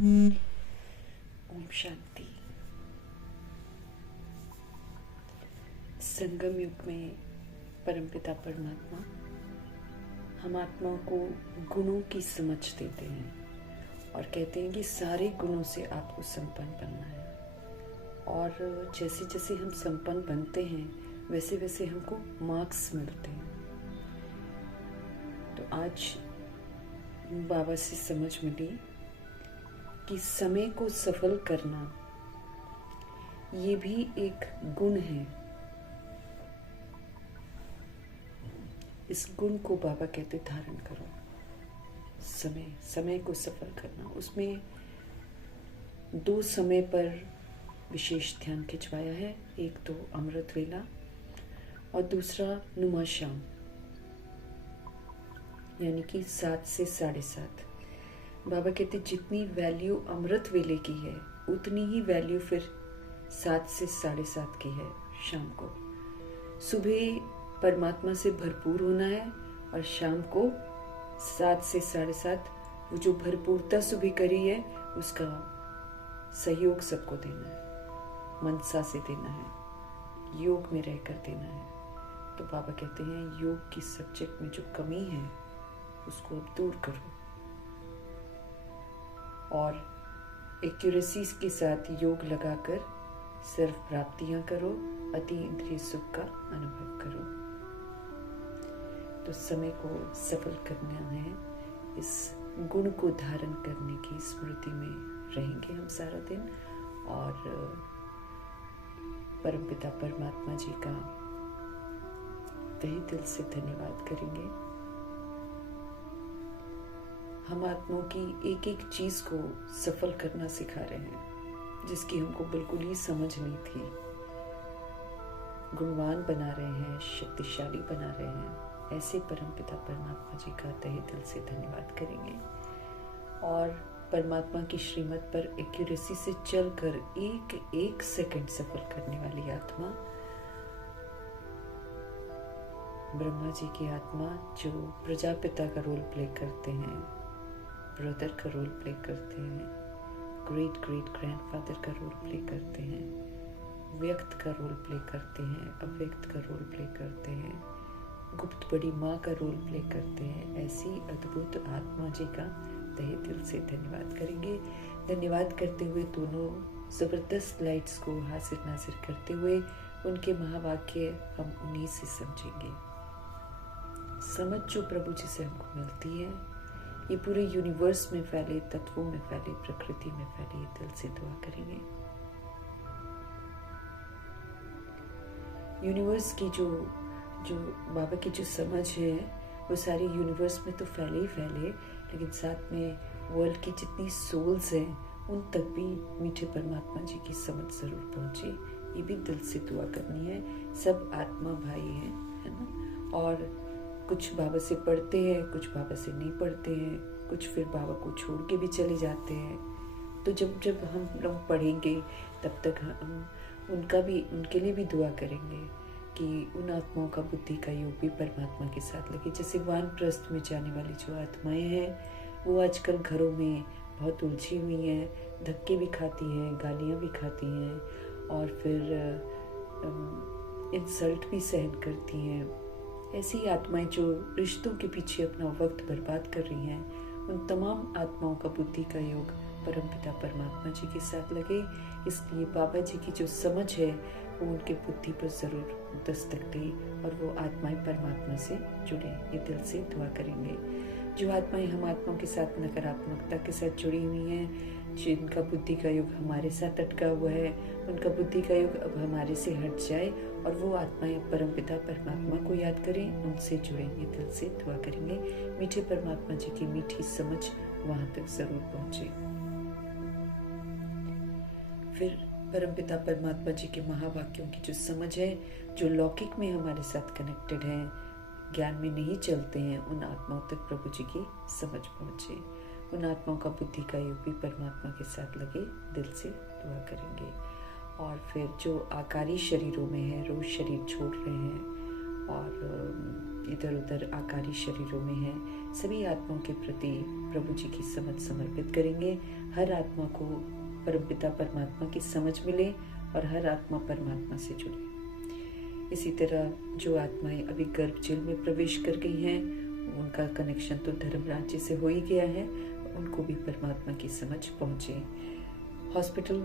ओम शांति। संगम युग में परमपिता परमात्मा हम आत्मा को गुणों की समझ देते हैं और कहते हैं कि सारे गुणों से आपको संपन्न बनना है। और जैसे जैसे हम संपन्न बनते हैं वैसे वैसे हमको मार्क्स मिलते हैं। तो आज बाबा से समझ मिली कि समय को सफल करना ये भी एक गुण है। इस गुण को बाबा कहते धारण करो। समय को सफल करना, उसमें दो समय पर विशेष ध्यान खिंचवाया है। एक तो अमृत वेला और दूसरा नुमा शाम, यानी कि 7 से 7:30। बाबा कहते जितनी वैल्यू अमृत वेले की है उतनी ही वैल्यू फिर 7 से 7:30 की है शाम को। सुबह परमात्मा से भरपूर होना है और शाम को 7 से 7:30 वो जो भरपूरता सुबह करी है उसका सहयोग सबको देना है, मनसा से देना है, योग में रहकर देना है। तो बाबा कहते हैं योग की सब्जेक्ट में जो कमी है उसको अब दूर करो और एक्यूरेसी के साथ योग लगाकर सिर्फ प्राप्तियां करो, अति इंद्रिय सुख का अनुभव करो। तो समय को सफल करना है, इस गुण को धारण करने की स्मृति में रहेंगे हम सारा दिन और परमपिता परमात्मा जी का तहे दिल से धन्यवाद करेंगे। हम आत्माओं की एक एक चीज को सफल करना सिखा रहे हैं जिसकी हमको बिल्कुल ही समझ नहीं थी। गुणवान बना रहे हैं, शक्तिशाली बना रहे हैं। ऐसे परमपिता परमात्मा जी का तहे दिल से धन्यवाद करेंगे और परमात्मा की श्रीमत पर एक्यूरेसी से चलकर एक एक सेकंड सफल करने वाली आत्मा ब्रह्मा जी की आत्मा जो प्रजापिता का रोल प्ले करते हैं, ब्रदर का रोल प्ले करते हैं, ग्रेट ग्रेट ग्रैंडफादर का रोल प्ले करते हैं, व्यक्त का रोल प्ले करते हैं, अव्यक्त का रोल प्ले करते हैं, गुप्त बड़ी माँ का रोल प्ले करते हैं। ऐसी अद्भुत आत्मा जी का तहे दिल से धन्यवाद करेंगे। धन्यवाद करते हुए दोनों जबरदस्त लाइट्स को हाजिर नाजिर करते हुए उनके महावाक्य हम उन्हीं से समझेंगे। समझ जो प्रभु जी से हमको मिलती है ये पूरे यूनिवर्स में फैले, तत्वों में फैले, प्रकृति में फैले। दिल से दुआ करेंगे। यूनिवर्स की जो बाबा की जो समझ है वो सारी यूनिवर्स में तो फैले ही फैले, लेकिन साथ में वर्ल्ड की जितनी सोल्स हैं उन तक भी मीठे परमात्मा जी की समझ जरूर पहुंचे। ये भी दिल से दुआ करनी है। सब आत्मा भाई हैं, है ना। और कुछ बाबा से पढ़ते हैं, कुछ बाबा से नहीं पढ़ते हैं, कुछ फिर बाबा को छोड़ के भी चले जाते हैं। तो जब हम लोग पढ़ेंगे तब तक हम उनके लिए भी दुआ करेंगे कि उन आत्माओं का बुद्धि का योग भी परमात्मा के साथ लगे। जैसे वानप्रस्थ में जाने वाली जो आत्माएं हैं वो आजकल घरों में बहुत उलझी हुई हैं, धक्के भी खाती हैं, गालियाँ भी खाती हैं और फिर इंसल्ट भी सहन करती हैं। ऐसी आत्माएं जो रिश्तों के पीछे अपना वक्त बर्बाद कर रही हैं, उन तमाम आत्माओं का बुद्धि का योग परमपिता परमात्मा जी के साथ लगे। इसलिए बाबा जी की जो समझ है वो उनके बुद्धि पर जरूर दस्तक दे और वो आत्माएं परमात्मा से जुड़े। ये दिल से दुआ करेंगे। जो आत्माएं हम आत्माओं के साथ नकारात्मकता के साथ जुड़ी हुई हैं, जिनका बुद्धि का युग हमारे साथ अटका हुआ है, उनका बुद्धि का युग अब हमारे से हट जाए और वो आत्माएं परमपिता परमात्मा को याद करें, उनसे जुड़ेंगे। दिल से दुआ करेंगे मीठे परमात्मा जी की मीठी समझ वहां तक जरूर पहुंचे। फिर परमपिता परमात्मा जी के महावाक्यों की जो समझ है, जो लौकिक में हमारे साथ कनेक्टेड हैं, ज्ञान में नहीं चलते हैं, उन आत्माओं तक प्रभु जी की समझ पहुंचे। उन आत्माओं का बुद्धि का योग भी परमात्मा के साथ लगे। दिल से दुआ करेंगे। और फिर जो आकारी शरीरों में है, रोज शरीर छोड़ रहे हैं और इधर उधर आकारी शरीरों में है, सभी आत्माओं के प्रति प्रभु जी की समझ समर्पित करेंगे हर आत्मा को परमपिता परमात्मा की समझ मिले और हर आत्मा परमात्मा से जुड़े। इसी तरह जो आत्माएं अभी गर्भ जल में प्रवेश कर गई हैं, उनका कनेक्शन तो धर्म राज्य से हो ही गया है, उनको भी परमात्मा की समझ पहुँचे। हॉस्पिटल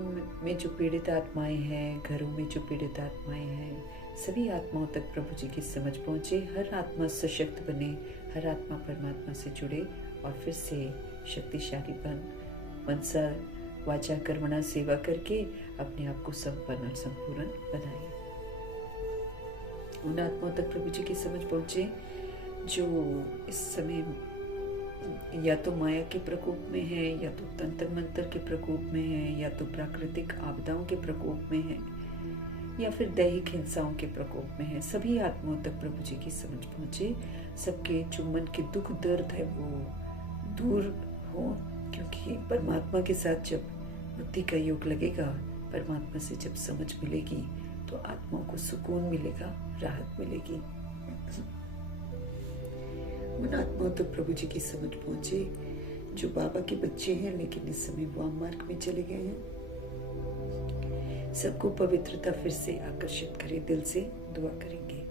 में जो पीड़ित आत्माएं हैं, घरों में जो पीड़ित आत्माएं हैं, सभी आत्माओं तक प्रभु जी की समझ पहुँचे। हर आत्मा सशक्त बने, हर आत्मा परमात्मा से जुड़े और फिर से शक्तिशाली बन मनसा वाचा कर्मणा सेवा करके अपने आप को संपन्न और संपूर्ण बनाए। उन आत्माओं तक प्रभु जी की समझ पहुँचे जो इस समय या तो माया के प्रकोप में है, या तो तंत्र मंत्र के प्रकोप में है, या तो प्राकृतिक आपदाओं के प्रकोप में है, या फिर दैहिक हिंसाओं के प्रकोप में है। सभी आत्माओं तक प्रभु जी की समझ पहुँचे। सबके जो मन के दुख दर्द है वो दूर हो, क्योंकि परमात्मा के साथ जब बुद्धि का योग लगेगा, परमात्मा से जब समझ मिलेगी, तो आत्माओं को सुकून मिलेगा, राहत मिलेगी। उन आत्माओं तक प्रभु जी की समझ पहुंचे जो बाबा के बच्चे हैं, लेकिन इस समय वाम मार्ग में चले गए हैं। सबको पवित्रता फिर से आकर्षित करे। दिल से दुआ करेंगे।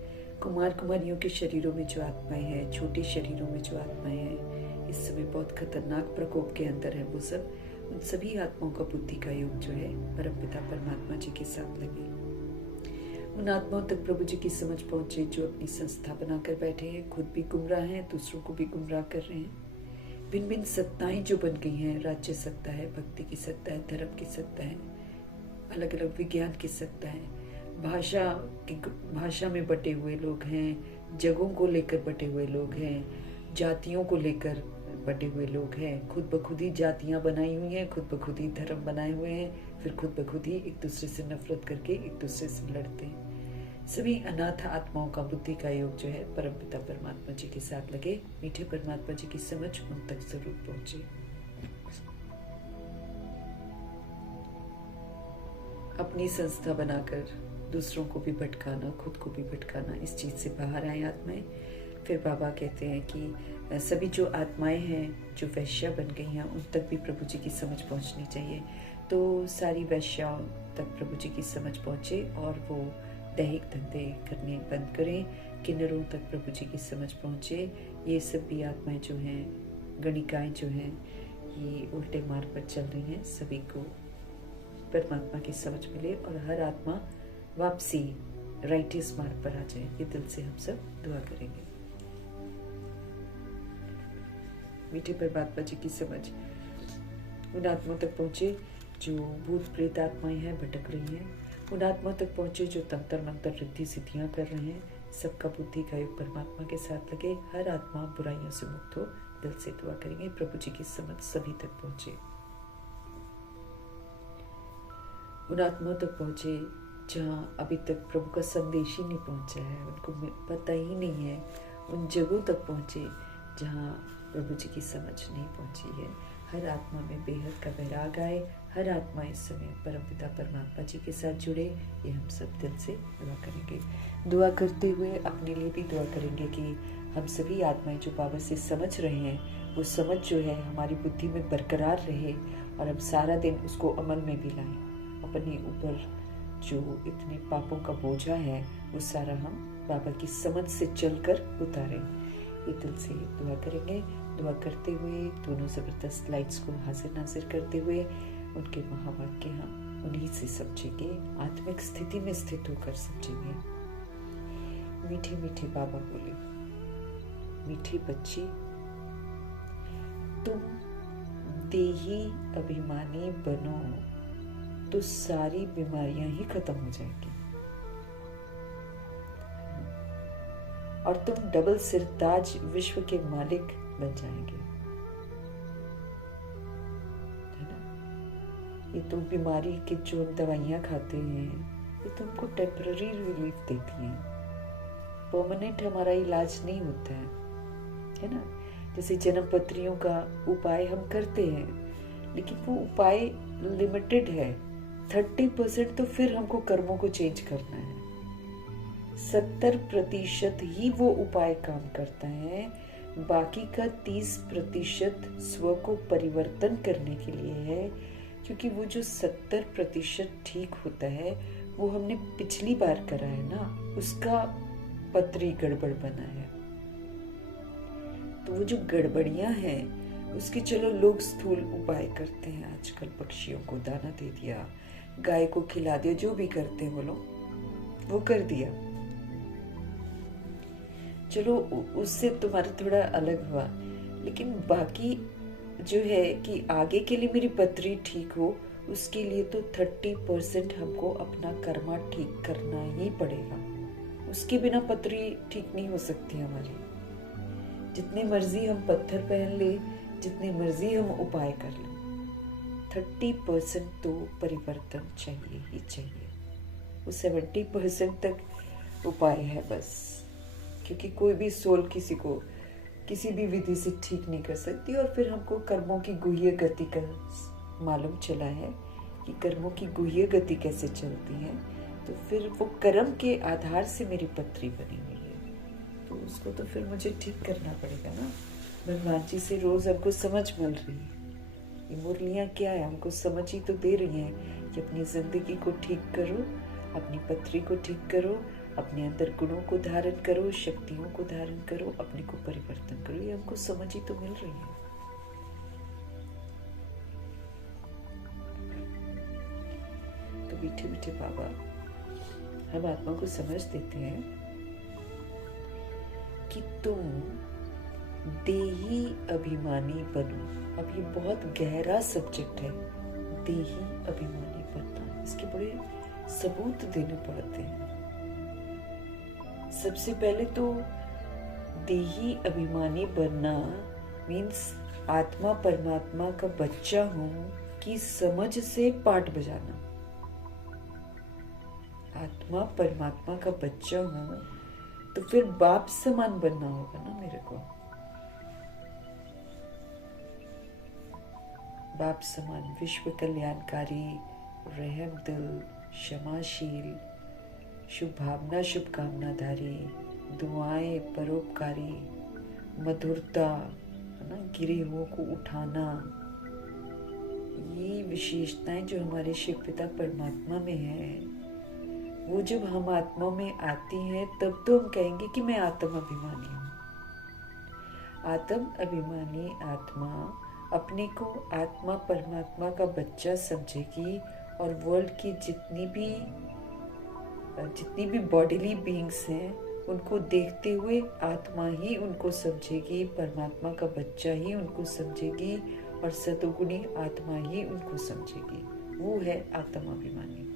कुमार कुमारियों के शरीरों में जो आत्माएं हैं, छोटे शरीरों में जो आत्माएं हैं, इस समय बहुत खतरनाक प्रकोप के अंदर है वो सब, उन सभी आत्माओं का बुद्धि का योग जो है परमपिता परमात्मा जी के साथ लगे। उन आत्माओं तक प्रभु जी की समझ पहुंचे जो अपनी संस्था बनाकर बैठे हैं, खुद भी गुमराह हैं, दूसरों को भी गुमराह कर रहे हैं। भिन्न भिन्न सत्ताएं जो बन गई हैं, राज्य सत्ता है, भक्ति की सत्ता है, धर्म की सत्ता है, अलग अलग विज्ञान की सत्ता है, भाषा में बटे हुए लोग हैं, जगहों को लेकर बटे हुए लोग हैं, जातियों को लेकर बटे हुए लोग हैं, खुद ब खुद ही जातियां बनाई हुई हैं, खुद ब खुद ही धर्म बनाए हुए हैं, फिर खुद ब खुद ही एक दूसरे से नफरत करके एक दूसरे से लड़ते हैं। सभी अनाथ आत्माओं का बुद्धि का योग जो है परमपिता परमात्मा जी के साथ लगे। मीठे परमात्मा जी की समझ उन तक जरूर पहुंचे। अपनी संस्था बनाकर दूसरों को भी भटकाना, खुद को भी भटकाना, इस चीज से बाहर आए आत्माएं। फिर बाबा कहते हैं कि सभी जो आत्माएं हैं जो वैश्या बन गई हैं, उन तक भी प्रभु जी की समझ पहुंचनी चाहिए। तो सारी वैश्याओं तक प्रभु जी की समझ पहुंचे और वो दैहिक धंधे करने बंद करें। किन्नरों तक प्रभु जी की समझ पहुंचे। ये सब भी आत्माएं जो हैं, गणिकाएं जो हैं, ये उल्टे मार्ग पर चल रही हैं। सभी को परमात्मा की समझ मिले और हर आत्मा वापसी राइटिस मार्ग पर आ जाए। ये दिल से हम सब दुआ करेंगे। मीठे परमात्मा जी की समझ उन आत्माओं तक पहुंचे जो भूत प्रेत आत्माएं हैं, भटक रही हैं। उन आत्माओं तक पहुंचे जो तंत्र मंत्र रिद्धि सिद्धियां कर रहे हैं। सबका बुद्धि का योग परमात्मा के साथ लगे। हर आत्मा बुराइयों से मुक्त हो। दिल से दुआ करेंगे प्रभु जी की समझ सभी तक पहुंचे। उन आत्माओं तक पहुंचे जहाँ अभी तक प्रभु का संदेश ही नहीं पहुंचा है, उनको पता ही नहीं है। उन जगहों तक पहुंचे जहाँ प्रभु जी की समझ नहीं पहुंची है। हर आत्मा में बेहद का वैराग आए। हर आत्मा इस समय परमपिता परमात्मा जी के साथ जुड़े। ये हम सब दिल से दुआ करेंगे। दुआ करते हुए अपने लिए भी दुआ करेंगे कि हम सभी आत्माएं जो बाबा से समझ रहे हैं, वो समझ जो है हमारी बुद्धि में बरकरार रहे और हम सारा दिन उसको अमल में भी लाएं। अपने ऊपर जो इतने पापों का बोझा है, वो सारा हम बाबा की समझ से चलकर उतारें। ये दिल से दुआ करेंगे। दुआ करते हुए दोनों जबरदस्त लाइट्स को हाजिर नाजिर करते हुए उनके महावाक्य हम उन्हीं से समझेंगे, आत्मिक स्थिति में स्थित होकर समझेंगे। मीठे मीठे बाबा बोले, मीठी बच्ची, तुम देही अभिमानी बनो तो सारी बीमारियां ही खत्म हो जाएंगी और तुम डबल सिरताज विश्व के मालिक बन जाएंगे, है ना। ये तो बीमारी की जो दवाइयां खाते हैं, ये तुमको टेम्पररी रिलीफ देती हैं, परमानेंट हमारा इलाज नहीं होता है ना। जैसे जन्म पत्रियों का उपाय हम करते हैं, लेकिन वो उपाय लिमिटेड है। 30% तो फिर हमको कर्मों को चेंज करना है। 70% ही वो उपाय काम करता है बाकी का 30% स्व को परिवर्तन करने के लिए है, क्योंकि वो जो 70% ठीक होता है वो हमने पिछली बार करा है ना, उसका पत्री गड़बड़ बना है। तो वो जो गड़बड़ियां हैं उसके चलो लोग स्थूल उपाय करते हैं आजकल, पक्षियों को दाना दे दिया, गाय को खिला दिया, जो भी करते हैं वो लोग वो कर दिया, चलो उससे तुम्हारा थोड़ा अलग हुआ। लेकिन बाकी जो है कि आगे के लिए मेरी पत्री ठीक हो, उसके लिए तो 30% हमको अपना कर्मा ठीक करना ही पड़ेगा। उसके बिना पत्री ठीक नहीं हो सकती हमारी। जितने मर्जी हम पत्थर पहन ले, जितने मर्जी हम उपाय कर लें, 30% तो परिवर्तन चाहिए ही चाहिए। वो 70% तक उपाय है बस, क्योंकि कोई भी सोल किसी को किसी भी विधि से ठीक नहीं कर सकती। और फिर हमको कर्मों की गुह्य गति का मालूम चला है कि कर्मों की गुह्य गति कैसे चलती है, तो फिर वो कर्म के आधार से मेरी पत्री बनी हुई है, तो उसको तो फिर मुझे ठीक करना पड़ेगा ना। भगवान जी से रोज हमको समझ मिल रही है, ये मुरलियाँ क्या है, हमको समझ ही तो दे रही हैं कि अपनी जिंदगी को ठीक करो, अपनी पत्री को ठीक करो, अपने अंदर गुणों को धारण करो, शक्तियों को धारण करो, अपने को परिवर्तन करो। ये हमको समझ ही तो मिल रही है। तो मीठे मीठे बाबा हम आत्मा को समझ देते हैं कि तुम देही अभिमानी बनो। अब ये बहुत गहरा सब्जेक्ट है, देही अभिमानी बनना। इसके बड़े सबूत देने पड़ते हैं। सबसे पहले तो देही अभिमानी बनना मीन्स आत्मा परमात्मा का बच्चा हूं कि समझ से पाठ बजाना। आत्मा परमात्मा का बच्चा हूं तो फिर बाप समान बनना होगा ना मेरे को। बाप समान विश्व कल्याणकारी, रहम दिल, क्षमाशील, शुभ भावना, शुभकामनाधारी, दुआएं परोपकारी, मधुरता, है ना, गिरे हुओं को उठाना, ये विशेषताएं जो हमारे शिव पिता परमात्मा में है, वो जब हम आत्मा में आती हैं तब तो हम कहेंगे कि मैं आत्म अभिमानी हूँ। आत्म अभिमानी आत्मा अपने को आत्मा परमात्मा का बच्चा समझेगी और वर्ल्ड की जितनी भी बॉडीली बीइंग्स हैं उनको देखते हुए आत्मा ही उनको समझेगी, परमात्मा का बच्चा ही उनको समझेगी और सतोगुणी आत्मा ही उनको समझेगी। वो है आत्म अभिमानी।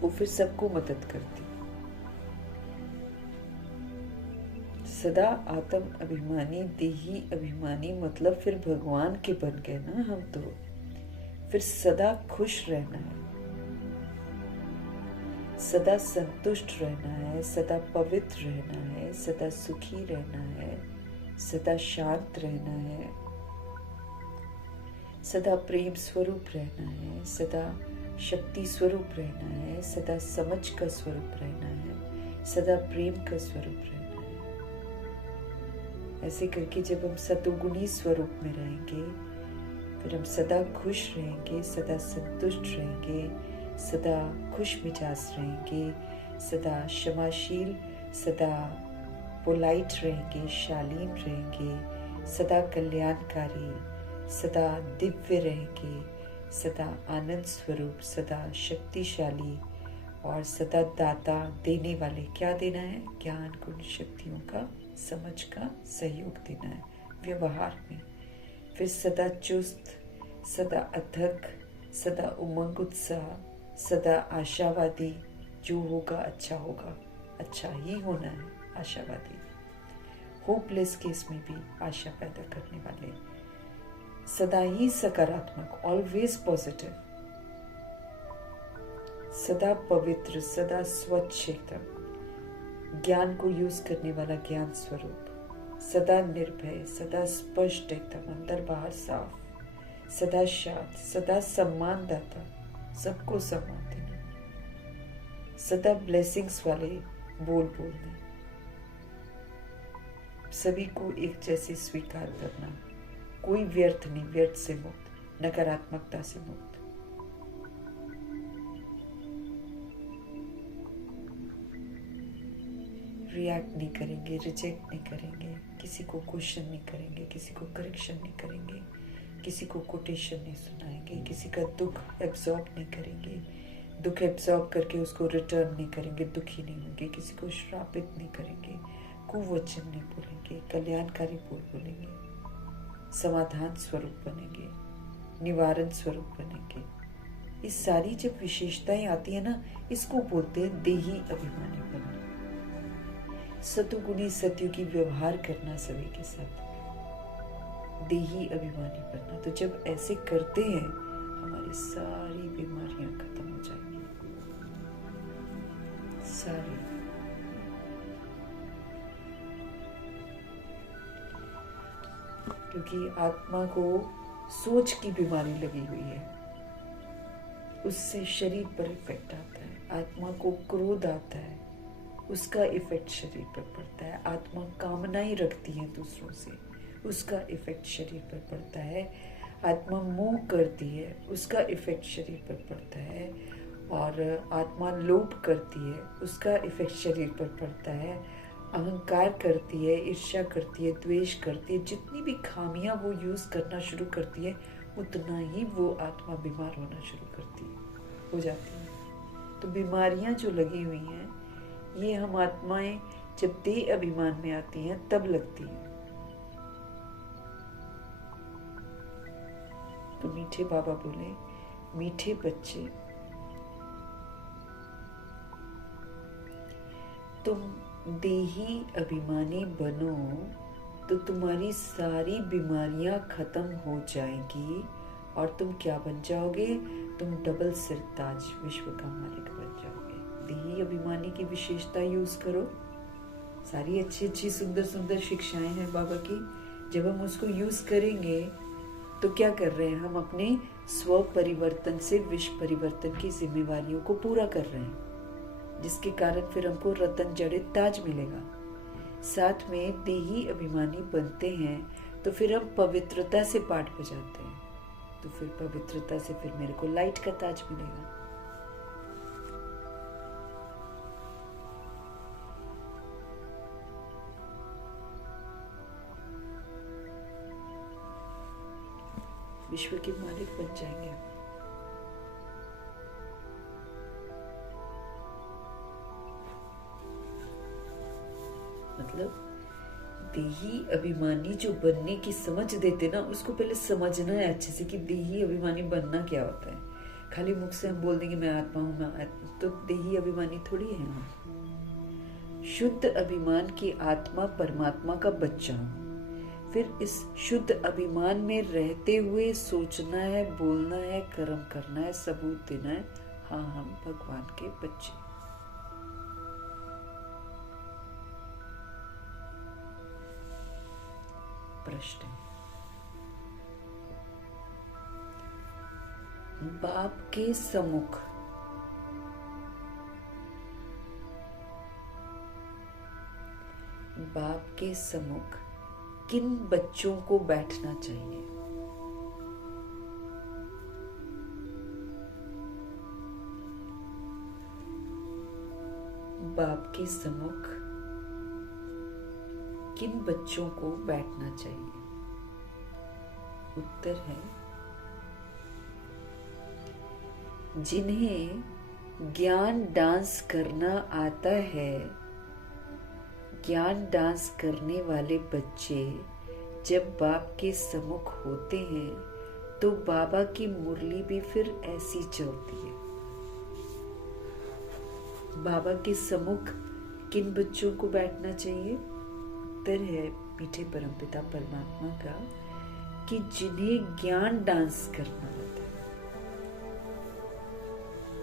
वो फिर सबको मदद करती। सदा आत्म अभिमानी, देही अभिमानी मतलब फिर भगवान के बन गए ना हम तो। फिर सदा खुश रहना है, सदा संतुष्ट रहना है, सदा पवित्र रहना है, सदा सुखी रहना है, सदा शांत रहना है, सदा प्रेम स्वरूप रहना है, सदा शक्ति स्वरूप रहना है, सदा समझ का स्वरूप रहना है, सदा प्रेम का स्वरूप रहना है। ऐसे करके जब हम सतोगुणी स्वरूप में रहेंगे फिर हम सदा खुश रहेंगे, सदा संतुष्ट रहेंगे, सदा खुश मिजाज रहेंगे, सदा क्षमाशील, सदा पोलाइट रहेंगे, शालीन रहेंगे, सदा कल्याणकारी, सदा दिव्य रहेंगे, सदा आनंद स्वरूप, सदा शक्तिशाली और सदा दाता, देने वाले। क्या देना है? ज्ञान, गुण, शक्तियों का, समझ का सहयोग देना है व्यवहार में। फिर सदा चुस्त, सदा अथक, सदा उमंग उत्साह, सदा आशावादी, जो होगा अच्छा होगा, अच्छा ही होना है, आशावादी। होपलेस केस में भी आशा पैदा करने वाले, सदा ही सकारात्मक, ऑलवेज पॉजिटिव, सदा पवित्र, सदा स्वच्छ एकदम, ज्ञान को यूज करने वाला ज्ञान स्वरूप, सदा निर्भय, सदा स्पष्ट एकदम, अंदर बाहर साफ, सदा शांत, सदा सम्मानदाता, सबको सम्मान देना, सदा ब्लेसिंग्स वाले बोलने, सभी को एक जैसे स्वीकार करना, कोई व्यर्थ नहीं, व्यर्थ से मुक्त, नकारात्मकता से मुक्त। रिएक्ट नहीं करेंगे, रिजेक्ट नहीं करेंगे, किसी को क्वेश्चन नहीं करेंगे, किसी को करेक्शन नहीं करेंगे, किसी को कोटेशन नहीं सुनाएंगे, किसी का दुख एब्जॉर्ब नहीं करेंगे, दुख एब्जॉर्ब करके उसको रिटर्न नहीं करेंगे, दुखी नहीं होंगे, किसी को श्रापित नहीं करेंगे, कुवचन नहीं बोलेंगे, कल्याणकारी बोलेंगे, समाधान स्वरूप बनेंगे, निवारण स्वरूप बनेंगे। ये सारी जब विशेषताएं आती है ना, इसको बोलते हैं देही अभिमानी बनना, सतुगुणी सत्युगी व्यवहार करना सभी के साथ, देही अभिमानी बनना। तो जब ऐसे करते हैं हमारी सारी बीमारियां खत्म हो जाएंगी, सारी। क्योंकि आत्मा को सोच की बीमारी लगी हुई है, उससे शरीर पर इफेक्ट आता है। आत्मा को क्रोध आता है, उसका इफेक्ट शरीर पर पड़ता है। आत्मा कामनाएं रखती है दूसरों से, उसका इफेक्ट शरीर पर पड़ता है। आत्मा मोह करती है, उसका इफेक्ट शरीर पर पड़ता है। और आत्मा लोभ करती है, उसका इफेक्ट शरीर पर पड़ता है। अहंकार करती है, ईर्ष्या करती है, द्वेष करती है, जितनी भी खामियां वो यूज करना शुरू करती है, उतना ही वो आत्मा बीमार होना शुरू करती है, हो जाती है। तो बीमारियां जो लगी हुई हैं, ये हम आत्माएं जब देह अभिमान में आती हैं तब लगती हैं। तो मीठे बाबा बोले, मीठे बच्चे, तुम देही अभिमानी बनो तो तुम्हारी सारी बीमारियां खत्म हो जाएंगी और तुम क्या बन जाओगे? तुम डबल सिरताज, विश्व का मालिक बन जाओगे। देही अभिमानी की विशेषता यूज करो। सारी अच्छी अच्छी सुंदर सुंदर शिक्षाएं हैं बाबा की। जब हम उसको यूज करेंगे तो क्या कर रहे हैं? हम अपने स्व परिवर्तन से विश्व परिवर्तन की जिम्मेवारियों को पूरा कर रहे हैं, जिसके कारण फिर हमको रतन जड़ित ताज मिलेगा। साथ में देही अभिमानी बनते हैं तो फिर हम पवित्रता से पाठ बजाते हैं, तो फिर पवित्रता से फिर मेरे को लाइट का ताज मिलेगा। विश्व के मालिक बन जाएंगे। मतलब देही अभिमानी जो बनने की समझ देते ना, उसको पहले समझना है अच्छे से कि देही अभिमानी बनना क्या होता है। खाली मुख से हम बोल देंगे मैं आत्मा हूं, मैं आत्मा, तो देही अभिमानी थोड़ी है हम। शुद्ध अभिमान की आत्मा परमात्मा का बच्चा हूं। फिर इस शुद्ध अभिमान में रहते हुए सोचना है, बोलना है, कर्म करना है, सबूत देना है, हाँ हम भगवान के बच्चे। प्रश्न, बाप के सम्मुख किन बच्चों को बैठना चाहिए? बाप के सम्मुख किन बच्चों को बैठना चाहिए? उत्तर है, जिन्हें ज्ञान डांस करना आता है। ज्ञान डांस करने वाले बच्चे जब बाप के सम्मुख होते हैं तो बाबा की मुरली भी फिर ऐसी चलती है। बाबा के सम्मुख किन बच्चों को बैठना चाहिए? उत्तर है मीठे परमपिता परमात्मा का कि जिन्हें ज्ञान डांस करना आता है।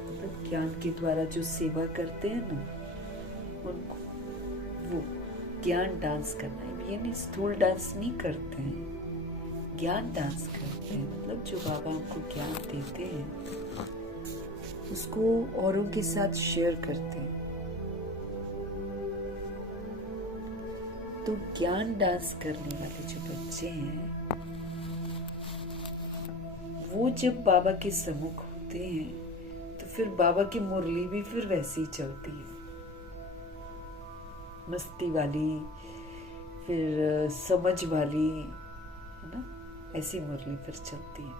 मतलब ज्ञान के द्वारा जो सेवा करते हैं ना, उनको वो ज्ञान डांस करना है। यानी स्थूल डांस नहीं करते हैं, ज्ञान डांस करते हैं। मतलब जो बाबा हमको ज्ञान देते हैं उसको औरों के साथ शेयर करते हैं। तो ज्ञान डांस करने वाले जो बच्चे हैं वो जब बाबा के सम्मुख होते हैं तो फिर बाबा की मुरली भी फिर वैसी ही चलती है, मस्ती वाली, फिर समझ वाली, है ना, ऐसी मुरली फिर चलती है।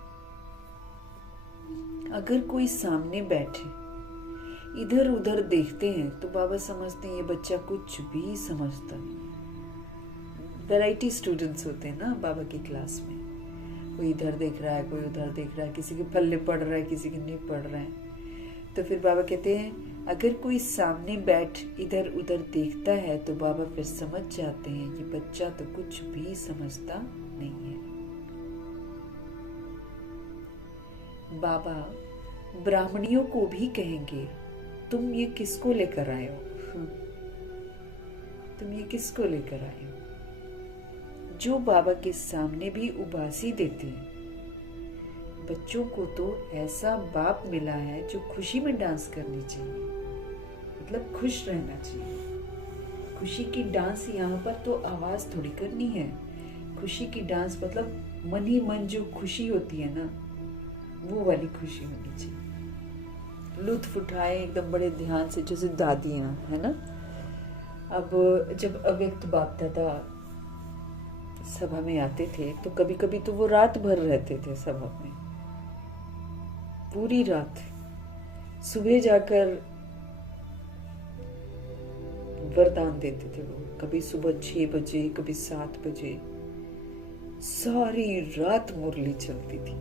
अगर कोई सामने बैठे इधर उधर देखते हैं तो बाबा समझते हैं ये बच्चा कुछ भी समझता नहीं। वैरायटी स्टूडेंट्स होते हैं ना बाबा की क्लास में, कोई इधर देख रहा है, कोई उधर देख रहा है, किसी के पल्ले पढ़ रहा है, किसी के नहीं पढ़ रहे हैं। तो फिर बाबा कहते हैं अगर कोई सामने बैठ इधर उधर देखता है तो बाबा फिर समझ जाते हैं ये बच्चा तो कुछ भी समझता नहीं है। बाबा ब्राह्मणियों को भी कहेंगे तुम ये किसको लेकर आए हो, तुम ये किसको लेकर आए हो। जो बाबा के सामने भी उबासी देते हैं, बच्चों को तो ऐसा बाप मिला है जो खुशी में डांस करनी चाहिए, मतलब खुश रहना चाहिए। खुशी की डांस यहाँ पर तो आवाज थोड़ी करनी है, खुशी की डांस मतलब मन ही मन जो खुशी होती है ना, वो वाली खुशी होनी चाहिए। लुत्फ उठाए एकदम बड़े ध्यान से, जैसे दादियां है ना। अब जब अव्यक्त बाप दादा सभा में आते थे तो कभी कभी तो वो रात भर रहते थे सभा में, पूरी रात। सुबह जाकर वरदान देते थे वो, कभी सुबह 6 बजे, कभी 7 बजे, सारी रात मुरली चलती थी।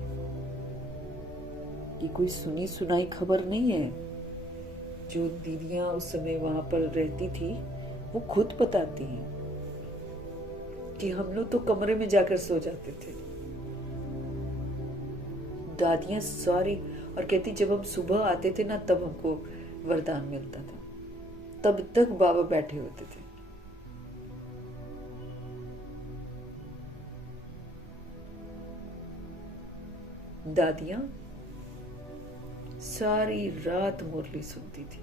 ये कोई सुनी सुनाई खबर नहीं है। जो दीदियां उस समय वहां पर रहती थी वो खुद बताती हैं कि हम लोग तो कमरे में जाकर सो जाते थे, दादियां सारी। और कहती जब हम सुबह आते थे ना तब हमको वरदान मिलता था, तब तक बाबा बैठे होते थे। दादियां सारी रात मुरली सुनती थी,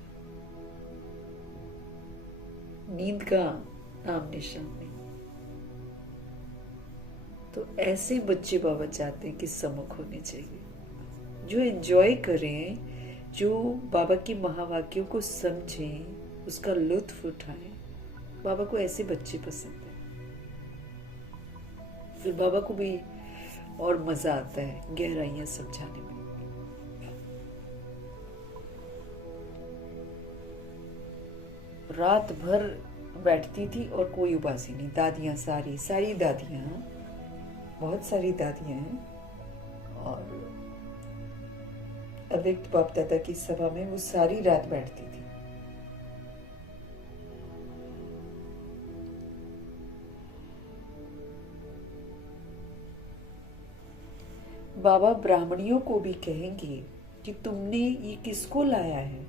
नींद का नाम निशान नहीं। तो ऐसे बच्चे बाबा चाहते हैं कि सम्मुख होने चाहिए, जो एंजॉय करें, जो बाबा की महावाक्यों को समझें, उसका लुत्फ उठाएं। बाबा को ऐसे बच्चे पसंद है। फिर बाबा को भी और मजा आता है गहराइयां समझाने में। रात भर बैठती थी और कोई उबासी नहीं। दादियां सारी दादियां, बहुत सारी दादियां हैं, और अव्यक्त बाप दादा की सभा में वो सारी रात बैठती थी। बाबा ब्राह्मणियों को भी कहेंगे कि तुमने ये किसको लाया है।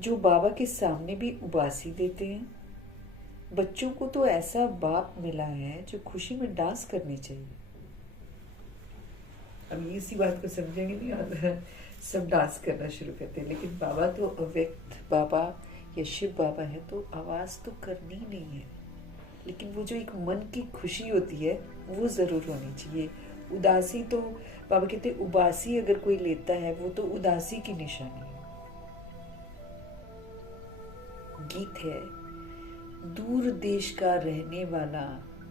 जो बाबा के सामने भी उबासी देते हैं, बच्चों को तो ऐसा बाप मिला है जो खुशी में डांस करनी चाहिए। अब इसी बात को समझेंगे नहीं, और सब डांस करना शुरू करते हैं। लेकिन बाबा तो अव्यक्त बाबा या शिव बाबा है तो आवाज तो करनी ही नहीं है, लेकिन वो जो एक मन की खुशी होती है वो जरूर होनी चाहिए। उदासी तो बाबा कहते उबासी अगर कोई लेता है वो तो उदासी की निशानी है। गीत है, दूर देश का रहने वाला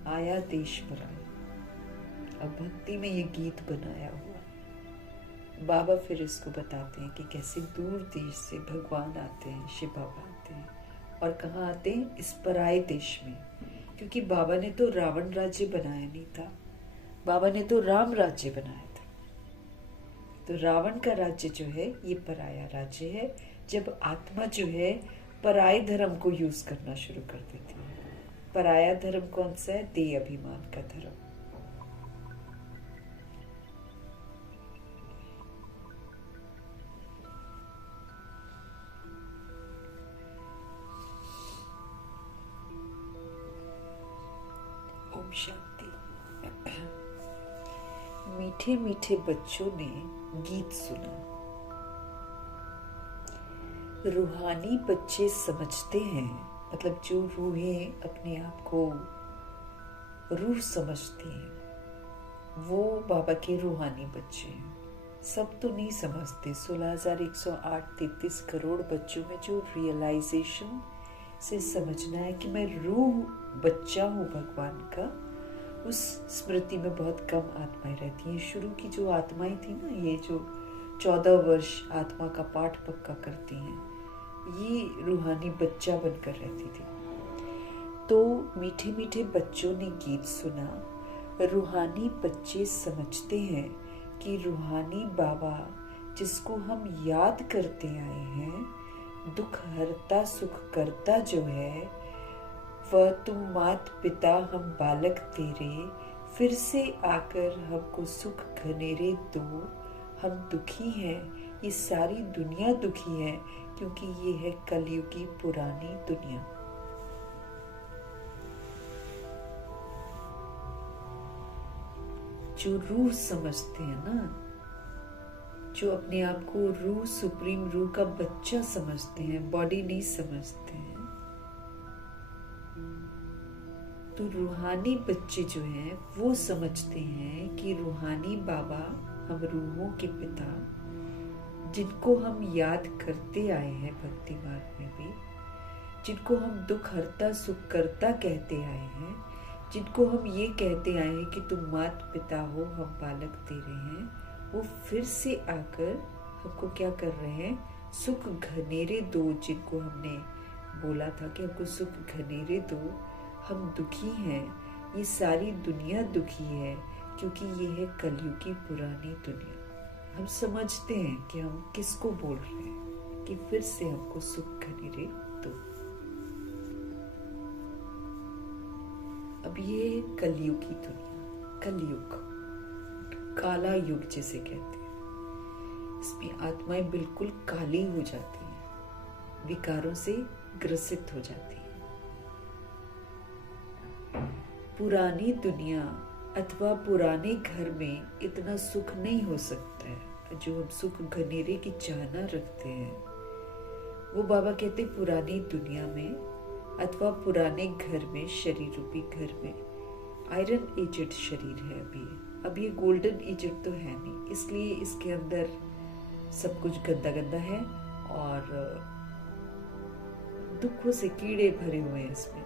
आया देश पर आया। अब भक्ति में ये गीत बनाया हुआ। बाबा फिर इसको बताते हैं कि कैसे दूर देश से भगवान आते हैं, शिव बाबा आते हैं, और कहाँ आते हैं, इस पराये देश में। क्योंकि बाबा ने तो रावण राज्य बनाया नहीं था, बाबा ने तो राम राज्य बनाया था। तो रावण का राज्य जो है ये पराया राज्य है, जब आत्मा जो है पराये धर्म को यूज करना शुरू कर देती है। पराया धर्म कौन सा है? देह अभिमान का धर्म। ओम शांति। मीठे मीठे बच्चों ने गीत सुना। रूहानी बच्चे समझते हैं मतलब जो रूहें अपने आप को रूह समझती हैं, वो बाबा के रूहानी बच्चे हैं। सब तो नहीं समझते। 16,108 33 करोड़ बच्चों में जो रियलाइजेशन से समझना है कि मैं रूह बच्चा हूँ भगवान का, उस स्मृति में बहुत कम आत्माएं रहती हैं। शुरू की जो आत्माएं थी ना, ये जो 14 वर्ष आत्मा का पाठ पक्का करती हैं, ये रूहानी बच्चा बनकर रहती थी। तो मीठे मीठे बच्चों ने गीत सुना। रूहानी बच्चे समझते हैं कि रूहानी बाबा जिसको हम याद करते आए हैं, दुख हरता सुख करता जो है, वह तुम मात पिता हम बालक तेरे, फिर से आकर हमको सुख घनेरे दो। हम दुखी हैं, ये सारी दुनिया दुखी है, क्योंकि ये है कलयुग की पुरानी दुनिया। जो रूह समझते हैं ना, जो अपने आप को रूह, सुप्रीम रूह का बच्चा समझते हैं, बॉडी नहीं समझते हैं, तो रूहानी बच्चे जो हैं वो समझते हैं कि रूहानी बाबा हम रूहों के पिता, जिनको हम याद करते आए हैं भक्ति मार्ग में भी, जिनको हम दुख हरता सुख करता कहते आए हैं, जिनको हम ये कहते आए हैं कि तुम मात पिता हो हम बालक तेरे हैं, वो फिर से आकर हमको क्या कर रहे हैं, सुख घनेरे दो। जिनको हमने बोला था कि हमको सुख घनेरे दो, हम दुखी हैं, ये सारी दुनिया दुखी है, क्योंकि ये है कलयुग की पुरानी दुनिया। हम समझते हैं कि हम किसको बोल रहे हैं कि फिर से हमको सुख घनेरे दो। अब ये कलयुग की दुनिया, कलयुग, काला युग जिसे कहते हैं, इसमें आत्माएं बिल्कुल काली हो जाती हैं, विकारों से ग्रसित हो जाती हैं। पुरानी दुनिया अथवा पुराने घर में इतना सुख नहीं हो सकता है जो हम सुख घनेरे की चाहना रखते हैं। वो बाबा कहते पुरानी दुनिया में अथवा पुराने घर में, शरीर रूपी घर में आयरन एजेड शरीर है अभी। अब ये गोल्डन एजेड तो है नहीं, इसलिए इसके अंदर सब कुछ गंदा गंदा है और दुखों से कीड़े भरे हुए हैं इसमें।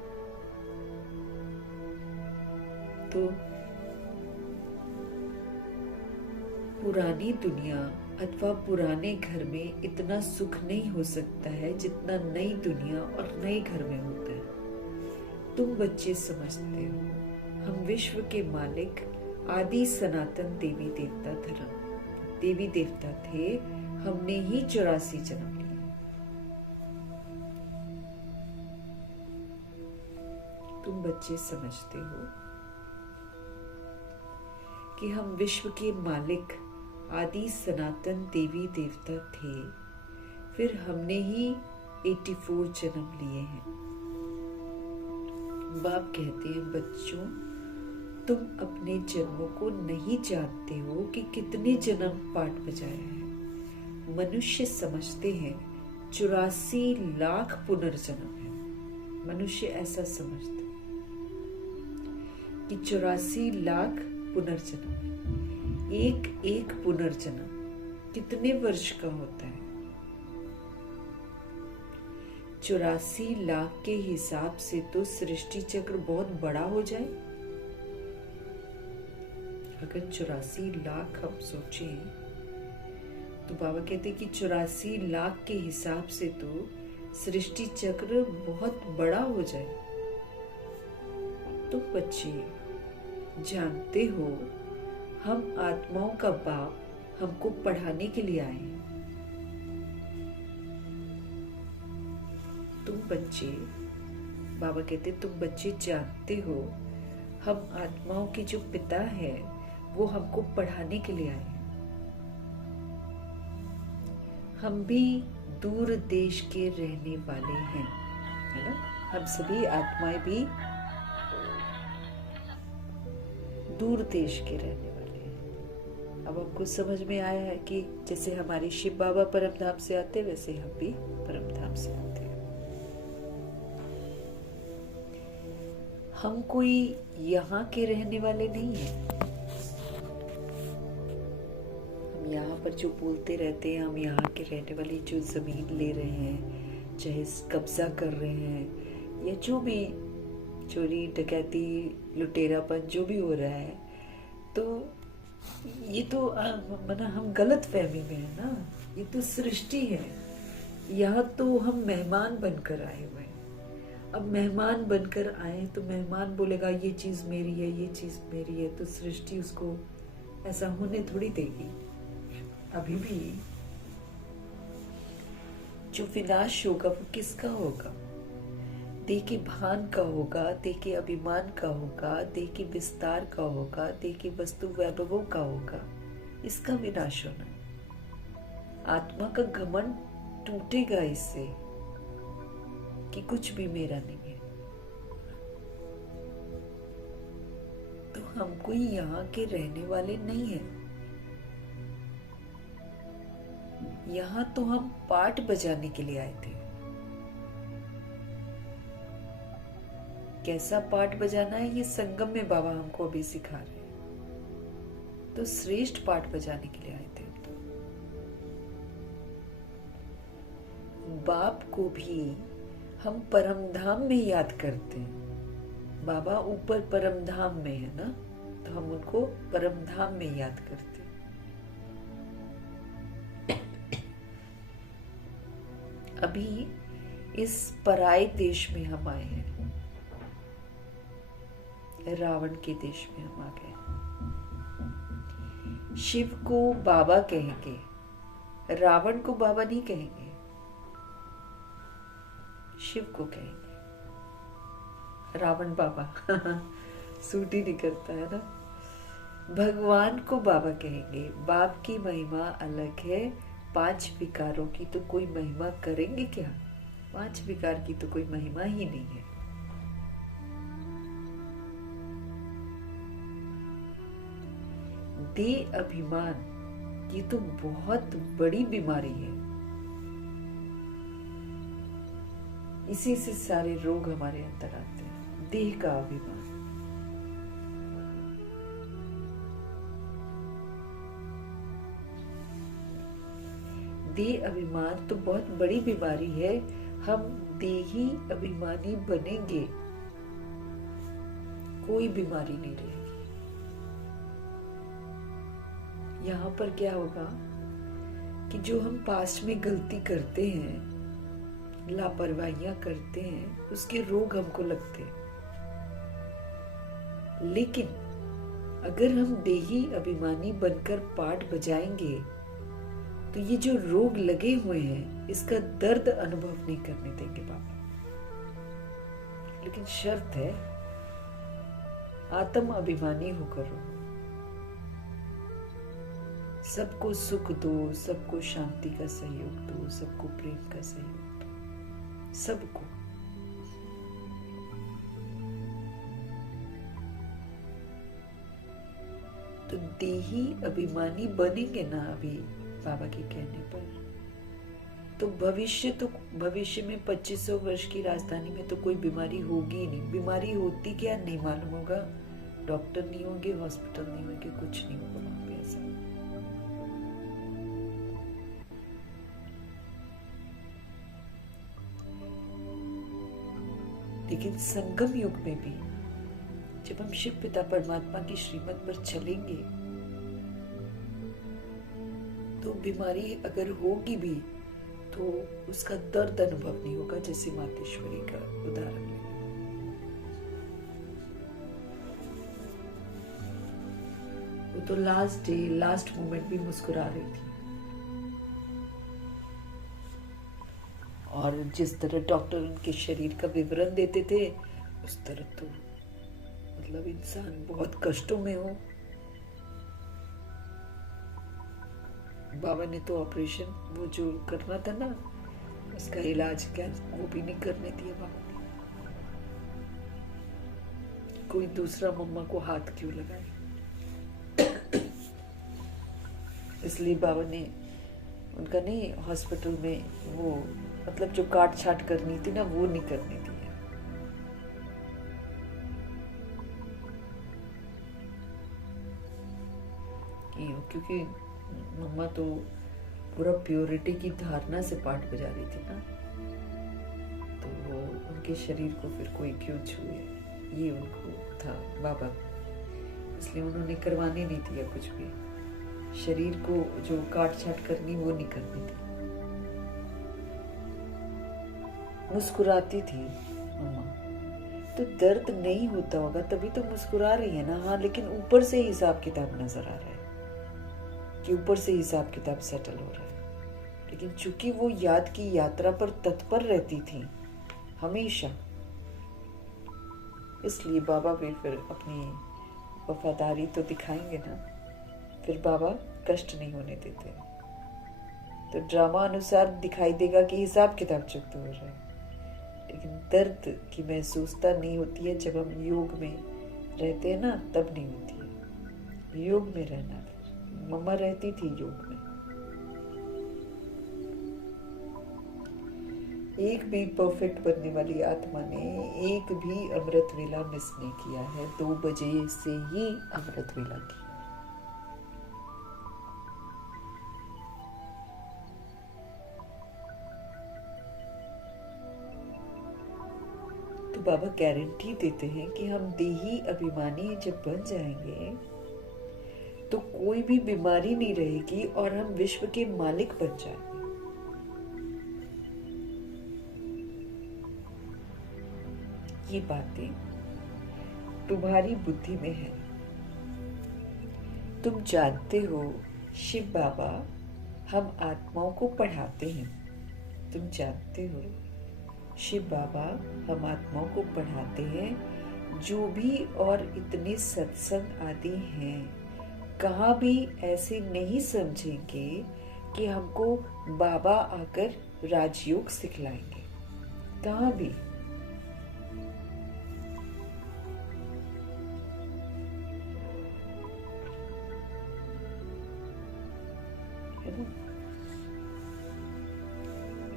तो पुरानी दुनिया अथवा पुराने घर में इतना सुख नहीं हो सकता है जितना नई दुनिया और नए घर में होता है। तुम बच्चे समझते हो, हम विश्व के मालिक आदि सनातन देवी देवता धर्म देवी देवता थे, हमने ही 84 जन्म लिए। तुम बच्चे समझते हो कि हम विश्व के मालिक आदि सनातन देवी देवता थे, फिर हमने ही 84 जन्म लिए हैं। बाप कहते हैं बच्चों, तुम अपने जन्मों को नहीं जानते हो कि कितने जन्म पाठ बजाया है। मनुष्य समझते हैं 84 लाख पुनर्जन्म है। मनुष्य ऐसा समझते कि 84 लाख पुनर्जन्म है। एक एक पुनर्जन्म कितने वर्ष का होता है? 84 लाख के हिसाब से तो सृष्टि चक्र बहुत बड़ा हो जाए। अगर 84 लाख हम सोचें तो बाबा कहते हैं कि 84 लाख के हिसाब से तो सृष्टि चक्र बहुत बड़ा हो जाए। तो बच्चे जानते हो, हम आत्माओं का बाप हमको पढ़ाने के लिए आए हैं। तुम बच्चे, बाबा कहते तुम बच्चे जानते हो, हम आत्माओं के जो पिता है वो हमको पढ़ाने के लिए आए हैं। हम भी दूर देश के रहने वाले हैं, है ना? हम सभी आत्माएं भी दूर देश के रहने वाले हैं। अब आपको समझ में आया है कि जैसे हमारे शिव बाबा परमधाम से आते, वैसे हम भी परमधाम से आते हैं। हम कोई यहाँ के रहने वाले नहीं हैं। हम यहाँ पर जो बोलते रहते हैं, हम यहाँ के रहने वाली जो ज़मीन ले रहे हैं, चाहे कब्जा कर रहे हैं या जो भी चोरी डकैती लुटेरापन जो भी हो रहा है, तो ये तो मना हम गलत फहमी में है ना। ये तो सृष्टि है। यहाँ तो हम मेहमान बनकर आए हुए हैं। अब मेहमान बनकर आए तो मेहमान बोलेगा ये चीज मेरी है, ये चीज मेरी है, तो सृष्टि उसको ऐसा होने थोड़ी देगी। अभी भी जो विनाश होगा वो किसका होगा? देह के भान का होगा, देह के अभिमान का होगा, देह के विस्तार का होगा, देह के वस्तु वैभवों का होगा। इसका विनाश होना। आत्मा का घमंड टूटेगा इससे कि कुछ भी मेरा नहीं है। तो हम कोई यहाँ के रहने वाले नहीं हैं। यहाँ तो हम पाठ बजाने के लिए आए थे। कैसा पाठ बजाना है ये संगम में बाबा हमको अभी सिखा रहे हैं। तो श्रेष्ठ पाठ बजाने के लिए आए थे। बाप को भी हम परमधाम में याद करते हैं। बाबा ऊपर परमधाम में है ना, तो हम उनको परमधाम में याद करते हैं। अभी इस पराये देश में हम आए हैं, रावण के देश में हम आ गए। शिव को बाबा कहेंगे, रावण को बाबा नहीं कहेंगे, शिव को कहेंगे। रावण बाबा सूट ही नहीं करता है ना। भगवान को बाबा कहेंगे। बाप की महिमा अलग है। 5 विकारों की तो कोई महिमा करेंगे क्या? 5 विकार की तो कोई महिमा ही नहीं है। देह अभिमान ये तो बहुत बड़ी बीमारी है। इसी से सारे रोग हमारे अंदर आते हैं। देह का अभिमान। देह अभिमान तो बहुत बड़ी बीमारी है। हम देही अभिमानी बनेंगे, कोई बीमारी नहीं रहेगी। यहाँ पर क्या होगा कि जो हम पास्ट में गलती करते हैं, लापरवाहियां करते हैं, उसके रोग हमको लगते हैं। लेकिन अगर हम देही अभिमानी बनकर पाठ बजाएंगे तो ये जो रोग लगे हुए हैं इसका दर्द अनुभव नहीं करने देंगे बाबा। लेकिन शर्त है आत्म अभिमानी होकर हो। सबको सुख दो, सबको शांति का सहयोग दो, सबको प्रेम का सहयोग दो, सबको। तो देही अभिमानी बनेंगे ना अभी बाबा के कहने पर, तो भविष्य में 2500 वर्ष की राजधानी में तो कोई बीमारी होगी ही नहीं। बीमारी होती क्या नहीं मालूम होगा। डॉक्टर नहीं होंगे, हॉस्पिटल नहीं होंगे, कुछ नहीं होगा वहां पे ऐसा। लेकिन संगम युग में भी जब हम शिव पिता परमात्मा की श्रीमत पर चलेंगे तो बीमारी अगर होगी भी तो उसका दर्द अनुभव नहीं होगा। जैसे मातेश्वरी का उदाहरण है। वो तो लास्ट मोमेंट भी मुस्कुरा रही थी। और जिस तरह डॉक्टर उनके शरीर का विवरण देते थे उस तरह तो मतलब इंसान बहुत कष्टों में हो। बाबा ने तो ऑपरेशन वो जो करना था ना, उसका इलाज क्या वो भी नहीं करने दिया बाबा ने। कोई दूसरा मम्मा को हाथ क्यों लगाए? इसलिए बाबा ने उनका नहीं हॉस्पिटल में वो मतलब जो काट छाट करनी थी ना वो नहीं करने दिया। क्योंकि मम्मा तो पूरा प्योरिटी की धारणा से पाठ बजा रही थी ना, तो वो उनके शरीर को फिर कोई क्यों छुए, ये उनको था बाबा, इसलिए उन्होंने करवाने नहीं दिया कुछ भी। शरीर को जो काट छाट करनी वो नहीं करनी थी। मुस्कुराती थी मम्मा, तो दर्द नहीं होता होगा तभी तो मुस्कुरा रही है ना। हाँ, लेकिन ऊपर से हिसाब किताब नजर आ रहा है कि ऊपर से हिसाब किताब सेटल हो रहा है। लेकिन चूंकि वो याद की यात्रा पर तत्पर रहती थी हमेशा, इसलिए बाबा भी फिर अपनी वफादारी तो दिखाएंगे ना। फिर बाबा कष्ट नहीं होने देते, तो ड्रामा अनुसार दिखाई देगा कि हिसाब किताब चुकता हो रहा है, लेकिन दर्द की महसूसता नहीं होती है। जब हम योग में रहते हैं ना, तब नहीं होती है। योग में रहना, फिर मम्मा रहती थी योग में। एक भी परफेक्ट बनने वाली आत्मा ने एक भी अमृत वेला मिस नहीं किया है। 2 बजे से ही अमृत वेला की। तो बाबा गारंटी देते हैं कि हम देही अभिमानी जब बन जाएंगे तो कोई भी बीमारी नहीं रहेगी और हम विश्व के मालिक बन जाएंगे। ये बातें तुम्हारी बुद्धि में है। तुम जानते हो शिव बाबा हम आत्माओं को पढ़ाते हैं। तुम जानते हो शिव बाबा हम आत्माओं को पढ़ाते हैं। जो भी और इतने सत्संग आदि हैं, कहाँ भी ऐसे नहीं समझेंगे कि हमको बाबा आकर राजयोग सिखलाएंगे। कहाँ भी। है ना?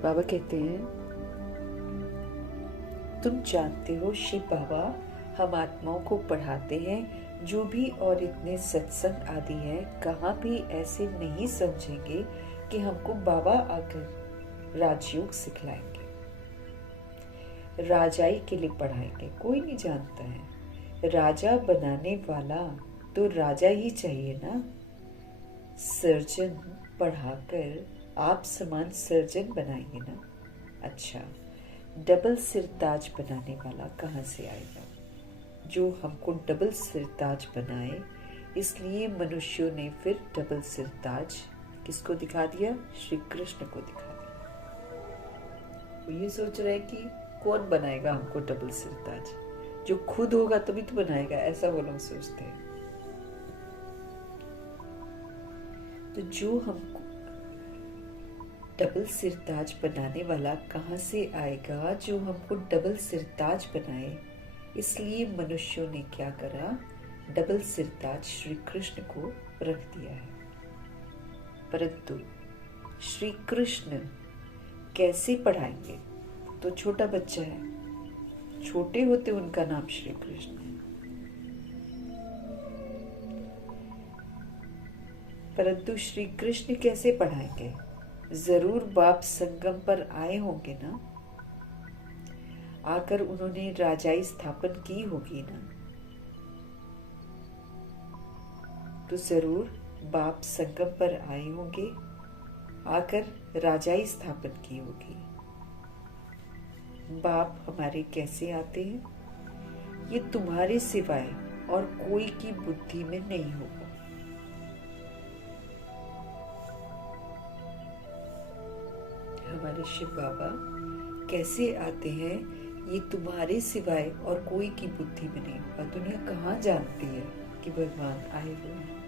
बाबा कहते हैं तुम जानते हो शिव बाबा हम आत्माओं को पढ़ाते हैं। जो भी और इतने सत्संग आदि हैं, कहाँ भी ऐसे नहीं समझेंगे कि हमको बाबा आकर राजयोग सिखलाएंगे, राजाई के लिए पढ़ाएंगे। कोई नहीं जानता है, राजा बनाने वाला तो राजा ही चाहिए ना। सर्जन पढ़ाकर आप समान सर्जन बनाएंगे ना। अच्छा, डबल सिरताज बनाने वाला कहाँ से आएगा जो हमको डबल सिरताज बनाए? इसलिए मनुष्यों ने फिर डबल सिरताज किसको दिखा दिया? श्री कृष्ण को दिखा दिया। वो ये सोच रहे कि कौन बनाएगा हमको डबल सिरताज? जो खुद होगा तभी तो बनाएगा, ऐसा वो लोग सोचते हैं। तो जो हमको डबल सिरताज बनाने वाला कहाँ से आएगा जो हमको डबल सिरताज बनाए? इसलिए मनुष्यों ने क्या करा? डबल सिरताज श्री कृष्ण को रख दिया है। परंतु श्री कृष्ण कैसे पढ़ाएंगे? तो छोटा बच्चा है, छोटे होते उनका नाम श्री कृष्ण है। परंतु श्री कृष्ण कैसे पढ़ाएंगे? जरूर बाप संगम पर आए होंगे ना, आकर उन्होंने राजाई स्थापन की होगी ना, तो जरूर बाप संगम पर आए होंगे, आकर राजाई स्थापन की होगी। बाप हमारे कैसे आते हैं? ये तुम्हारे सिवाय और कोई की बुद्धि में नहीं होगा। हमारे शिव बाबा कैसे आते हैं ये तुम्हारे सिवाय और कोई की बुद्धि में नहीं होगा। दुनिया कहाँ जानती है कि भगवान आए हुए हैं?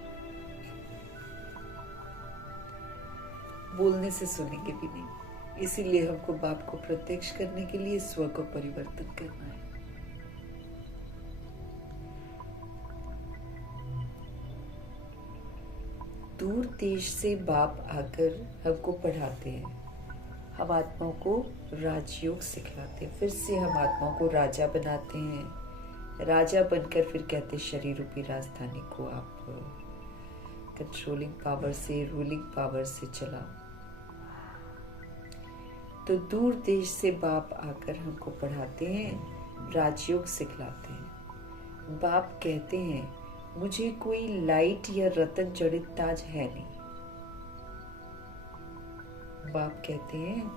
बोलने से सुनेंगे भी नहीं। इसीलिए हमको बाप को प्रत्यक्ष करने के लिए स्व को परिवर्तन करना है। दूर देश से बाप आकर हमको पढ़ाते हैं, हम आत्माओं को राजयोग सिखलाते हैं। फिर से हम आत्माओं को राजा बनाते हैं। राजा बनकर फिर कहते शरीर रूपी राजधानी को आप कंट्रोलिंग पावर से, रूलिंग पावर से चला। तो दूर देश से बाप आकर हमको पढ़ाते हैं, राजयोग सिखलाते हैं। बाप कहते हैं मुझे कोई लाइट या रतन जड़ित ताज है नहीं। बाप कहते हैं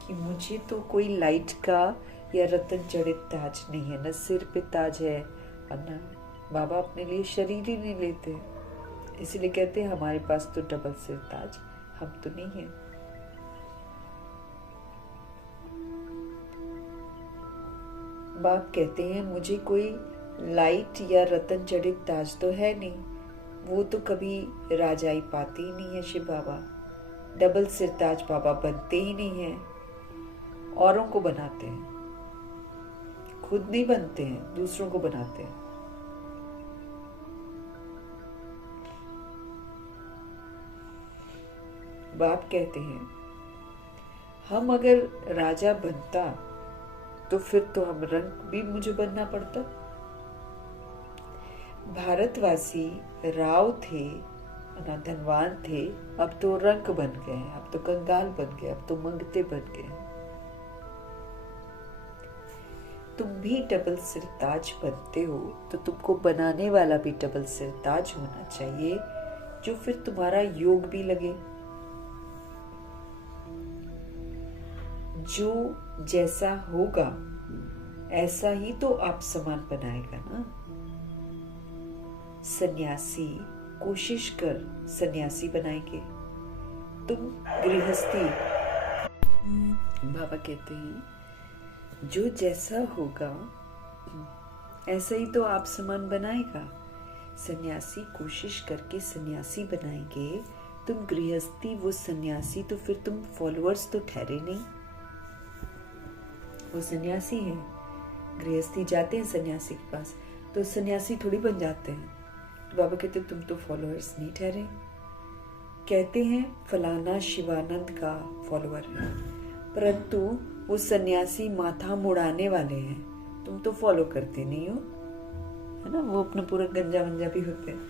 कि मुझे तो कोई लाइट का या रतन जड़ित ताज नहीं है, न सिर पे ताज है और न बाबा अपने लिए शरीर ही नहीं लेते, इसलिए कहते हैं हमारे पास तो डबल सिर ताज हम तो नहीं है। बाप कहते हैं मुझे कोई लाइट या रतन जड़ित ताज तो है नहीं, वो तो कभी राजाई पाते ही नहीं है शिव बाबा। डबल सिर ताज बाबा बनते ही नहीं है, औरों को बनाते हैं, खुद नहीं बनते हैं, दूसरों को बनाते हैं। बाप कहते हैं हम अगर राजा बनता तो फिर तो हम रंक भी मुझे बनना पड़ता। भारतवासी राव थे, ना धनवान थे, अब तो रंक बन गए, अब तो कंगाल बन गए, अब तो मंगते बन गए। तुम भी डबल सिरताज बनते हो तो तुमको बनाने वाला भी डबल सिरताज होना चाहिए, जो फिर तुम्हारा योग भी लगे। जो जैसा होगा ऐसा ही तो आप समान बनाएगा ना। सन्यासी कोशिश कर सन्यासी बनाएंगे, तुम गृहस्थी। बाबा कहते हैं जो जैसा होगा ऐसा ही तो आप समान बनाएगा। सन्यासी कोशिश करके सन्यासी बनाएंगे, तुम गृहस्थी वो सन्यासी, तो फिर तुम फॉलोअर्स तो ठहरे नहीं। वो सन्यासी है, गृहस्थी जाते हैं सन्यासी के पास तो सन्यासी थोड़ी बन जाते हैं। तो बाबा कहते तुम तो फॉलोअर्स नहीं ठहरे। कहते हैं फलाना शिवानंद का फॉलोअर है, परंतु वो सन्यासी माथा मुड़ाने वाले हैं, तुम तो फॉलो करते नहीं हो, है ना। वो अपना पूरा गंजा वंजा भी होते हैं।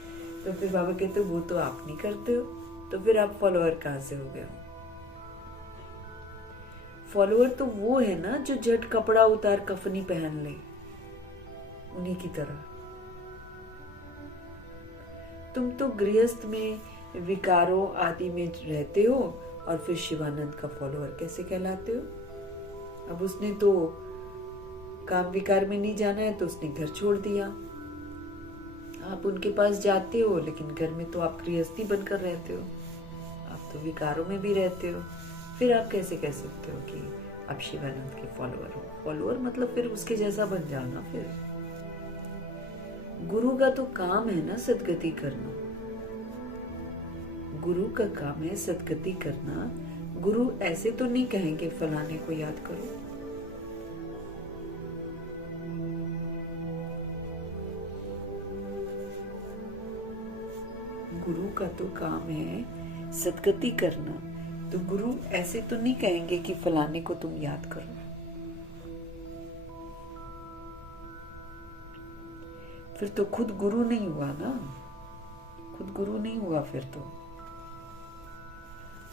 तो फिर बाबा कहते वो तो आप नहीं करते हो, तो फिर आप फॉलोअर कहाँ से हो गए हो। फॉलोअर तो वो है ना जो झट कपड़ा उतार कफनी पहन ले, उन्हीं की तरह। तुम तो गृहस्थ में विकारों आदि में रहते हो और फिर शिवानंद का फॉलोअर कैसे कहलाते हो। अब उसने तो काम विकार में नहीं जाना है तो उसने घर छोड़ दिया। आप उनके पास जाते हो लेकिन घर में तो आप गृहस्थी बनकर रहते हो, आप तो विकारों में भी रहते हो। फिर आप कैसे कह सकते हो कि आप शिवानंद के फॉलोअर हो। फॉलोअर मतलब फिर उसके जैसा बन जाना। फिर गुरु का तो काम है ना सदगति करना, गुरु का काम है सदगति करना। गुरु ऐसे तो नहीं कहेंगे फलाने को याद करो। गुरु का तो काम है सदगति करना, तो गुरु ऐसे तो नहीं कहेंगे कि फलाने को तुम याद करो। फिर तो खुद गुरु नहीं हुआ ना, खुद गुरु नहीं हुआ। फिर तो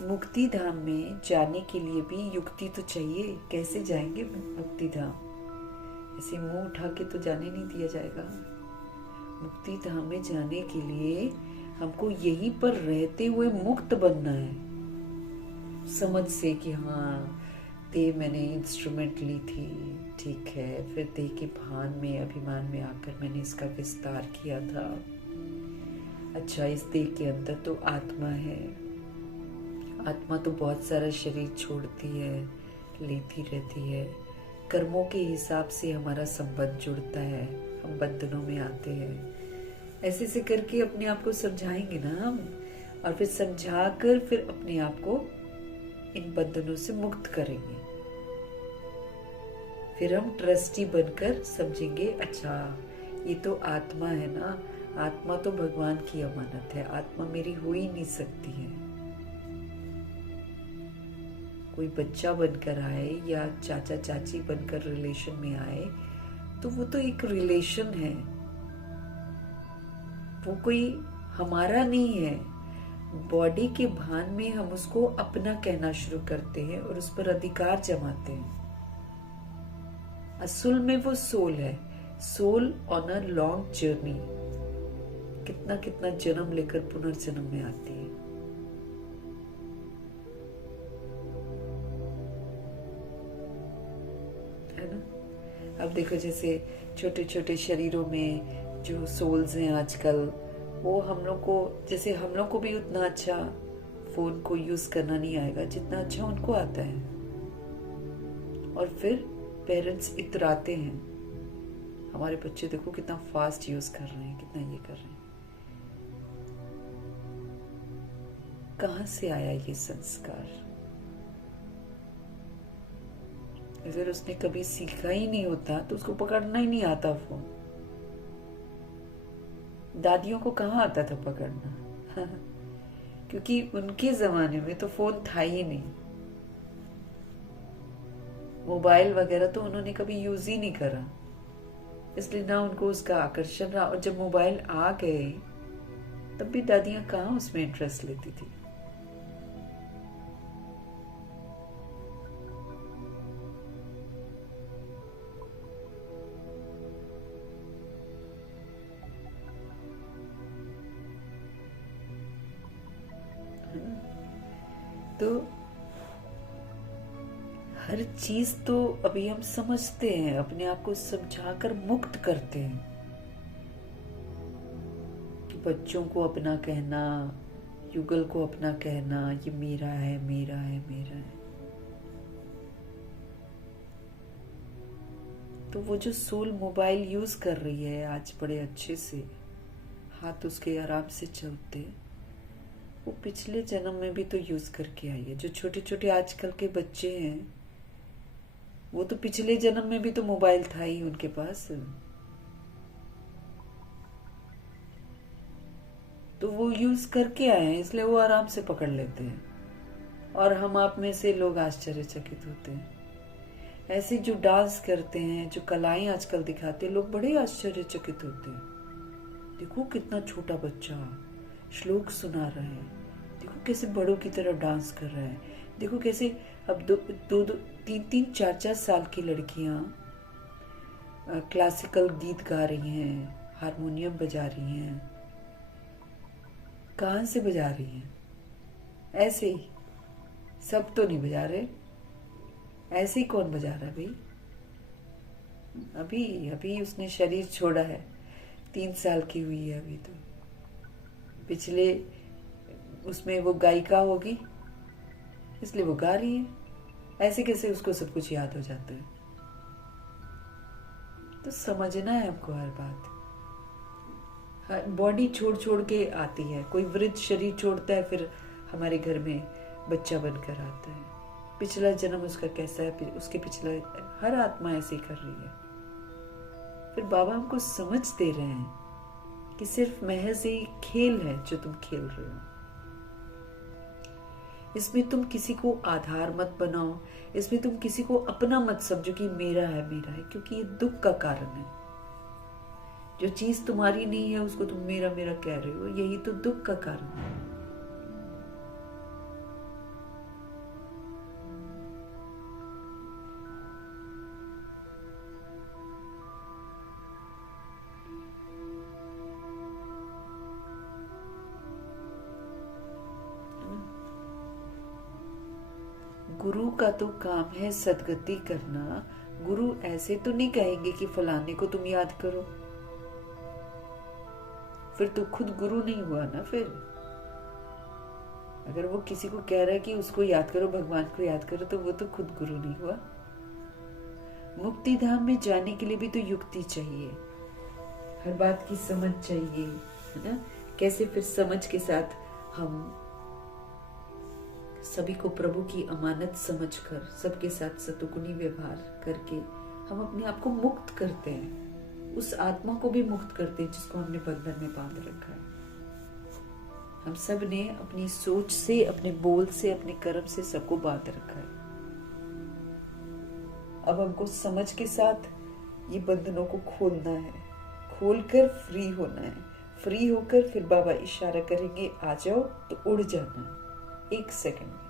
मुक्ति धाम में जाने के लिए भी युक्ति तो चाहिए। कैसे जाएंगे मुक्ति धाम, ऐसे मुंह उठा के तो जाने नहीं दिया जाएगा। मुक्ति धाम में जाने के लिए हमको यहीं पर रहते हुए मुक्त बनना है, समझ से कि हाँ देह मैंने इंस्ट्रूमेंट ली थी, ठीक है, फिर देह के भान में अभिमान में आकर मैंने इसका विस्तार किया था। अच्छा, इस देह के अंदर तो आत्मा है, आत्मा तो बहुत सारा शरीर छोड़ती है, लेती रहती है। कर्मों के हिसाब से हमारा संबंध जुड़ता है, हम बंधनों में आते हैं। ऐसे से करके अपने आप को समझाएंगे ना हम, और फिर समझाकर फिर अपने आप को इन बंधनों से मुक्त करेंगे। फिर हम ट्रस्टी बनकर समझेंगे, अच्छा ये तो आत्मा है ना, आत्मा तो भगवान की अमानत है, आत्मा मेरी हो ही नहीं सकती है। कोई बच्चा बनकर आए या चाचा चाची बनकर रिलेशन में आए तो वो तो एक रिलेशन है, वो कोई हमारा नहीं है। बॉडी के भान में हम उसको अपना कहना शुरू करते हैं और उस पर अधिकार जमाते हैं। असल में वो सोल है, soul on a long journey, कितना कितना जन्म लेकर पुनर्जन्म में आती है। है ना? अब देखो जैसे छोटे छोटे शरीरों में जो सोल्स हैं आजकल, वो हम लोग को, जैसे हम लोग को भी उतना अच्छा फोन को यूज करना नहीं आएगा जितना अच्छा उनको आता है। और फिर पेरेंट्स इतराते हैं, हमारे बच्चे देखो कितना फास्ट यूज कर रहे हैं, कितना ये कर रहे हैं। कहां से आया ये संस्कार? अगर उसने कभी सीखा ही नहीं होता तो उसको पकड़ना ही नहीं आता फोन। दादियों को कहाँ आता था पकड़ना क्योंकि उनके जमाने में तो फोन था ही नहीं, मोबाइल वगैरह तो उन्होंने कभी यूज ही नहीं करा, इसलिए ना उनको उसका आकर्षण रहा। और जब मोबाइल आ गए तब भी दादियां कहाँ उसमें इंटरेस्ट लेती थी। तो हर चीज तो अभी हम समझते हैं, अपने आप को समझाकर मुक्त करते हैं कि बच्चों को अपना कहना, युगल को अपना कहना, ये मेरा है मेरा है मेरा है। तो वो जो सोल मोबाइल यूज कर रही है आज बड़े अच्छे से, हाथ उसके आराम से चलते, वो पिछले जन्म में भी तो यूज करके आई है। जो छोटे छोटे आजकल के बच्चे हैं वो तो पिछले जन्म में भी तो मोबाइल था ही उनके पास, तो वो यूज करके आए हैं, इसलिए वो आराम से पकड़ लेते हैं। और हम आप में से लोग आश्चर्यचकित होते हैं। ऐसे जो डांस करते हैं, जो कलाएं आजकल दिखाते हैं, लोग बड़े आश्चर्यचकित होते हैं। देखो कितना छोटा बच्चा श्लोक सुना रहा है, देखो कैसे बड़ों की तरह डांस कर रहा है, देखो कैसे अब दो दो, दो तीन तीन चार चार साल की लड़कियां क्लासिकल गीत गा रही हैं, हारमोनियम बजा रही हैं। कहां से बजा रही हैं? ऐसे ही, सब तो नहीं बजा रहे, ऐसे ही कौन बजा रहा है भाई? अभी अभी उसने शरीर छोड़ा है, 3 साल की हुई है अभी। तो पिछले उसमें वो गायिका होगी इसलिए वो गा रही है, ऐसे कैसे उसको सब कुछ याद हो जाता है? तो समझना है हमको हर बात। हर बॉडी छोड़ छोड़ के आती है, कोई वृद्ध शरीर छोड़ता है फिर हमारे घर में बच्चा बनकर आता है। पिछला जन्म उसका कैसा है, उसके पिछला, हर आत्मा ऐसे ही कर रही है। फिर बाबा हमको समझ दे रहे हैं कि सिर्फ महज एक खेल है जो तुम खेल रहे हो। इसमें तुम किसी को आधार मत बनाओ, इसमें तुम किसी को अपना मत समझो कि मेरा है मेरा है, क्योंकि ये दुख का कारण है। जो चीज तुम्हारी नहीं है उसको तुम मेरा मेरा कह रहे हो, यही तो दुख का कारण है। गुरु का तो काम है सदगति करना। गुरु ऐसे तो नहीं कहेंगे कि फलाने को तुम याद करो, फिर तो खुद गुरु नहीं हुआ ना। फिर अगर वो किसी को कह रहा है कि उसको याद करो, भगवान को याद करो, तो वो तो खुद गुरु नहीं हुआ। मुक्ति धाम में जाने के लिए भी तो युक्ति चाहिए, हर बात की समझ चाहिए, है ना? कैसे फिर समझ के साथ हम सभी को प्रभु की अमानत समझकर सबके साथ सतुगुणी व्यवहार करके हम अपने आप को मुक्त करते हैं, उस आत्मा को भी मुक्त करते हैं जिसको हमने बंधन में बांध रखा है। हम सब ने अपनी सोच से, अपने बोल से, अपने कर्म से सबको बांध रखा है। अब हमको समझ के साथ ये बंधनों को खोलना है, खोलकर फ्री होना है। फ्री होकर फिर बाबा इशारा करेंगे आ जाओ, तो उड़ जाना 1 सेकंड में।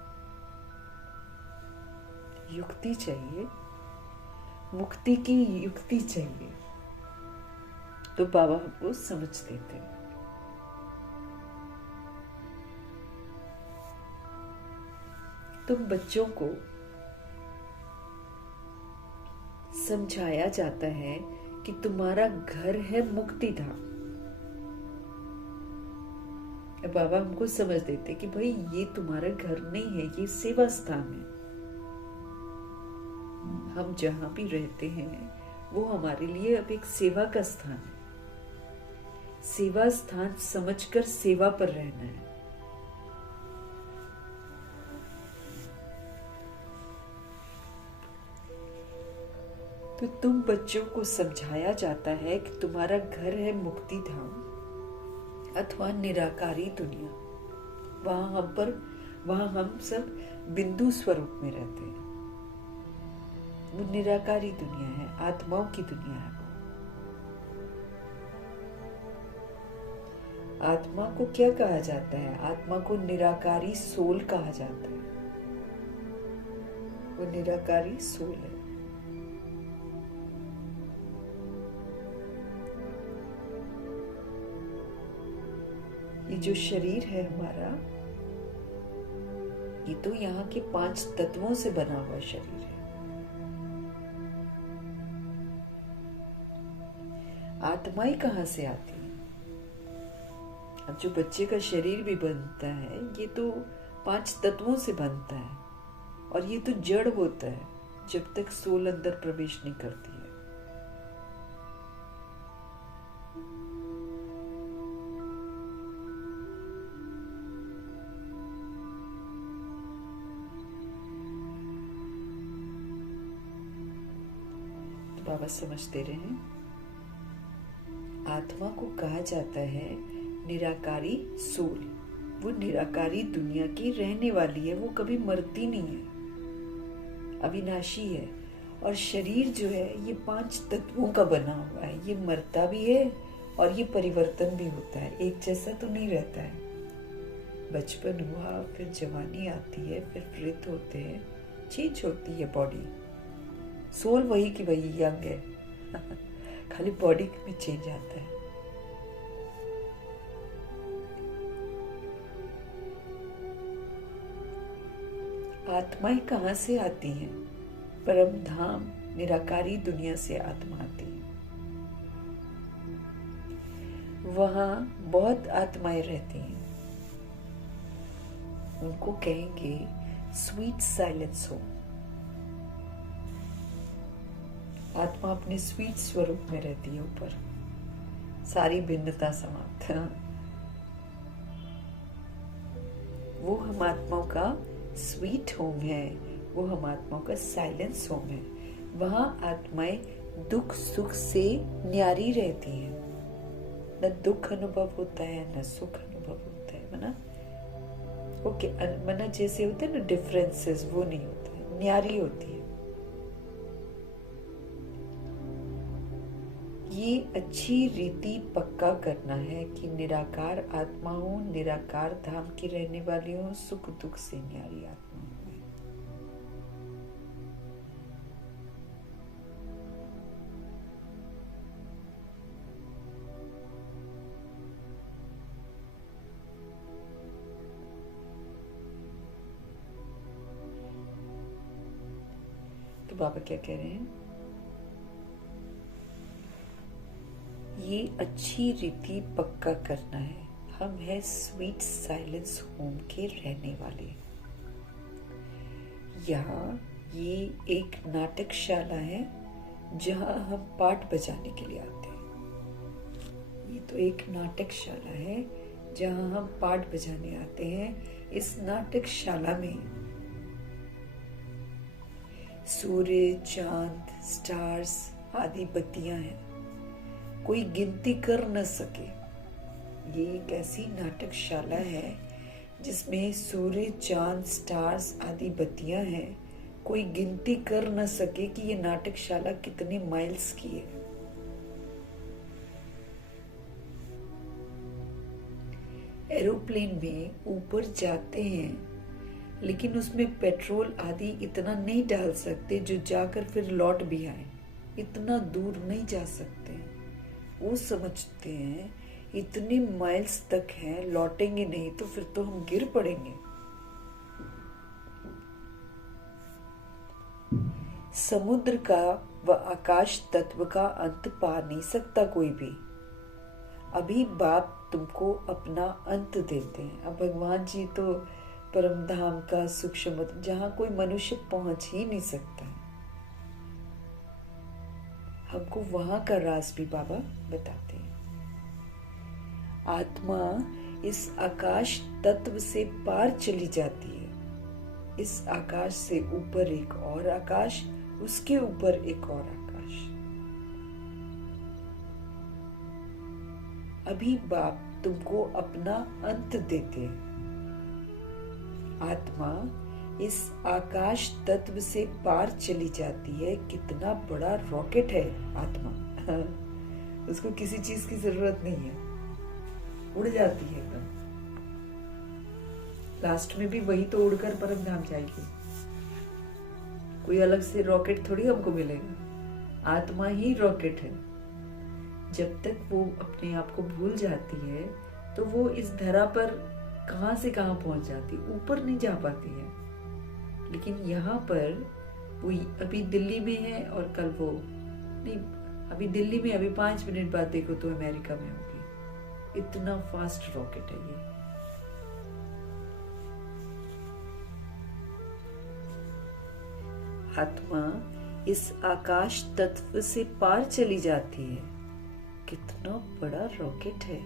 युक्ति चाहिए, मुक्ति की युक्ति चाहिए, तो बाबा हमको समझ देते हैं। तुम बच्चों को समझाया जाता है कि तुम्हारा घर है मुक्ति धाम। बाबा हमको समझ देते कि भाई ये तुम्हारा घर नहीं है, ये सेवा स्थान है। हम जहां भी रहते हैं वो हमारे लिए अब एक सेवा का स्थान है। सेवा स्थान समझकर सेवा पर रहना है। तो तुम बच्चों को समझाया जाता है कि तुम्हारा घर है मुक्ति धाम अथवा निराकारी दुनिया। वहां हम सब बिंदु स्वरूप में रहते हैं। वो निराकारी दुनिया है, आत्माओं की दुनिया है। आत्मा को क्या कहा जाता है? आत्मा को निराकारी सोल कहा जाता है। वो निराकारी सोल है। ये जो शरीर है हमारा, ये तो यहाँ के 5 तत्वों से बना हुआ शरीर है। आत्माएं कहाँ से आती है? अब जो बच्चे का शरीर भी बनता है, ये तो 5 तत्वों से बनता है, और ये तो जड़ होता है जब तक सोल अंदर प्रवेश नहीं करती है। तो बाबा समझते रहे, आत्मा को कहा जाता है निराकारी सोल। वो निराकारी दुनिया की रहने वाली है, वो कभी मरती नहीं है, अविनाशी है। और शरीर जो है ये 5 तत्वों का बना हुआ है। ये मरता भी है और ये परिवर्तन भी होता है, एक जैसा तो नहीं रहता है। बचपन हुआ, फिर जवानी आती है, फिर वृद्ध होते हैं, चेंज होती है बॉडी। सोल वही की वही यंग है खाली बॉडी में चेंज आता है। आत्माएं कहाँ से आती हैं? परम धाम निराकारी दुनिया से आत्मा आती है। वहां बहुत आत्माएं रहती हैं। उनको कहेंगे स्वीट साइलेंस हो। आत्मा अपने स्वीट स्वरूप में रहती है ऊपर, सारी भिन्नता समाप्त। वो हम आत्माओं का स्वीट होम है, वो हम आत्माओं का साइलेंस होम है। वहां आत्माएं दुख सुख से न्यारी रहती हैं। न दुख अनुभव होता है, न सुख अनुभव होता है। मना ओके, मना जैसे होते हैं ना डिफरेंसेस, वो नहीं होता है, न्यारी होती है। ये अच्छी रीति पक्का करना है कि निराकार आत्मा हूं, निराकार धाम की रहने वाली हूं, सुख दुख से न्यारी आत्मा हूं। तो बाबा क्या कह रहे हैं? ये अच्छी रीति पक्का करना है। हम है स्वीट साइलेंस होम के रहने वाले। यहाँ ये एक नाटकशाला है जहाँ हम पाठ बजाने के लिए आते हैं। ये तो एक नाटकशाला है जहाँ हम पाठ बजाने आते हैं। इस नाटकशाला में सूर्य, चांद, स्टार्स आदि बत्तियां हैं, कोई गिनती कर न सके। ये एक ऐसी नाटकशाला है जिसमें सूर्य, चांद, स्टार्स आदि बत्तियां हैं, कोई गिनती कर न सके कि ये नाटकशाला कितने माइल्स की है। एरोप्लेन में ऊपर जाते हैं, लेकिन उसमें पेट्रोल आदि इतना नहीं डाल सकते जो जाकर फिर लौट भी आए। इतना दूर नहीं जा सकते। वो समझते हैं इतने माइल्स तक हैं, लौटेंगे नहीं तो फिर तो हम गिर पड़ेंगे। समुद्र का व आकाश तत्व का अंत पा नहीं सकता कोई भी। अभी बाप तुमको अपना अंत देते हैं। अब भगवान जी तो परम धाम का सूक्ष्म, जहां कोई मनुष्य पहुंच ही नहीं सकता है, हमको वहां का राज भी बाबा बताते हैं। आत्मा इस आकाश तत्व से पार चली जाती है। इस आकाश से ऊपर एक और आकाश, उसके ऊपर एक और आकाश। अभी बाप तुमको अपना अंत देते हैं। आत्मा इस आकाश तत्व से पार चली जाती है। कितना बड़ा रॉकेट है आत्मा। उसको किसी चीज की जरूरत नहीं है, उड़ जाती है एकदम। लास्ट में भी वही तो उड़कर परम धाम जाएगी। कोई अलग से रॉकेट थोड़ी हमको मिलेगा, आत्मा ही रॉकेट है। जब तक वो अपने आप को भूल जाती है तो वो इस धरा पर कहां से कहां पहुंच जाती, ऊपर नहीं जा पाती है। लेकिन यहाँ पर वो अभी दिल्ली में है और कल वो नहीं, अभी दिल्ली में, अभी 5 मिनट बाद देखो तो अमेरिका में होगी। इतना फास्ट रॉकेट है ये। आत्मा इस आकाश तत्व से पार चली जाती है। कितना बड़ा रॉकेट है।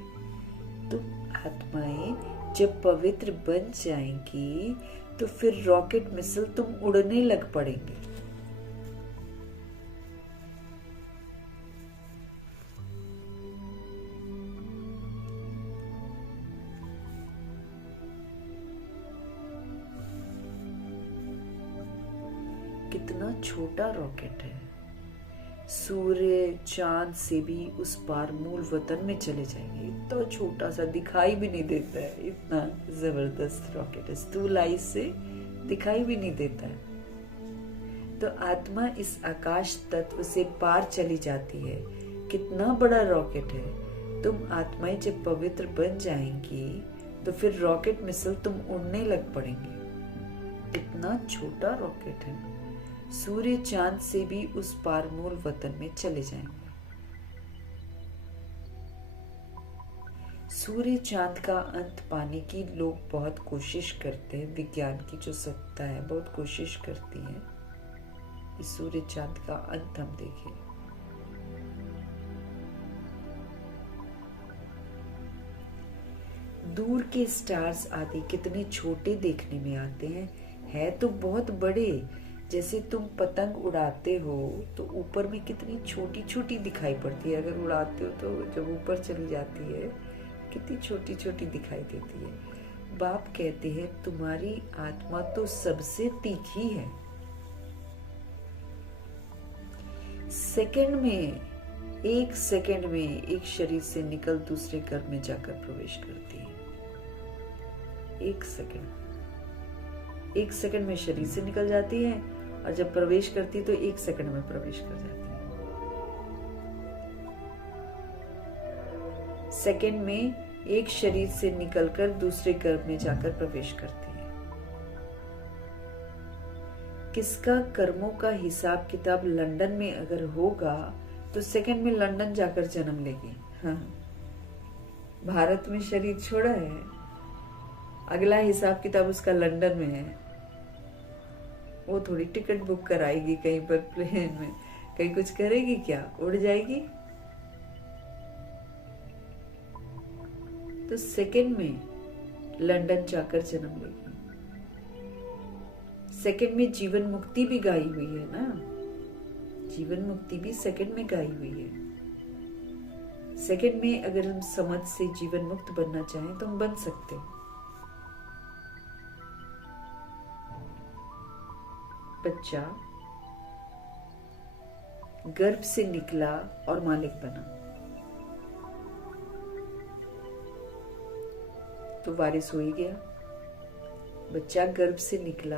तो आत्माएं जब पवित्र बन जाएंगी तो फिर रॉकेट मिसल तुम उड़ने लग पड़ेंगे। कितना छोटा रॉकेट है। सूर्य चांद से भी उस पार मूल वतन में चले जाएंगे। इतना छोटा सा, दिखाई भी नहीं देता है। इतना जबरदस्त रॉकेट है, स्थूल आई से दिखाई भी नहीं देता है। तो आत्मा इस आकाश तत्व से पार चली जाती है। कितना बड़ा रॉकेट है। तुम आत्माएं जब पवित्र बन जाएंगी तो फिर रॉकेट मिसल तुम उड़ने लग पड़ेंगे। इतना छोटा रॉकेट है। सूर्य चांद से भी उस पार मूल वतन में चले जाएंगे। सूर्य चांद का अंत पाने की लोग बहुत कोशिश करते हैं। विज्ञान की जो सत्ता है बहुत कोशिश करती है इस सूर्य चांद का अंत हम देखें। दूर के स्टार्स आदि कितने छोटे देखने में आते हैं, है तो बहुत बड़े। जैसे तुम पतंग उड़ाते हो तो ऊपर में कितनी छोटी छोटी दिखाई पड़ती है। अगर उड़ाते हो तो जब ऊपर चली जाती है कितनी छोटी छोटी दिखाई देती है। बाप कहते हैं तुम्हारी आत्मा तो सबसे तीखी है। सेकंड में, 1 सेकंड में एक शरीर से निकल दूसरे गर्भ में जाकर प्रवेश करती है। 1 सेकंड में शरीर से निकल जाती है और जब प्रवेश करती है तो 1 सेकंड में प्रवेश कर जाती है। सेकंड में एक शरीर से निकलकर दूसरे गर्भ में जाकर प्रवेश करती है। किसका कर्मों का हिसाब किताब लंदन में अगर होगा तो सेकंड में लंदन जाकर जन्म लेगी। हाँ, भारत में शरीर छोड़ा है, अगला हिसाब किताब उसका लंदन में है। वो थोड़ी टिकट बुक कराएगी कहीं पर प्लेन में, कहीं कुछ करेगी क्या, उड़ जाएगी। तो सेकंड में लंदन जाकर जन्म लेगी। सेकंड में जीवन मुक्ति भी गाई हुई है ना, जीवन मुक्ति भी सेकंड में गाई हुई है। सेकंड में अगर हम समझ से जीवन मुक्त बनना चाहें तो हम बन सकते हैं। बच्चा गर्भ से निकला और मालिक बना, तो वारिस हो ही गया, बच्चा गर्भ से निकला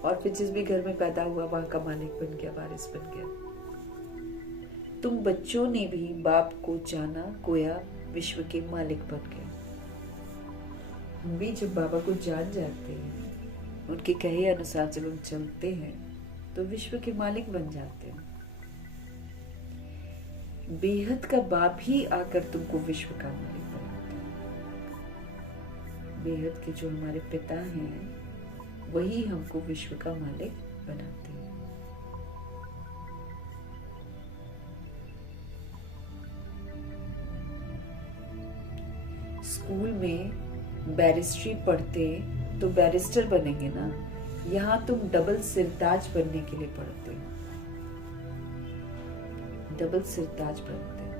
और फिर जिस भी घर में पैदा हुआ वहां का मालिक बन गया, वारिस बन गया। तुम बच्चों ने भी बाप को जाना, गोया विश्व के मालिक बन गए। हम भी जब बाबा को जान जाते हैं, उनके कहे अनुसार जब हम चलते हैं, तो विश्व के मालिक बन जाते हैं। बेहद का बाप ही आकर तुमको विश्व का मालिक बनाता है। बेहद के जो हमारे पिता हैं, वही हमको विश्व का मालिक बनाते हैं। स्कूल में बैरिस्ट्री पढ़ते तो बैरिस्टर बनेंगे ना, यहाँ तुम डबल सिरताज बनने के लिए पढ़ते हो, डबल सिरताज बनते हैं,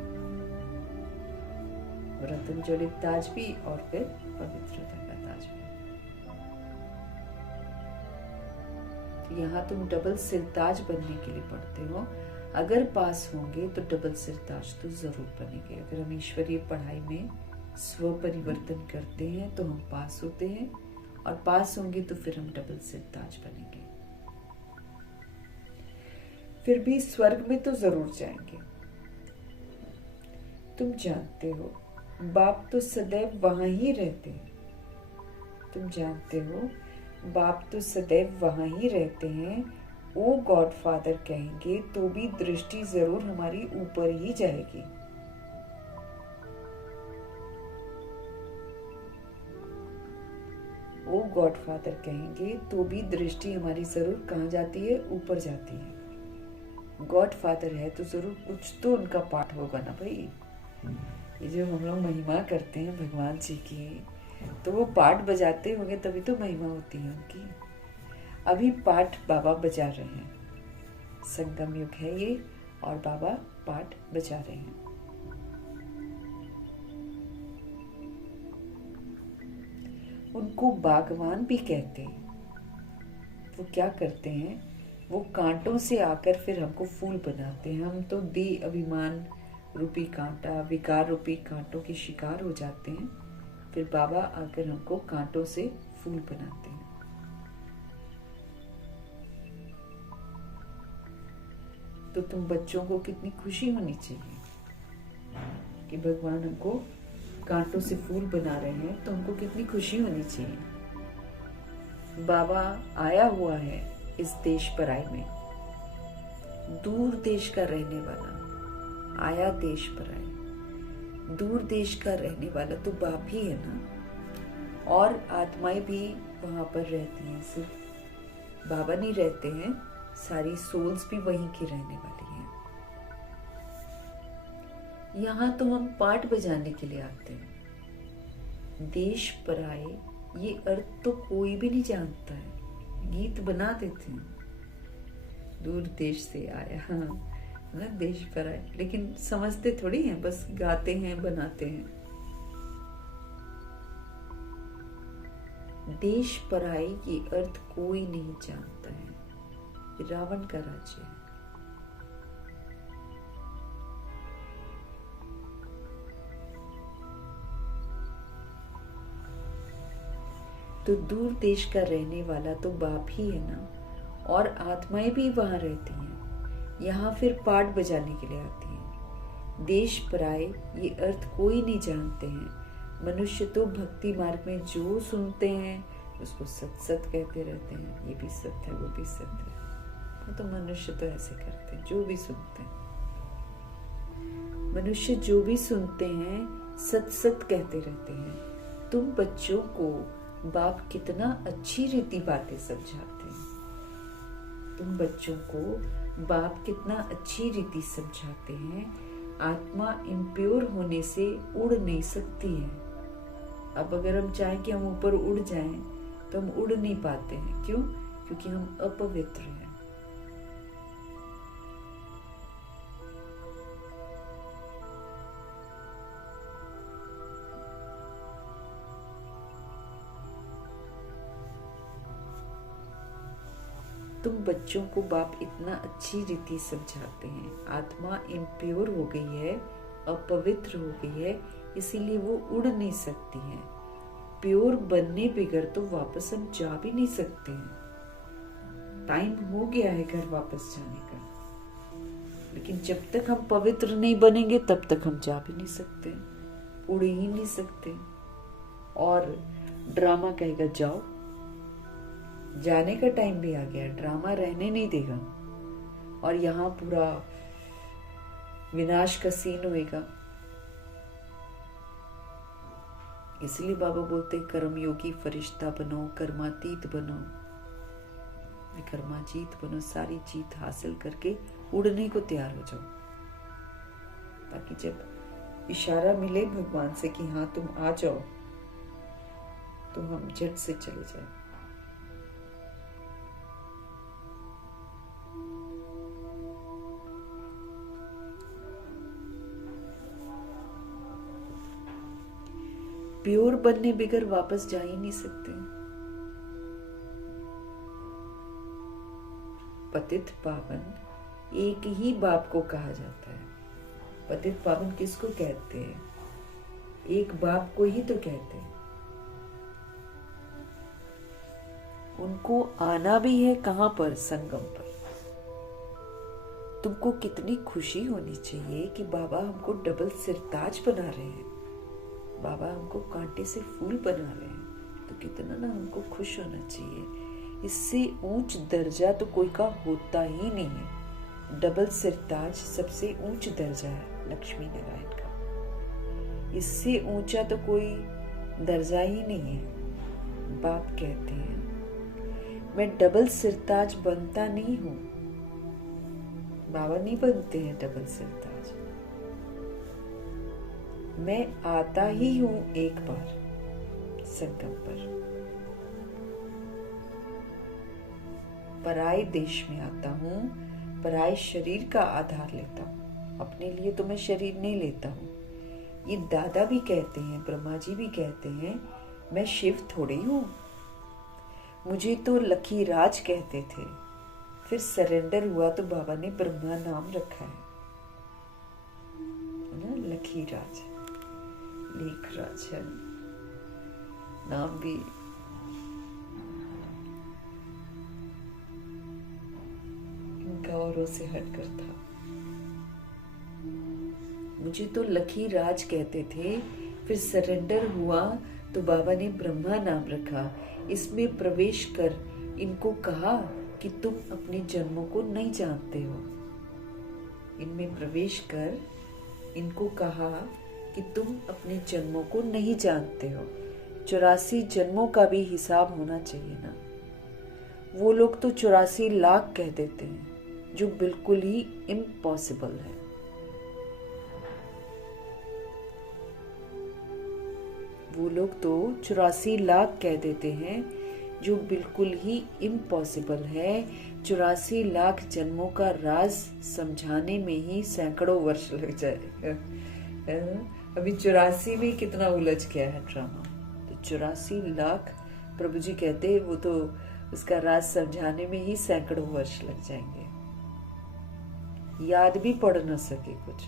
रत्न जड़ित ताज भी और फिर पवित्रता का ताज भी। यहाँ तुम डबल सिरताज बनने के लिए पढ़ते हो। अगर पास होंगे तो डबल सिरताज तो जरूर बनेंगे। अगर हम ईश्वरीय पढ़ाई में स्व परिवर्तन करते हैं तो हम पास होते हैं, और पास होंगे तो फिर हम डबल सिरताज बनेंगे। फिर भी स्वर्ग में तो जरूर जाएंगे। तुम जानते हो बाप तो सदैव वहां ही रहते हैं। तुम जानते हो बाप तो सदैव वहां ही रहते हैं। ओ गॉड फादर कहेंगे तो भी दृष्टि जरूर हमारी ऊपर ही जाएगी। ओ गॉड फादर कहेंगे तो भी दृष्टि हमारी जरूर कहाँ जाती है? ऊपर जाती है। गॉड फादर है तो जरूर कुछ तो उनका पाठ होगा ना भाई। ये जो हम लोग महिमा करते हैं भगवान जी की, तो वो पाठ बजाते होंगे तभी तो महिमा होती है उनकी। अभी पाठ बाबा बजा रहे हैं, संगम युग है ये, और बाबा पाठ बजा रहे हैं। उनको बागवान भी कहते हैं। वो क्या करते हैं? वो कांटों से आकर फिर हमको फूल बनाते हैं। हम तो दे अभिमान रूपी कांटा, विकार रूपी कांटों के शिकार हो जाते हैं, फिर बाबा आकर हमको कांटों से फूल बनाते हैं। तो तुम बच्चों को कितनी खुशी होनी चाहिए कि भगवान हमको कांटों से फूल बना रहे हैं, तो हमको कितनी खुशी होनी चाहिए। बाबा आया हुआ है इस देश पराई में, दूर देश का रहने वाला आया देश पराई। दूर देश का रहने वाला तो बाप ही है ना, और आत्माएं भी वहां पर रहती हैं। सिर्फ बाबा नहीं रहते हैं, सारी सोल्स भी वहीं की रहने वाली हैं। यहाँ तो हम पाठ बजाने के लिए आते हैं। देश पराए ये अर्थ तो कोई भी नहीं जानता है, गीत बना देते हैं। दूर देश से आया, हाँ ना, देश पराए, लेकिन समझते थोड़ी हैं, बस गाते हैं, बनाते हैं। देश पराई ये अर्थ कोई नहीं जानता है, रावण का राज्य है। तो दूर देश का रहने वाला तो बाप ही है ना, और आत्माएं भी वहां रहती हैं। यहाँ फिर पाठ बजाने के लिए आती हैं। देश पराए ये अर्थ कोई नहीं जानते हैं। मनुष्य तो भक्ति मार्ग में जो सुनते हैं उसको सत सत कहते रहते हैं, ये भी सत्य है, वो भी सत्य है। तो मनुष्य तो ऐसे करते हैं, जो भी सुनते हैं। मनुष्य जो भी सुनते हैं सत सत कहते रहते हैं। तुम बच्चों को बाप कितना अच्छी रीति बातें समझाते हैं। तुम बच्चों को बाप कितना अच्छी रीति समझाते हैं। आत्मा इम्प्योर होने से उड़ नहीं सकती है। अब अगर हम चाहें कि हम ऊपर उड़ जाएं तो हम उड़ नहीं पाते हैं। क्यों? क्योंकि हम अपवित्र हैं। तुम बच्चों को बाप इतना अच्छी रीति समझाते हैं। आत्मा इम्प्योर हो गई है, अपवित्र हो गई है, इसीलिए वो उड़ नहीं सकती है। प्योर बनने बगैर तो वापस हम जा भी नहीं सकते हैं। टाइम हो गया है घर वापस जाने का, लेकिन जब तक हम पवित्र नहीं बनेंगे तब तक हम जा भी नहीं सकते, उड़ ही नहीं सकते। और ड्रामा कहेगा जाओ, जाने का टाइम भी आ गया, ड्रामा रहने नहीं देगा और यहाँ पूरा विनाश का सीन होएगा। इसलिए बाबा बोलते कर्मयोगी फरिश्ता बनो, कर्मातीत बनो, कर्माजीत बनो, सारी जीत हासिल करके उड़ने को तैयार हो जाओ, ताकि जब इशारा मिले भगवान से कि हाँ तुम आ जाओ, तो हम झट से चले जाए। प्योर बनने बगैर वापस जा ही नहीं सकते। पतित पावन एक ही बाप को कहा जाता है। पतित पावन किसको कहते हैं? एक बाप को ही तो कहते हैं। उनको आना भी है कहां पर? संगम पर। तुमको कितनी खुशी होनी चाहिए कि बाबा हमको डबल सिरताज बना रहे हैं, बाबा हमको कांटे से फूल बना रहे हैं, तो कितना ना हमको खुश होना चाहिए। इससे ऊंच दर्जा तो कोई का होता ही नहीं है। डबल सिरताज सबसे ऊंच दर्जा है लक्ष्मी नारायण का, इससे ऊंचा तो कोई दर्जा ही नहीं है। बाप कहते हैं मैं डबल सिरताज बनता नहीं हूं। बाबा नहीं बनते हैं डबल सिरताज, मैं आता ही हूं एक बार संगम पर। पराये देश में आता हूं, पराये शरीर का आधार लेता हूं, अपने लिए तो मैं शरीर नहीं लेता हूं। ये दादा भी कहते हैं, ब्रह्मा जी भी कहते हैं, मैं शिव थोड़ी हूं। मुझे तो लखीराज कहते थे, फिर सरेंडर हुआ तो बाबा ने ब्रह्मा नाम रखा है ना, लखीराज, लेखराज है नाम भी। गौरों से हटकर था। मुझे तो लखीराज कहते थे, फिर सरेंडर हुआ तो बाबा ने ब्रह्मा नाम रखा। इसमें प्रवेश कर इनको कहा कि तुम अपने जन्मों को नहीं जानते हो। इनमें प्रवेश कर इनको कहा कि तुम अपने जन्मों को नहीं जानते हो। 84 जन्मों का भी हिसाब होना चाहिए ना। वो लोग तो 84 लाख कह देते हैं, जो बिल्कुल ही इम्पॉसिबल है। वो लोग तो 84 लाख कह देते हैं, जो बिल्कुल ही इम्पॉसिबल है। 84 लाख जन्मों का राज समझाने में ही सैकड़ों वर्ष लग जाएगा। अभी 84 में कितना उलझ गया है ड्रामा, तो 84 लाख प्रभु जी कहते हैं वो तो उसका राज समझाने में ही सैकड़ों वर्ष लग जाएंगे। याद भी पढ़ न सके कुछ।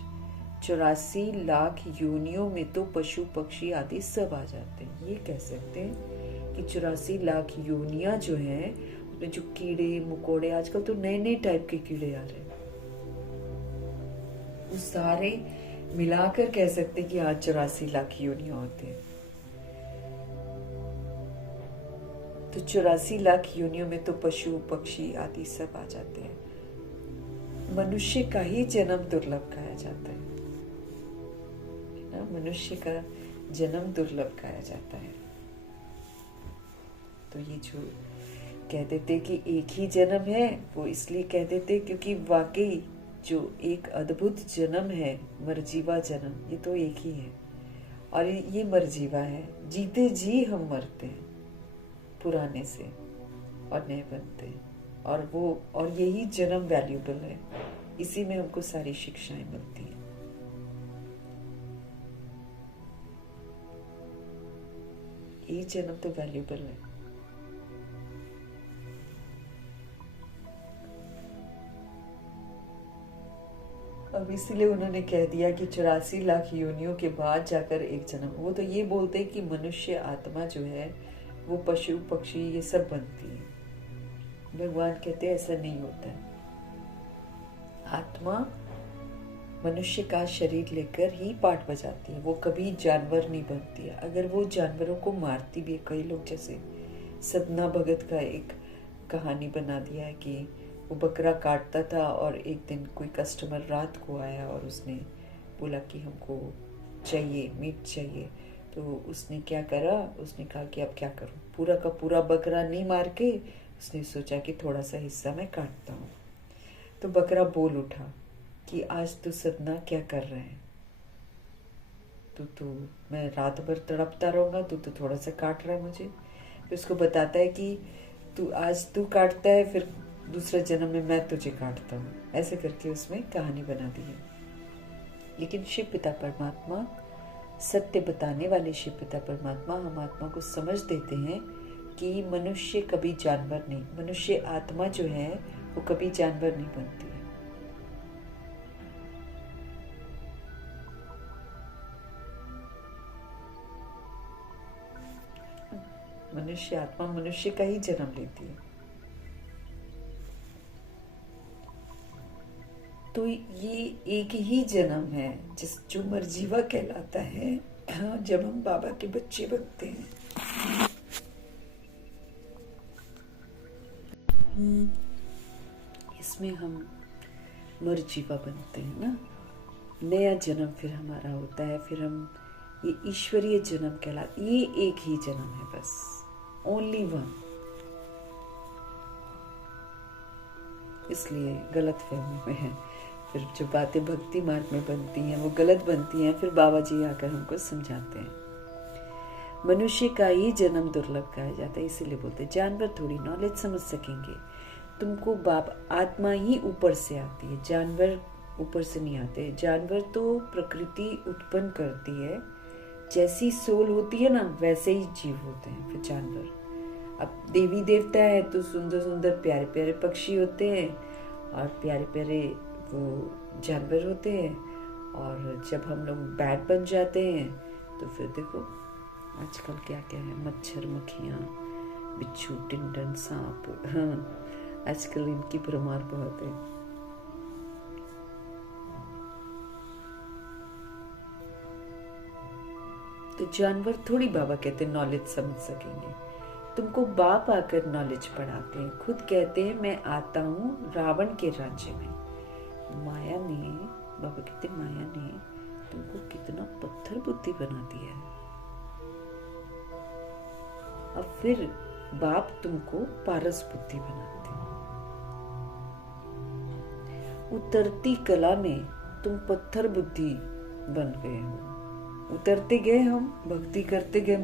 84 लाख योनियों में तो पशु पक्षी आदि सब आ जाते हैं। ये कह सकते हैं कि 84 लाख योनियां जो हैं उसमें जो कीड़े मकोड़े, आजकल तो नए नए टाइप के कीड़े आ रहे हैं, वो सारे मिलाकर कह सकते हैं कि आज 84 लाख योनियां होते हैं। तो 84 लाख योनियों में तो पशु पक्षी आदि सब आ जाते हैं। मनुष्य का ही जन्म दुर्लभ कहा जाता है ना, मनुष्य का जन्म दुर्लभ कहा जाता है। तो ये जो कह देते कि एक ही जन्म है, वो इसलिए कह देते क्योंकि वाकई जो एक अद्भुत जन्म है, मरजीवा जन्म, ये तो एक ही है। और ये मरजीवा है, जीते जी हम मरते हैं पुराने से और नए बनते हैं। और यही जन्म वैल्यूबल है, इसी में हमको सारी शिक्षाएं मिलती हैं। ये जन्म तो वैल्यूबल है। अब इसीलिए उन्होंने कह दिया कि 84 लाख योनियों के बाद जाकर एक जन्म। वो तो ये बोलते हैं कि मनुष्य आत्मा जो है वो पशु पक्षी ये सब बनती है। भगवान कहते हैं ऐसा नहीं होता है। आत्मा मनुष्य का शरीर लेकर ही पाठ बजाती है, वो कभी जानवर नहीं बनती है। अगर वो जानवरों को मारती भी है, कई लोग जैसे सदना भगत का एक कहानी बना दिया है कि वो बकरा काटता था और एक दिन कोई कस्टमर रात को आया और उसने बोला कि हमको चाहिए, मीट चाहिए। तो उसने क्या करा, उसने कहा कि अब क्या करूं, पूरा का पूरा बकरा नहीं मार के उसने सोचा कि थोड़ा सा हिस्सा मैं काटता हूँ। तो बकरा बोल उठा कि आज तू सदना क्या कर रहे हैं, तू मैं रात भर तड़पता रहूंगा, तू तो थोड़ा सा काट रहा है मुझे। फिर उसको बताता है कि तू काटता है, फिर दूसरे जन्म में मैं तुझे काटता हूँ। ऐसे करके उसमें कहानी बना दी है। लेकिन शिव पिता परमात्मा, सत्य बताने वाले शिव पिता परमात्मा हम आत्मा को समझ देते हैं कि मनुष्य कभी जानवर नहीं, मनुष्य आत्मा जो है वो कभी जानवर नहीं बनती है। मनुष्य आत्मा मनुष्य का ही जन्म लेती है। तो ये एक ही जन्म है जो मरजीवा कहलाता है। जब हम बाबा के बच्चे बनते हैं, इसमें हम मरजीवा बनते हैं ना, नया जन्म फिर हमारा होता है। फिर हम ये ईश्वरीय जन्म कहलाता, ये एक ही जन्म है, बस ओनली वन। इसलिए गलत फहमी में है। फिर जो बातें भक्ति मार्ग में बनती हैं वो गलत बनती हैं। फिर बाबा जी आकर हमको समझाते हैं मनुष्य का ही जन्म दुर्लभ कहा जाता है। इसीलिए बोलते हैं जानवर थोड़ी नॉलेज समझ सकेंगे, तुमको बाप आत्मा ही ऊपर से आती है, जानवर ऊपर से नहीं आते। जानवर तो प्रकृति उत्पन्न करती है, जैसी सोल होती है ना वैसे ही जीव होते हैं फिर जानवर। अब देवी देवता है तो सुंदर सुंदर प्यारे प्यारे पक्षी होते हैं और प्यारे प्यारे वो जानवर होते हैं। और जब हम लोग बैड बन जाते हैं तो फिर देखो आजकल क्या क्या है, मच्छर, मक्खियाँ, बिच्छू, टिंडन, सांप। हाँ, आजकल इनकी भरमार बहुत है। तो जानवर थोड़ी बाबा कहते नॉलेज समझ सकेंगे, तुमको बाप आकर नॉलेज पढ़ाते हैं। खुद कहते हैं मैं आता हूँ रावण के राज्य में। माया ने, बाबा कहते माया ने तुमको कितना पत्थर बुद्धि बना दिया है। अब फिर बाप तुमको पारस बुद्धि बनाते हैं। उतरती कला में तुम पत्थर बुद्धि बन गए हो। उतरते गए हम, भक्ति करते गए,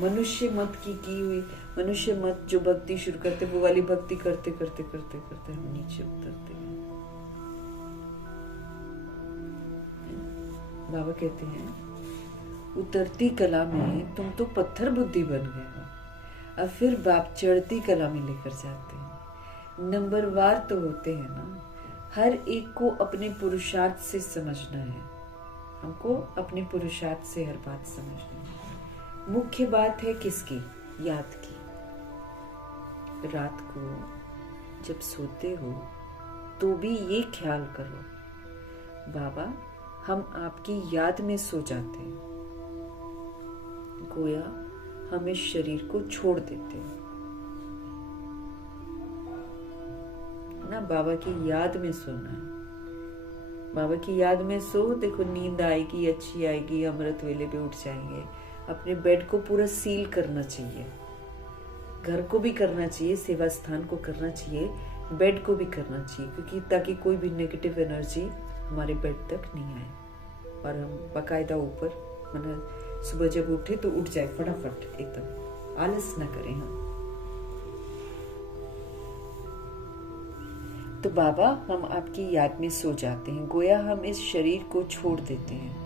मनुष्य मत की हुई, मनुष्य मत जो भक्ति शुरू करते वो वाली भक्ति करते करते करते करते हम नीचे उतरते गए। बाबा कहते हैं उतरती कला में तुम तो पत्थर बुद्धि बन गए हो। अब फिर बाप चढ़ती कला में लेकर जाते हैं। नंबरवार तो होते हैं ना, हर एक को अपने पुरुषार्थ से समझना है। हमको अपने पुरुषार्थ से हर बात समझनी है। मुख्य बात है किसकी? याद की। रात को जब सोते हो तो भी ये ख्याल करो बाबा हम आपकी याद में सो जाते हैं, गोया हम इस शरीर को छोड़ देते हैं ना। बाबा की याद में सोना है। बाबा की याद में सो, देखो नींद आएगी, अच्छी आएगी, अमृत वेले पे उठ जाएंगे। अपने बेड को पूरा सील करना चाहिए, घर को भी करना चाहिए, सेवा स्थान को करना चाहिए, बेड को भी करना चाहिए, क्योंकि ताकि कोई भी नेगेटिव एनर्जी हमारे बेड तक नहीं आए और हम बाकायदा ऊपर, मतलब सुबह जब उठे तो उठ जाए फटाफट, एकदम आलस ना करें हम। तो बाबा हम आपकी याद में सो जाते हैं, गोया हम इस शरीर को छोड़ देते हैं,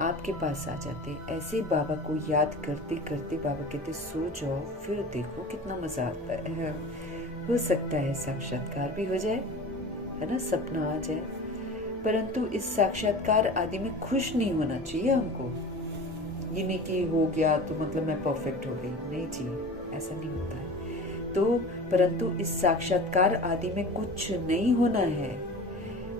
आपके पास आ जाते हैं। ऐसे बाबा को याद करते करते बाबा कहते सो जाओ, फिर देखो कितना मजा आता है। हो सकता है साक्षात्कार भी हो जाए, है ना, सपना आ जाए। परंतु इस साक्षात्कार आदि में खुश नहीं होना चाहिए हमको। ये नहीं कि हो गया तो मतलब मैं परफेक्ट हो गई, नहीं जी, ऐसा नहीं होता है। तो परंतु इस साक्षात्कार आदि में कुछ नहीं होना है।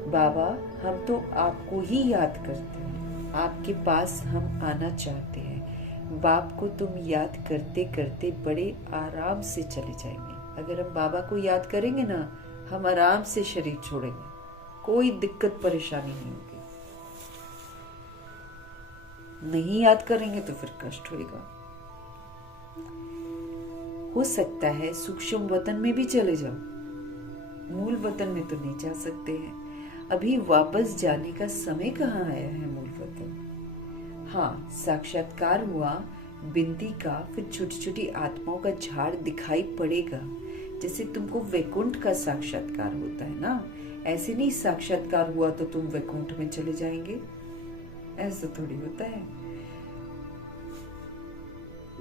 बाबा, हम तो आपको ही याद करते हैं, आपके पास हम आना चाहते हैं। बाप को तुम याद करते करते बड़े आराम से चले जाएंगे। अगर हम बाबा को याद करेंगे ना, हम आराम से शरीर छोड़ेंगे, कोई दिक्कत परेशानी नहीं होगी। नहीं याद करेंगे तो फिर कष्ट होगा। हो सकता है सूक्ष्म वतन में भी चले जाओ, मूल वतन में तो नहीं जा सकते हैं। अभी वापस जाने का समय कहाँ आया है मूल वतन। हाँ, साक्षात्कार हुआ बिंदी का, फिर छोटी छोटी आत्माओं का झाड़ दिखाई पड़ेगा। जैसे तुमको वैकुंठ का साक्षात्कार होता है ना, ऐसे नहीं साक्षात्कार हुआ तो तुम वैकुंठ में चले जाएंगे, ऐसा थोड़ी होता है।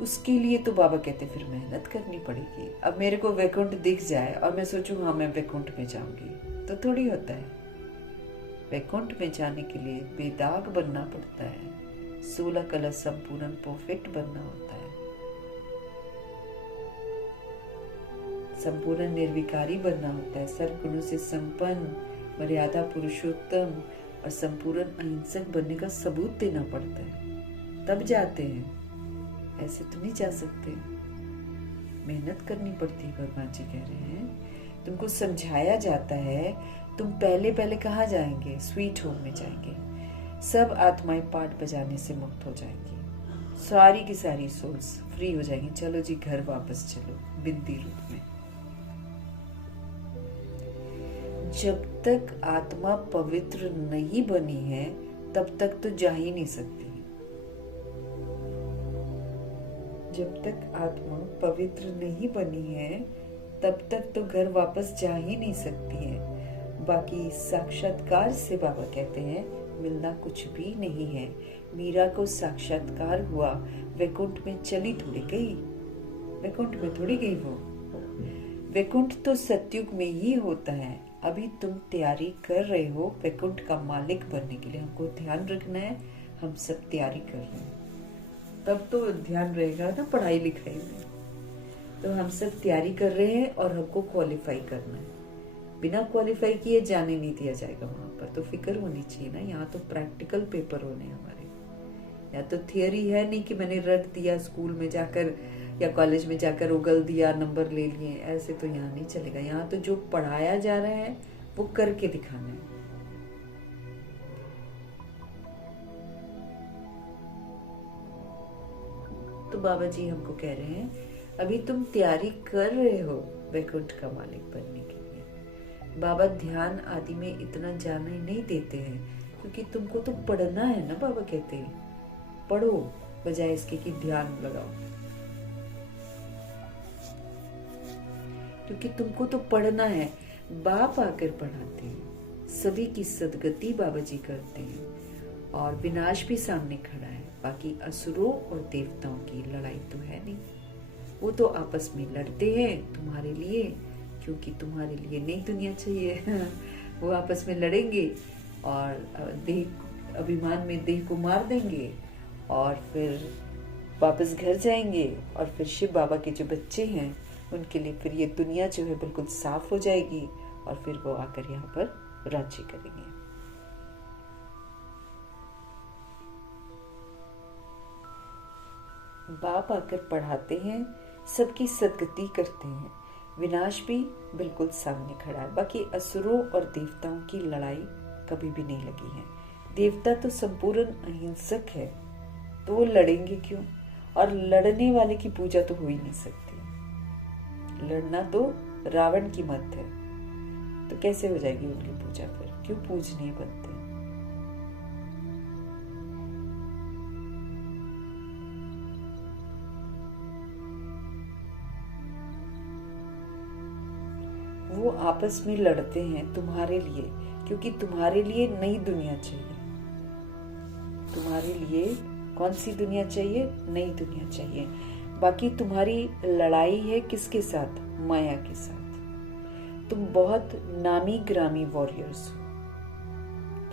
उसके लिए तो बाबा कहते फिर मेहनत करनी पड़ेगी। अब मेरे को वैकुंठ दिख जाए और मैं सोचूं हाँ मैं वैकुंठ में जाऊंगी, तो थोड़ी होता है। वैकुंठ में जाने के लिए बेदाग बनना पड़ता है, 16 कला संपूर्ण परफेक्ट बनना होता है, संपूर्ण निर्विकारी बनना होता है, सर्वगुणों से संपन्न, मर्यादा पुरुषोत्तम और संपूर्ण अहिंसक बनने का सबूत देना पड़ता है, तब जाते हैं। ऐसे तो नहीं जा सकते, मेहनत करनी पड़ती है। भगवान जी कह रहे हैं तुमको समझाया जाता है, तुम पहले पहले कहाँ जाएंगे, स्वीट होम में जाएंगे। सब आत्माएं पाठ बजाने से मुक्त हो जाएंगी, सारी की सारी सोल्स फ्री हो जाएंगी। चलो जी घर वापस चलो बिंदी रूप में। जब तक आत्मा पवित्र नहीं बनी है तब तक तो जा ही नहीं सकती। जब तक आत्मा पवित्र नहीं बनी है तब तक तो घर वापस जा ही नहीं सकती है। बाकी साक्षात्कार से बाबा कहते हैं मिलना कुछ भी नहीं है। मीरा को साक्षात्कार हुआ, वैकुंठ में चली थोड़ी गई, वैकुंठ में थोड़ी गई वो। वैकुंठ तो सतयुग में ही होता है। अभी तुम तैयारी कर रहे हो वैकुंठ का मालिक बनने के लिए। हमको ध्यान रखना है, हम सब तैयारी कर रहे हैं, तब तो ध्यान रहेगा ना पढ़ाई लिखाई में। तो हम सब तैयारी कर रहे हैं और हमको क्वालिफाई करना है। बिना क्वालिफाई किए जाने नहीं दिया जाएगा वहां पर। तो फिक्र होनी चाहिए ना, यहाँ तो प्रैक्टिकल पेपर होने हमारे। या तो थियोरी है नहीं कि मैंने रट दिया स्कूल में जाकर या कॉलेज में जाकर उगल दिया, नंबर ले लिए, ऐसे तो यहाँ नहीं चलेगा। यहाँ तो जो पढ़ाया जा रहा है वो करके दिखाना है। तो बाबा जी हमको कह रहे हैं अभी तुम तैयारी कर रहे हो वैकुंठ का मालिक बनने के लिए। बाबा ध्यान आदि में इतना जाने नहीं देते हैं, क्योंकि तुमको तो पढ़ना है ना। बाबा कहते हैं पढ़ो बजाय इसके कि ध्यान लगाओ, क्योंकि तुमको तो पढ़ना है। बाप आकर पढ़ाते हैं, सभी की सदगति बाबा जी करते हैं और विनाश भी सामने खड़ा है। बाकी असुरों और देवताओं की लड़ाई तो है नहीं, वो तो आपस में लड़ते हैं तुम्हारे लिए, क्योंकि तुम्हारे लिए नई दुनिया चाहिए। वो आपस में लड़ेंगे और देह अभिमान में देह को मार देंगे और फिर वापस घर जाएंगे। और फिर शिव बाबा के जो बच्चे हैं उनके लिए फिर ये दुनिया जो है बिल्कुल साफ हो जाएगी और फिर वो आकर यहाँ पर राज्य करेंगे। बाप आकर पढ़ाते हैं, सबकी सदगति करते हैं, विनाश भी बिल्कुल सामने खड़ा है। बाकी असुरों और देवताओं की लड़ाई कभी भी नहीं लगी है। देवता तो संपूर्ण अहिंसक है, तो वो लड़ेंगे क्यों? और लड़ने वाले की पूजा तो हो ही नहीं सकती। लड़ना तो रावण की मत है, तो कैसे हो जाएगी उनकी पूजा? फिर क्यों पूजनीय बनते? वो आपस में लड़ते हैं तुम्हारे लिए, क्योंकि तुम्हारे लिए नई दुनिया चाहिए। तुम्हारे लिए कौन सी दुनिया चाहिए? नई दुनिया चाहिए। बाकी तुम्हारी लड़ाई है किसके साथ? माया के साथ। तुम बहुत नामी ग्रामी वॉरियर्स हो,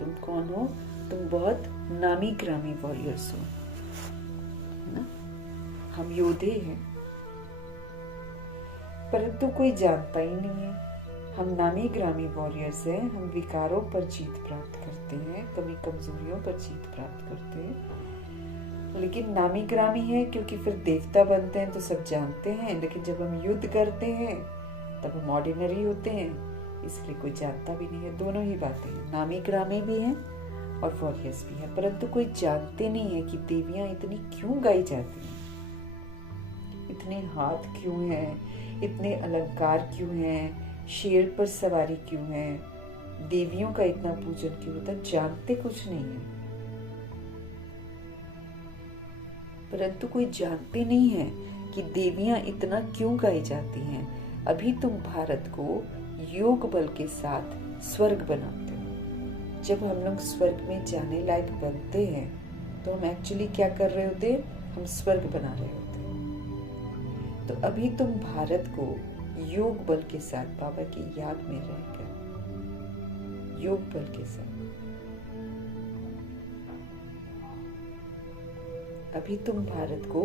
तुम कौन हो? तुम बहुत नामी ग्रामी वॉरियर्स हो, है ना? हम योद्धे हैं, परंतु कोई जानता ही नहीं है। हम नामी ग्रामी वॉरियर्स हैं। हम विकारों पर जीत प्राप्त करते हैं, कमी कमजोरियों पर जीत प्राप्त करते हैं। लेकिन नामी ग्रामी है क्योंकि फिर देवता बनते हैं तो सब जानते हैं, लेकिन जब हम युद्ध करते हैं तब हम ऑर्डिनरी होते हैं, इसलिए कोई जानता भी नहीं है। दोनों ही बातें हैं, नामी ग्रामी भी हैं और वॉरियर्स भी हैं, परंतु कोई जानते नहीं है कि देवियां इतनी क्यों गाई जाती हैं, इतने हाथ क्यों हैं, इतने अलंकार क्यों हैं, शेर पर सवारी क्यों है, देवियों का इतना पूजन क्यों होता है, जानते कुछ नहीं है। परंतु कोई जानते नहीं है कि देवियां इतना क्यों गाई जाती हैं। अभी तुम भारत को योग बल के साथ स्वर्ग बनाते हो। जब हम लोग स्वर्ग में जाने लायक बनते हैं तो हम एक्चुअली क्या कर रहे होते हैं? हम स्वर्ग बना रहे होते हैं। तो अभी तुम भारत को योग बल के साथ बाबा की याद में रहकर, योग बल के साथ अभी तुम भारत को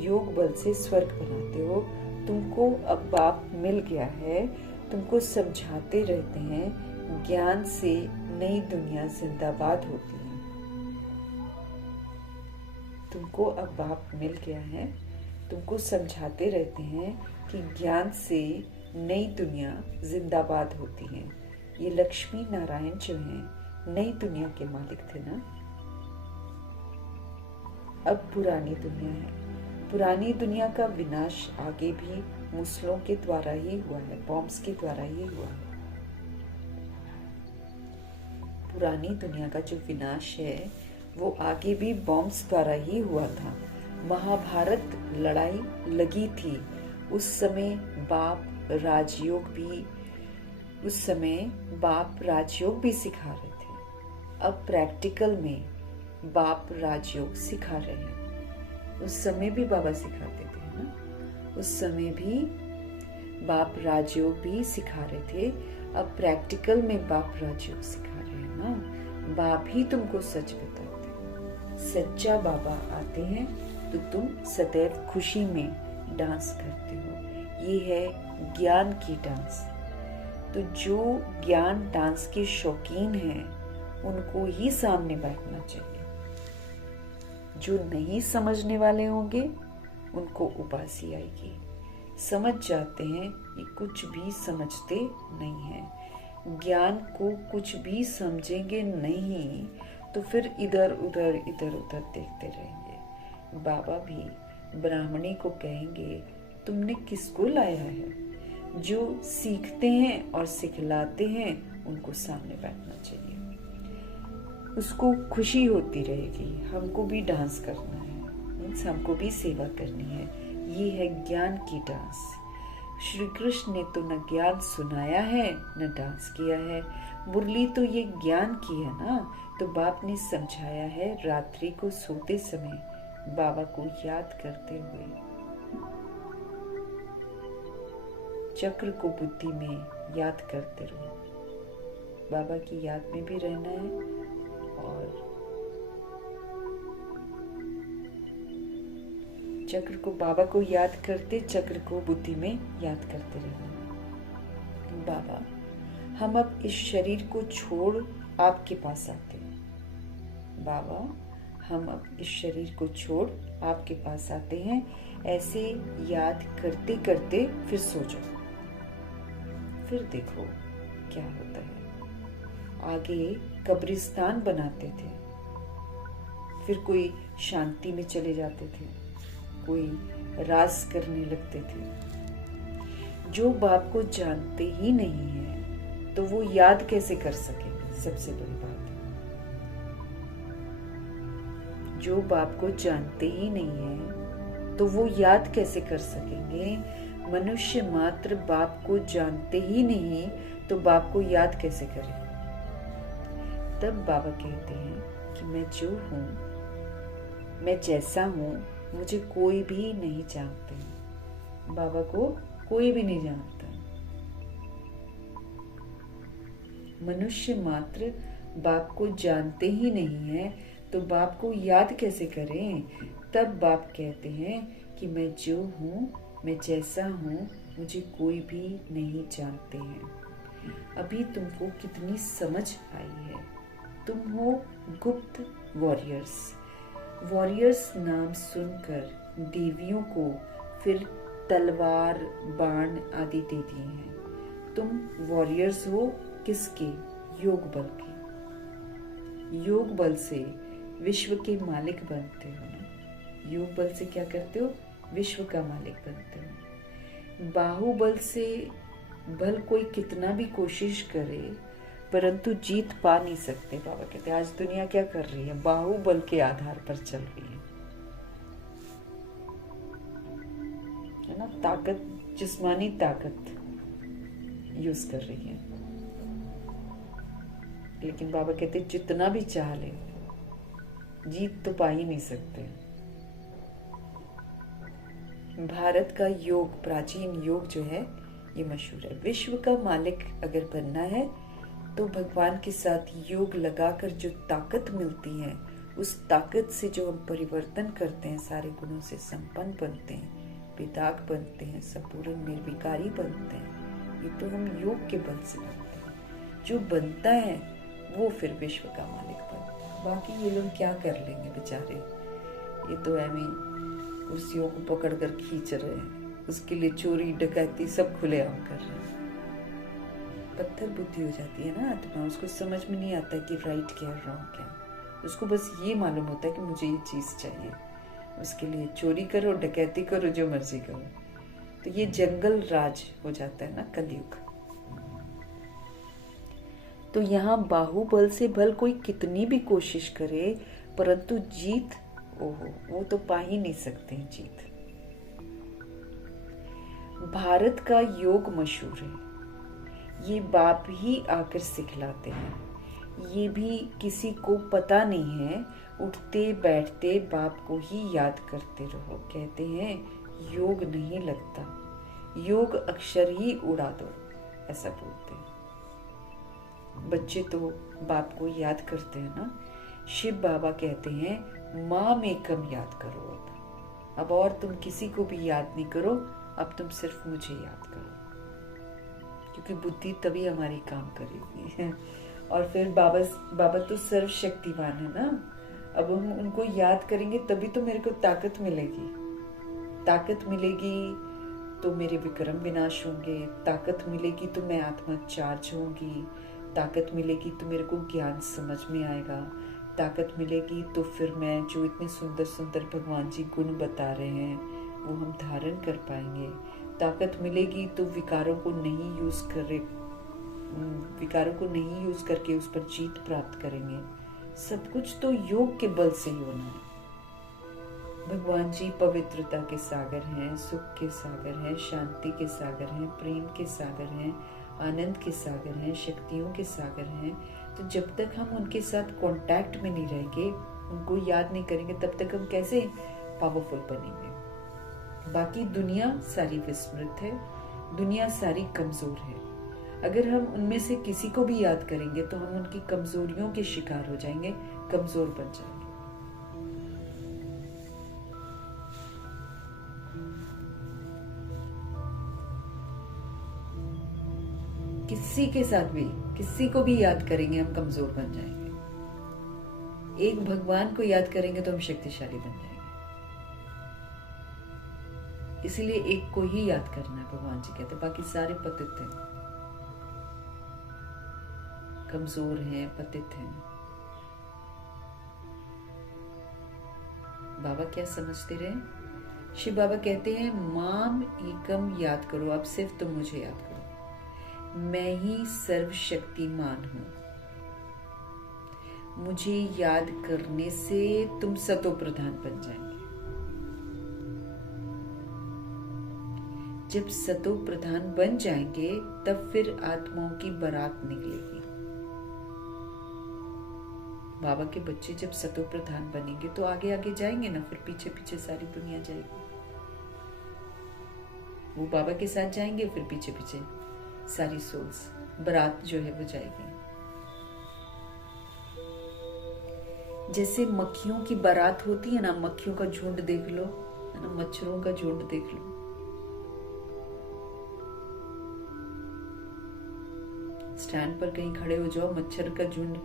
योग बल से स्वर्ग बनाते हो। तुमको अब बाप मिल गया है, तुमको समझाते रहते हैं, ज्ञान से नई दुनिया जिंदाबाद होती है। तुमको अब बाप मिल गया है, तुमको समझाते रहते हैं कि ज्ञान से नई दुनिया जिंदाबाद होती है। ये लक्ष्मी नारायण जो हैं नई दुनिया के मालिक थे ना। अब पुरानी दुनिया है। पुरानी दुनिया का विनाश आगे भी मुसलों के द्वारा ही हुआ है, बॉम्ब्स के द्वारा ही हुआ है। पुरानी दुनिया का जो विनाश है वो आगे भी बॉम्ब्स द्वारा ही हुआ था। महाभारत लड़ाई लगी थी, उस समय बाप राजयोग भी सिखा रहे थे। अब प्रैक्टिकल में बाप राजयोग सिखा रहे हैं। उस समय भी बाबा सिखाते थे ना, उस समय भी बाप राजयोग भी सिखा रहे थे। अब प्रैक्टिकल में बाप राजयोग सिखा रहे हैं ना। बाप ही तुमको सच बताते हैं। सच्चा बाबा आते हैं तो तुम सदैव खुशी में डांस करते हो। ये है ज्ञान की डांस। तो जो ज्ञान डांस के शौकीन हैं उनको ही सामने बैठना चाहिए। जो नहीं समझने वाले होंगे उनको उबासी आएगी। समझ जाते हैं कि कुछ भी समझते नहीं हैं। ज्ञान को कुछ भी समझेंगे नहीं तो फिर इधर उधर देखते रहेंगे। बाबा भी ब्राह्मणी को कहेंगे, तुमने किसको लाया है? जो सीखते हैं और सिखलाते हैं उनको सामने बैठना चाहिए। उसको खुशी होती रहेगी, हमको भी डांस करना है, मीन्स हमको भी सेवा करनी है। ये है ज्ञान की डांस। श्री कृष्ण ने तो न ज्ञान सुनाया है न डांस किया है। मुरली तो ये ज्ञान की है ना। तो बाप ने समझाया है रात्रि को सोते समय बाबा को याद करते हुए चक्र को बुद्धि में याद करते रहो। बाबा की याद में भी रहना है और चक्र को, बाबा को याद करते चक्र को बुद्धि में याद करते रहना है। बाबा, हम अब इस शरीर को छोड़ आपके पास आते हैं। बाबा, हम अब इस शरीर को छोड़ आपके पास आते हैं। ऐसे याद करते करते फिर सो जाओ, फिर देखो क्या होता है। आगे कब्रिस्तान बनाते थे, फिर कोई शांति में चले जाते थे, कोई राज करने लगते थे। जो बाप को जानते ही नहीं है तो वो याद कैसे कर सकेंगे? सबसे बड़ी बात है, जो बाप को जानते ही नहीं है तो वो याद कैसे कर सकेंगे? मनुष्य मात्र बाप को जानते ही नहीं तो बाप को याद कैसे करें? तब बाबा कहते हैं कि मैं जो हूँ, मैं जैसा हूँ, मुझे कोई भी नहीं जानते। बाबा को कोई भी नहीं जानता। मनुष्य मात्र बाप को जानते ही नहीं है तो बाप को याद कैसे करें। तब बाप कहते हैं कि मैं जो हूँ, मैं जैसा हूँ, मुझे कोई भी नहीं जानते हैं। अभी तुमको कितनी समझ आई है। तुम हो गुप्त वॉरियर्स। वॉरियर्स नाम सुनकर देवियों को फिर तलवार, बाण आदि दे दिए हैं। तुम वॉरियर्स हो किसके? योग बल के। योग बल से विश्व के मालिक बनते हो ना। योग बल से क्या करते हो? विश्व का मालिक बनते हो। बाहुबल से भल कोई कितना भी कोशिश करे परंतु जीत पा नहीं सकते। बाबा कहते हैं आज दुनिया क्या कर रही है? बाहुबल के आधार पर चल रही है ना। ताकत, जिस्मानी ताकत यूज कर रही है। लेकिन बाबा कहते हैं जितना भी चाह ले जीत तो पा ही नहीं सकते। भारत का योग, प्राचीन योग जो है ये मशहूर है। विश्व का मालिक अगर बनना है तो भगवान के साथ योग लगाकर जो ताकत मिलती है, उस ताकत से जो हम परिवर्तन करते हैं, सारे गुणों से संपन्न बनते हैं, बेदाग बनते हैं, संपूर्ण निर्विकारी बनते हैं, ये तो हम योग के बल से बनते हैं। जो बनता है वो फिर विश्व का मालिक बनता है। बाकी ये लोग क्या कर लेंगे बेचारे, ये तो कुर्सियों को पकड़कर खींच रहे हैं, उसके लिए चोरी डकैती सब खुलेआम कर रहे हैं। पत्थर बुद्धि हो जाती है ना आत्मा, उसको समझ में नहीं आता कि राइट क्या है रॉन्ग क्या है। उसको बस ये मालूम होता है कि मुझे ये चीज चाहिए, उसके लिए चोरी करो, डकैती करो, जो मर्जी करो। तो ये जंगल राज हो जाता है ना कलयुग। तो यहाँ बाहुबल से भल कोई कितनी भी कोशिश करे परंतु जीत, ओहो, वो तो पा ही नहीं सकते हैं जीत। भारत का योग मशहूर है, ये बाप ही आकर सिखलाते हैं। ये भी किसी को पता नहीं है, उठते बैठते बाप को ही याद करते रहो। कहते हैं योग नहीं लगता, योग अक्षर ही उड़ा दो, ऐसा बोलते हैं। बच्चे तो बाप को याद करते हैं ना। शिव बाबा कहते हैं माम एकम याद करो। अब और तुम किसी को भी याद नहीं करो, अब तुम सिर्फ मुझे याद करो, क्योंकि बुद्धि तभी हमारी काम करेगी। और फिर बाबा तो सर्वशक्तिमान है ना। अब हम उनको याद करेंगे तभी तो मेरे को ताकत मिलेगी। ताकत मिलेगी तो मेरे विक्रम विनाश होंगे, ताकत मिलेगी तो मैं आत्मा चार्ज होंगी, ताकत मिलेगी तो मेरे को ज्ञान समझ में आएगा, ताकत मिलेगी तो फिर मैं जो इतने सुंदर सुंदर भगवान जी गुण बता रहे हैं वो हम धारण कर पाएंगे। ताकत मिलेगी तो विकारों को नहीं यूज करके उस पर जीत प्राप्त करेंगे। सब कुछ तो योग के बल से ही होना है। भगवान जी पवित्रता के सागर हैं, सुख के सागर हैं, शांति के सागर हैं, प्रेम के सागर हैं, आनंद के सागर हैं, शक्तियों के सागर हैं। तो जब तक हम उनके साथ कांटेक्ट में नहीं रहेंगे, उनको याद नहीं करेंगे, तब तक हम कैसे पावरफुल बनेंगे। बाकी दुनिया सारी विस्मृत है, दुनिया सारी कमजोर है। अगर हम उनमें से किसी को भी याद करेंगे तो हम उनकी कमजोरियों के शिकार हो जाएंगे, कमजोर बन जाएंगे। किसी के साथ भी, किसी को भी याद करेंगे हम कमजोर बन जाएंगे। एक भगवान को याद करेंगे तो हम शक्तिशाली बन जाएंगे। इसीलिए एक को ही याद करना है, भगवान जी कहते, बाकी सारे पतित हैं, कमजोर हैं, पतित हैं। बाबा क्या समझते रहे? शिव बाबा कहते हैं माम एकम याद करो। अब सिर्फ तुम मुझे याद करो, मैं ही सर्वशक्तिमान हूं। मुझे याद करने से तुम सतो प्रधान बन जाएंगे। जब सतो प्रधान बन जाएंगे तब फिर आत्माओं की बारात निकलेगी। बाबा के बच्चे जब सतो प्रधान बनेंगे तो आगे आगे जाएंगे ना, फिर पीछे पीछे सारी दुनिया जाएगी। वो बाबा के साथ जाएंगे, फिर पीछे पीछे सारी सोल्स, बारात जो है वो जाएगी। जैसे मक्खियों की बारात होती है ना, मक्खियों का झुंड देख लो, है ना, मच्छरों का झुंड देख लो। स्टैंड पर कहीं खड़े हो जाओ, मच्छर का झुंड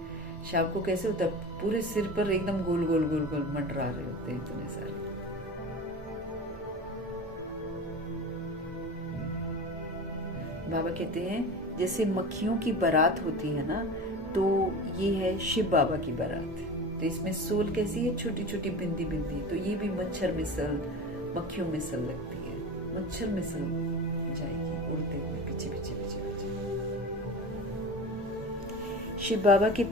शाम को कैसे होता है, पूरे सिर पर एकदम गोल गोल गोल गोल मंडरा रहे होते हैं इतने सारे। बाबा कहते हैं जैसे मक्खियों की बारात होती है ना, तो ये है शिव बाबा की बारात। तो इसमें सोल कैसी है, छोटी छोटी बिंदी बिंदी, तो ये भी मच्छर मिसल, मक्खियों मिसल लगती है, मच्छर मिसल जाएगी उड़ते हुए पीछे पीछे पीछे पीछे। शिव बाबा की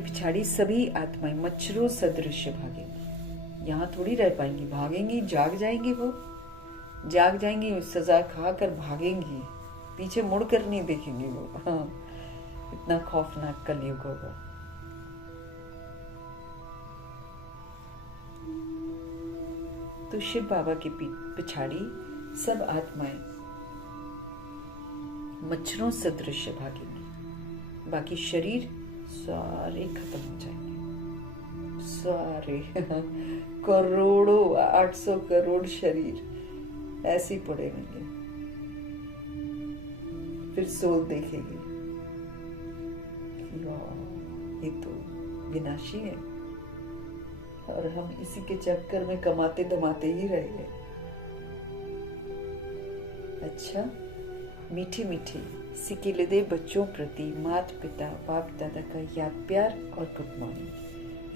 पिछाड़ी सभी आत्माएं मच्छरों सदृश भागेंगी। यहाँ थोड़ी रह पाएंगी, भागेंगी, जाग जाएंगी, वो जाग जाएंगी, सजा खाकर भागेंगी, पीछे मुड़कर नहीं देखेंगी वो। हाँ, इतना खौफनाक कलयुग होगा। तो शिव बाबा की पिछाड़ी सब आत्माएं मच्छरों सदृश भागेंगी, बाकी शरीर सारे खत्म हो जाएंगे, सारे करोड़ों 800 करोड़ शरीर ऐसे ही पड़े रहेंगे। फिर सोल देखेंगे, ये तो विनाशी है, और हम इसी के चक्कर में कमाते दमाते ही रह गए। अच्छा, मीठी मीठी सिकिलदे बच्चों प्रति माता पिता बाप दादा का याद प्यार और गुड मॉर्निंग।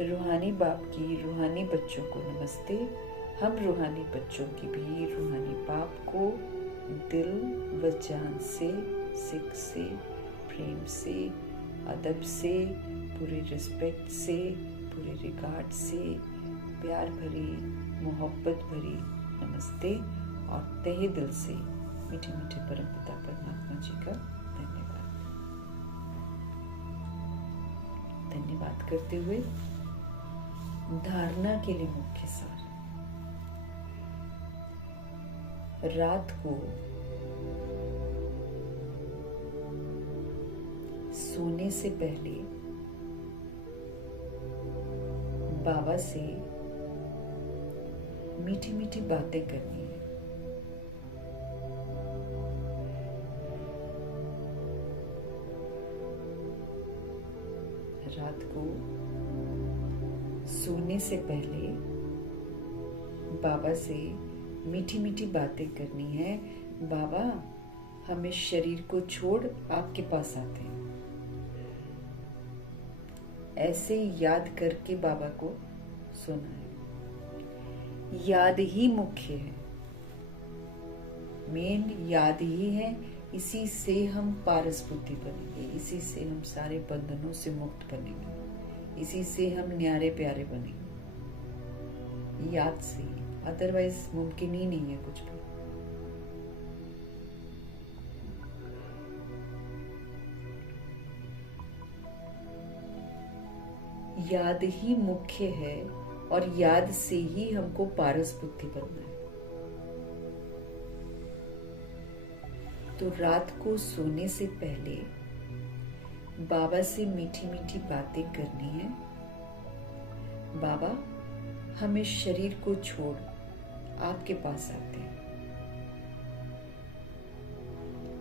रूहानी बाप की रूहानी बच्चों को नमस्ते। हम रूहानी बच्चों की भी रूहानी बाप को दिल व जान से, सिख से, प्रेम से, अदब से, पूरे रिस्पेक्ट से, पूरे रिगार्ड से, प्यार भरी मोहब्बत भरी नमस्ते और तहे दिल से मीठे मीठे परमपिता परमात्मा जी का धन्यवाद। धन्यवाद करते हुए धारणा के लिए मुख्य सार। रात को सोने से पहले बाबा से मीठी मीठी बातें करनी है। रात को सोने से पहले बाबा से मीठी मीठी बातें करनी है। बाबा, हम इस शरीर को छोड़ आपके पास आते हैं, ऐसे याद करके बाबा को सोना है। याद ही मुख्य है, मेन याद ही है। इसी से हम पारस बुद्धि बनेंगे, इसी से हम सारे बंधनों से मुक्त बनेंगे, इसी से हम न्यारे प्यारे बनेंगे, याद से। अदरवाइज मुमकिन ही नहीं है कुछ भी। याद ही मुख्य है और याद से ही हमको पारस बुद्धि बनना है। तो रात को सोने से पहले बाबा से मीठी मीठी बातें करनी है। बाबा, हम इस शरीर को छोड़ आपके पास आते हैं,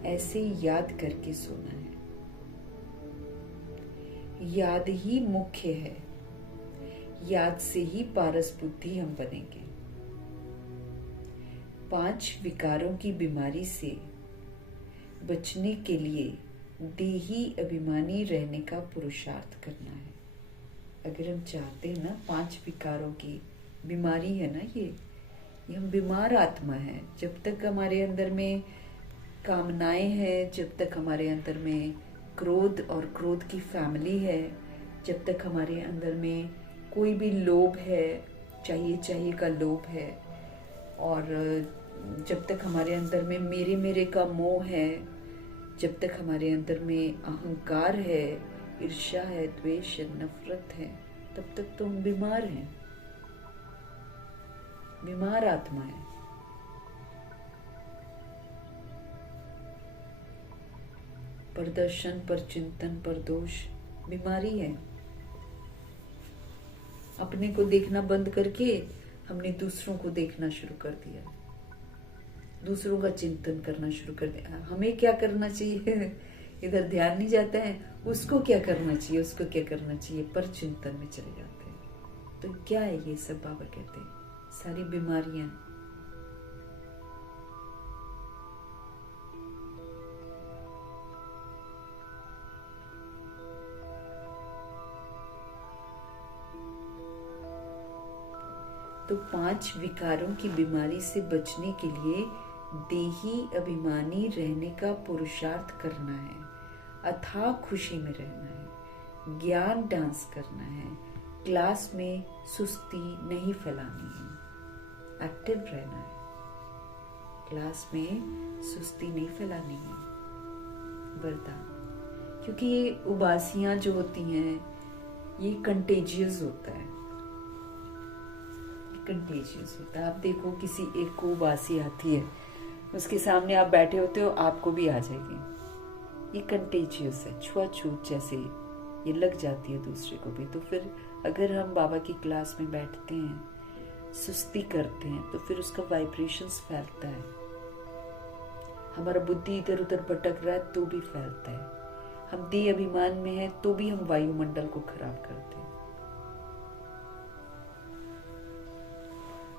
ऐसे याद करके सोना है। याद ही मुख्य है, याद से ही पारस बुद्धि हम बनेंगे। 5 विकारों की बीमारी से बचने के लिए देही अभिमानी रहने का पुरुषार्थ करना है। अगर हम चाहते हैं ना, 5 विकारों की बीमारी है ना, ये हम बीमार आत्मा है। जब तक हमारे अंदर में कामनाएं हैं, जब तक हमारे अंदर में क्रोध और क्रोध की फैमिली है, जब तक हमारे अंदर में कोई भी लोभ है, चाहिए चाहिए का लोभ है, और जब तक हमारे अंदर में मेरे मेरे का मोह है, जब तक हमारे अंदर में अहंकार है, ईर्ष्या है, द्वेष है, नफरत है, तब तक तो हम बीमार हैं, बीमार आत्मा है। पर दर्शन, पर चिंतन, पर दोष बीमारी है। अपने को देखना बंद करके हमने दूसरों को देखना शुरू कर दिया, दूसरों का चिंतन करना शुरू कर दिया। हमें क्या करना चाहिए इधर ध्यान नहीं जाता है, उसको क्या करना चाहिए, उसको क्या करना चाहिए, पर चिंतन में चले जाते हैं। तो क्या है ये सब? बाबा कहते हैं सारी बीमारियां। तो 5 विकारों की बीमारी से बचने के लिए देही अभिमानी रहने का पुरुषार्थ करना है, अथाह खुशी में रहना है, ज्ञान डांस करना है, क्लास में सुस्ती नहीं फैलानी है, एक्टिव रहना है, क्लास में सुस्ती नहीं फैलानी है। वरदान, क्योंकि ये उबासियां जो होती हैं ये कंटेजियस होता है, कंटेजियस होता है। आप देखो किसी एक को उबासी आती है, उसके सामने आप बैठे होते हो, आपको भी आ जाएगी। ये कंटेजियस है, छुआछूत जैसे ये लग जाती है दूसरे को भी। तो फिर अगर हम बाबा की क्लास में बैठते हैं, सुस्ती करते हैं, तो फिर उसका वाइब्रेशंस फैलता है। हमारा बुद्धि इधर उधर भटक रहा है तो भी फैलता है। हम देह अभिमान में हैं तो भी हम वायुमंडल को खराब करते हैं।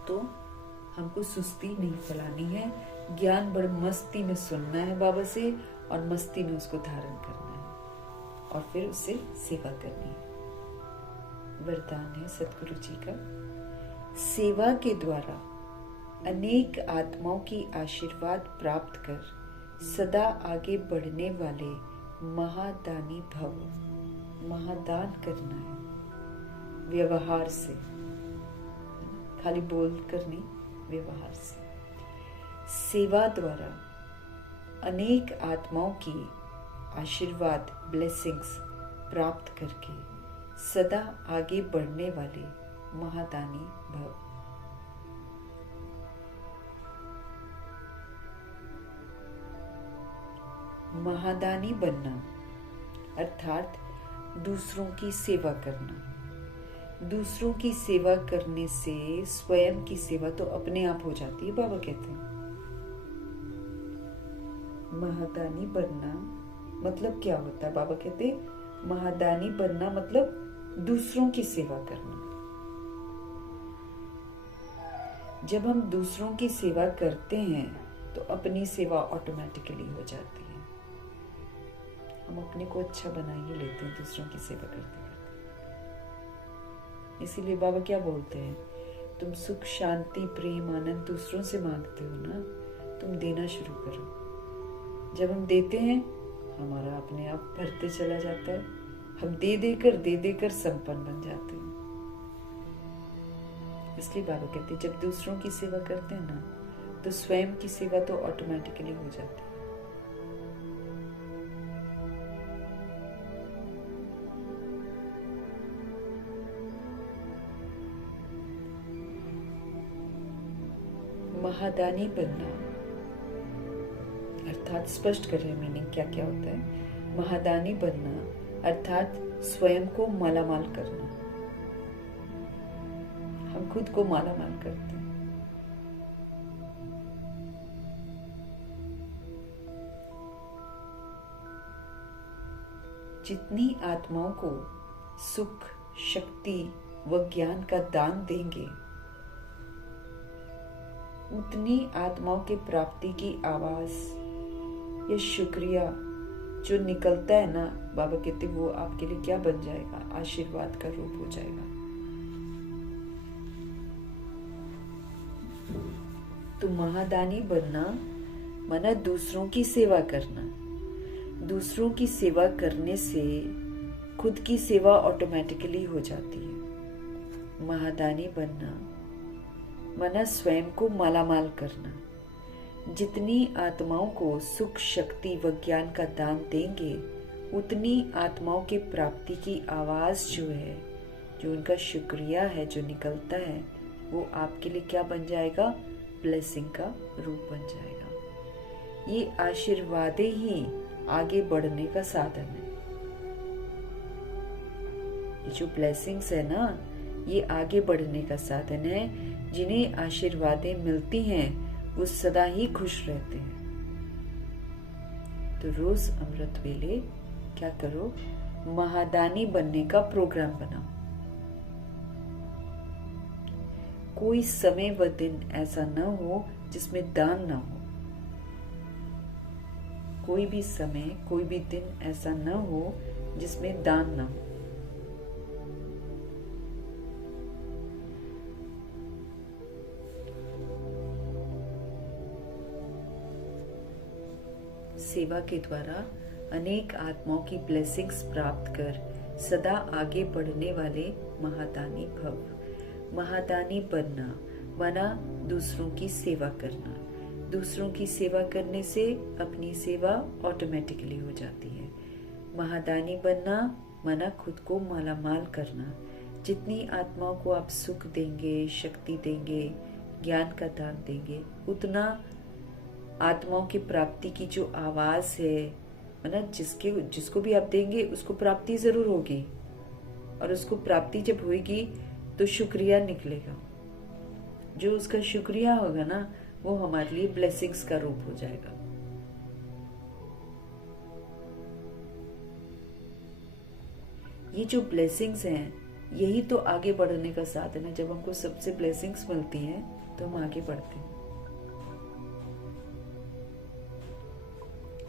तो हमको सुस्ती नहीं फैलानी है, ज्ञान बड़े मस्ती में सुनना है बाबा से, और मस्ती में उसको धारण करना है, और फिर उससे सेवा करनी है। वरदान है सतगुरु जी का, सेवा के द्वारा अनेक आत्माओं की आशीर्वाद प्राप्त कर सदा आगे बढ़ने वाले महादानी भव। महादान करना है व्यवहार से, खाली बोल कर नहीं, व्यवहार से। सेवा द्वारा अनेक आत्माओं की आशीर्वाद ब्लेसिंग्स प्राप्त करके सदा आगे बढ़ने वाले महादानी भव। महादानी बनना अर्थात दूसरों की सेवा करना। दूसरों की सेवा करने से स्वयं की सेवा तो अपने आप हो जाती है, बाबा कहते हैं। महादानी बनना मतलब क्या होता है? बाबा कहते हैं महादानी बनना मतलब दूसरों की सेवा करना। जब हम दूसरों की सेवा करते हैं तो अपनी सेवा ऑटोमेटिकली हो जाती है। हम अपने को अच्छा बना ही लेते हैं दूसरों की सेवा करते करते। इसीलिए बाबा क्या बोलते हैं, तुम सुख शांति प्रेम आनंद दूसरों से मांगते हो ना, तुम देना शुरू करो। जब हम देते हैं हमारा अपने आप भरते चला जाता है। हम दे देकर संपन्न बन जाते हैं। इसलिए बाबा कहते हैं जब दूसरों की सेवा करते हैं ना, तो स्वयं की सेवा तो ऑटोमेटिकली हो जाती है। महादानी बनना अर्थात स्पष्ट कर रहे हैं मीनिंग क्या क्या होता है। महादानी बनना अर्थात स्वयं को मालामाल करना। हम खुद को मालामाल करते हैं। जितनी आत्माओं को सुख शक्ति व ज्ञान का दान देंगे, उतनी आत्माओं के प्राप्ति की आवाज या शुक्रिया जो निकलता है ना, बाबा कहते वो आपके लिए क्या बन जाएगा? आशीर्वाद का रूप हो जाएगा। तो महादानी बनना माना दूसरों की सेवा करना। दूसरों की सेवा करने से खुद की सेवा ऑटोमेटिकली हो जाती है। महादानी बनना माना स्वयं को मालामाल करना। जितनी आत्माओं को सुख शक्ति व ज्ञान का दान देंगे, उतनी आत्माओं के प्राप्ति की आवाज जो है, जो उनका शुक्रिया है जो निकलता है, वो आपके लिए क्या बन जाएगा? ब्लेसिंग का रूप बन जाएगा। ये आशीर्वादें ही आगे बढ़ने का साधन है। ये जो ब्लेसिंग्स है ना, ये आगे बढ़ने का साधन है। जिन्हें आशीर्वादें मिलती हैं वो सदा ही खुश रहते हैं। तो रोज अमृत वेले क्या करो, महादानी बनने का प्रोग्राम बनाओ। कोई समय व दिन ऐसा न हो जिसमें दान न हो। कोई भी समय, कोई भी दिन ऐसा न हो जिसमें दान न हो। सेवा के द्वारा अनेक आत्माओं की ब्लेसिंग्स प्राप्त कर सदा आगे बढ़ने वाले महादानी भव। महादानी बनना माना दूसरों की सेवा करना। दूसरों की सेवा करने से अपनी सेवा ऑटोमेटिकली हो जाती है। महादानी बनना माना खुद को मालामाल करना। जितनी आत्माओं को आप सुख देंगे, शक्ति देंगे, ज्ञान का दान देंगे, उतना आत्माओं की प्राप्ति की जो आवाज है, मतलब जिसको भी आप देंगे उसको प्राप्ति जरूर होगी। और उसको प्राप्ति जब होगी तो शुक्रिया निकलेगा। जो उसका शुक्रिया होगा ना, वो हमारे लिए ब्लेसिंग्स का रूप हो जाएगा। ये जो ब्लेसिंग्स हैं, यही तो आगे बढ़ने का साधन है। जब हमको सबसे ब्लेसिंग्स मिलती हैं तो हम आगे बढ़ते हैं।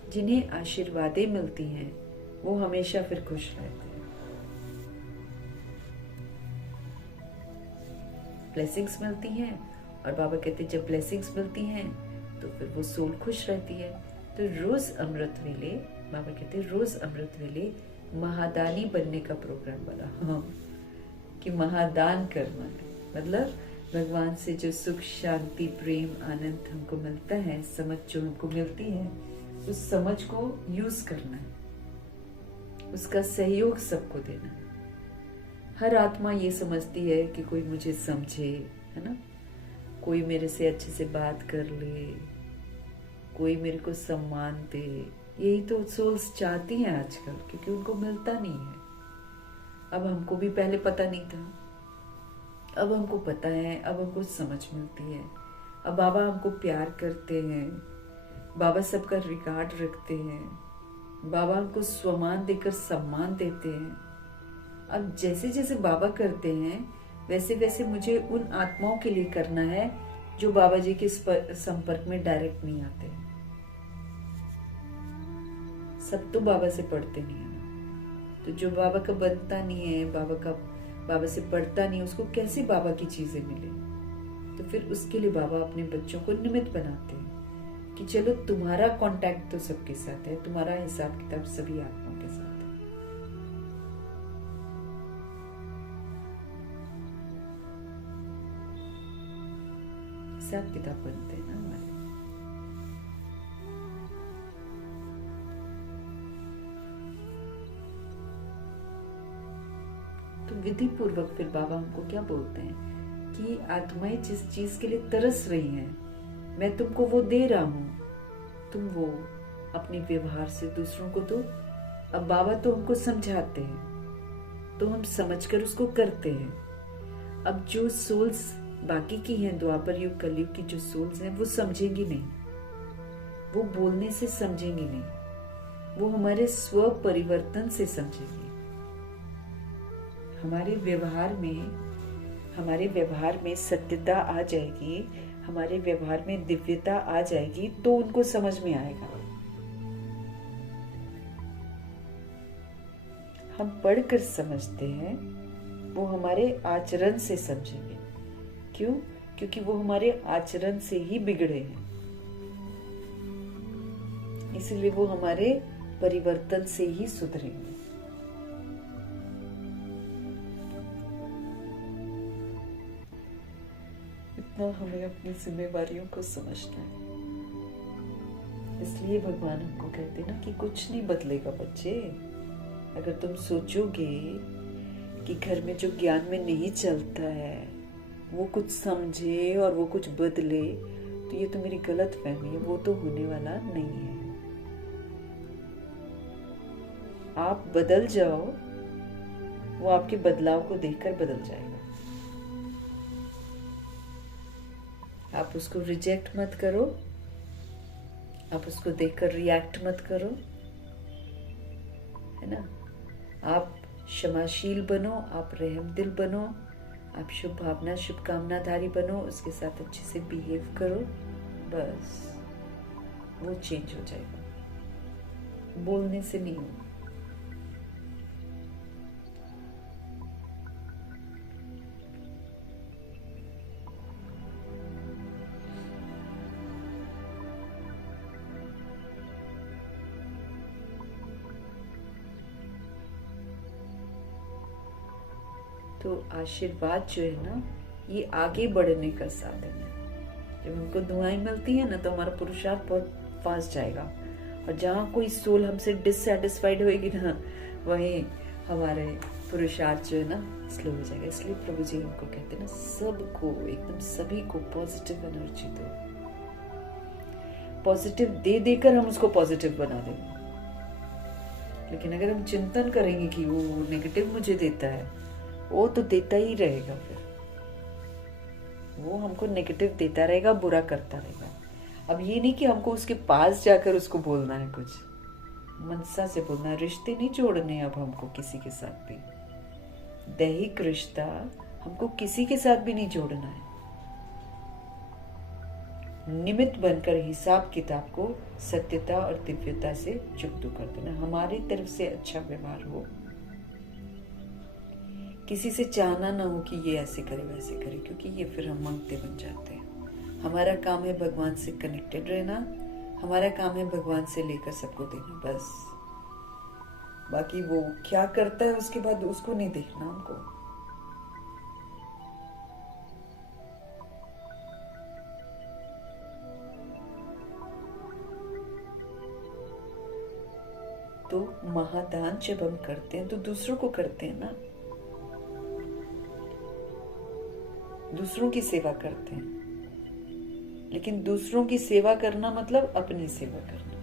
जिन्हें आशीर्वादें मिलती हैं वो हमेशा फिर खुश रहते हैं। ब्लेसिंग्स मिलती हैं और बाबा कहते हैं जब ब्लेसिंग्स मिलती हैं तो फिर वो सोल खुश रहती है। तो रोज अमृत वेले, बाबा कहते हैं रोज अमृत वेले महादानी बनने का प्रोग्राम बना। हाँ, कि महादान करना है, मतलब भगवान से जो सुख, शांति, प्रेम, आनंद हमको मिलता है, समझ जो हमको मिलती है, उस समझ को यूज करना है, उसका सहयोग सबको देना है। हर आत्मा ये समझती है कि कोई मुझे समझे, है ना, कोई मेरे से अच्छे से बात कर ले, कोई मेरे को सम्मान दे। यही तो सोल्स चाहती हैं आजकल, क्योंकि उनको मिलता नहीं है। अब हमको भी पहले पता नहीं था, अब हमको पता है, अब हमको समझ मिलती है। अब बाबा हमको प्यार करते हैं, बाबा सबका रिकॉर्ड रखते हैं, बाबा हमको सम्मान देकर सम्मान देते हैं। अब जैसे जैसे बाबा करते हैं वैसे वैसे मुझे उन आत्माओं के लिए करना है जो बाबा जी के संपर्क में डायरेक्ट नहीं आते। सब तो बाबा से पढ़ते नहीं है, तो जो बाबा का बनता नहीं है, बाबा से पढ़ता नहीं, उसको कैसे बाबा की चीजें मिले। तो फिर उसके लिए बाबा अपने बच्चों को निमित्त बनाते हैं कि चलो तुम्हारा कांटेक्ट तो सबके साथ है, तुम्हारा हिसाब किताब सभी आत्माओं के साथ है। हिसाब किताब बनते हैं ना हमारे। तो विधि पूर्वक फिर बाबा हमको क्या बोलते हैं कि आत्माएं जिस चीज के लिए तरस रही हैं, मैं तुमको वो दे रहा हूं, तुम वो अपने व्यवहार से दूसरों को दो। अब बाबा तो हमको समझाते हैं तो हम समझकर उसको करते हैं। अब जो सोल्स बाकी की हैं, द्वापर युग, कलयुग की जो सोल्स हैं, वो समझेंगी नहीं, वो बोलने से समझेंगी नहीं, वो हमारे स्व परिवर्तन से समझेंगे। हमारे व्यवहार में सत्यता आ जाएगी, हमारे व्यवहार में दिव्यता आ जाएगी, तो उनको समझ में आएगा। हम पढ़कर समझते हैं, वो हमारे आचरण से समझेंगे। क्यों? क्योंकि वो हमारे आचरण से ही बिगड़े हैं, इसलिए वो हमारे परिवर्तन से ही सुधरेंगे। इतना हमें अपनी जिम्मेवारियों को समझना है। इसलिए भगवान हमको कहते हैं ना कि कुछ नहीं बदलेगा बच्चे। अगर तुम सोचोगे कि घर में जो ज्ञान में नहीं चलता है वो कुछ समझे और वो कुछ बदले, तो ये तो मेरी गलत फहमी है, वो तो होने वाला नहीं है। आप बदल जाओ, वो आपके बदलाव को देखकर बदल जाएगा। आप उसको रिजेक्ट मत करो, आप उसको देखकर रिएक्ट मत करो, है ना। आप क्षमाशील बनो, आप रहमदिल बनो, आप शुभ भावना शुभकामनाधारी बनो, उसके साथ अच्छे से बिहेव करो, बस वो चेंज हो जाएगा, बोलने से नहीं होगा। तो आशीर्वाद जो है ना, ये आगे बढ़ने का साधन है। जब हमको दुआएं मिलती है ना, तो हमारा पुरुषार्थ बहुत फास्ट जाएगा, और जहाँ कोई सोल हमसे डिससेटिस्फाइड होएगी ना, वहीं हमारे पुरुषार्थ जो है ना स्लो हो जाएगा। इसलिए प्रभु जी हमको कहते हैं ना, सबको, एकदम सभी को पॉजिटिव एनर्जी दो। पॉजिटिव दे देकर हम उसको पॉजिटिव बना देंगे, लेकिन अगर हम चिंतन करेंगे कि वो नेगेटिव मुझे देता है, वो तो देता ही रहेगा, फिर वो हमको नेगेटिव देता रहेगा, बुरा करता रहेगा। अब ये नहीं कि हमको उसके पास जाकर उसको बोलना है, कुछ मनसा से बोलना है, रिश्ते नहीं जोड़ने अब हमको किसी के साथ भी। दैहिक रिश्ता हमको किसी के साथ भी नहीं जोड़ना है। निमित्त बनकर हिसाब किताब को सत्यता और दिव्यता से चुकता कर देना। हमारी तरफ से अच्छा व्यवहार हो, किसी से चाहना ना हो कि ये ऐसे करे वैसे करे, क्योंकि ये फिर हम मांगते बन जाते हैं। हमारा काम है भगवान से कनेक्टेड रहना, हमारा काम है भगवान से लेकर सबको देना, बस। बाकी वो क्या करता है उसके बाद उसको नहीं देखना हमको। तो महादान जब हम करते हैं तो दूसरों को करते हैं ना, दूसरों की सेवा करते हैं। लेकिन दूसरों की सेवा करना मतलब अपनी सेवा करना,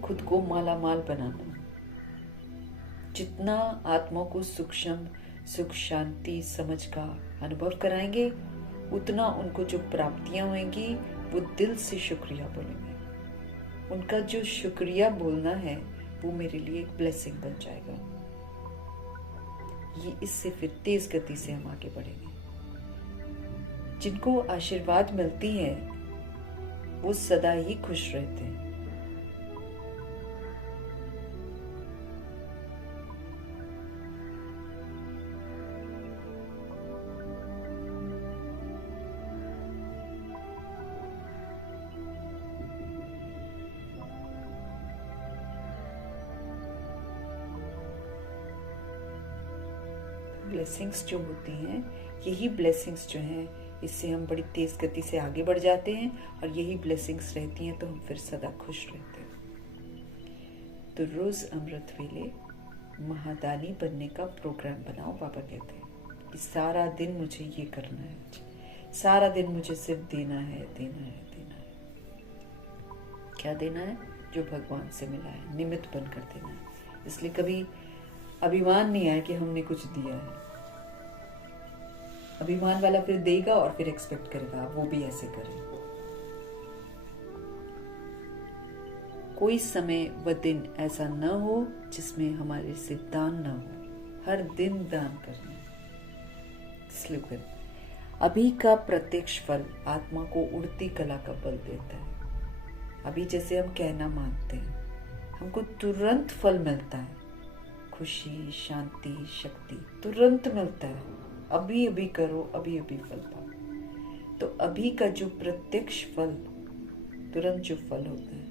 खुद को मालामाल बनाना। जितना आत्मा को सूक्ष्म सुख शांति समझ का अनुभव कराएंगे, उतना उनको जो प्राप्तियां होंगी वो दिल से शुक्रिया बोलेंगे। उनका जो शुक्रिया बोलना है वो मेरे लिए एक ब्लेसिंग बन जाएगा। ये इससे फिर तेज गति से हम आगे बढ़ेंगे। जिनको आशीर्वाद मिलती है वो सदा ही खुश रहते हैं। ब्लेसिंग्स जो होती हैं, यही ब्लेसिंग्स जो हैं, इससे हम बड़ी तेज गति से आगे बढ़ जाते हैं, और यही ब्लेसिंग्स रहती हैं तो हम फिर सदा खुश रहते हैं। तो रोज अमृत वेले महादानी बनने का प्रोग्राम बनाओ। बाबा कहते हैं कि सारा दिन मुझे ये करना है, सारा दिन मुझे सिर्फ देना है, देना है, देना है। क्या देना है? जो भगवान से मिला है, निमित्त बनकर देना है। इसलिए कभी अभिमान नहीं आया कि हमने कुछ दिया है। अभिमान वाला फिर देगा और फिर एक्सपेक्ट करेगा वो भी ऐसे करे। कोई समय व दिन ऐसा न हो जिसमें हमारे से दान न हो। हर दिन दान करना। स्लोगन: अभी का प्रत्यक्ष फल आत्मा को उड़ती कला का बल देता है। अभी जैसे हम कहना मानते हैं, हमको तुरंत फल मिलता है। खुशी, शांति, शक्ति तुरंत मिलता है। अभी अभी करो, अभी अभी फल पाओ। तो अभी का जो प्रत्यक्ष फल, तुरंत जो फल होता है,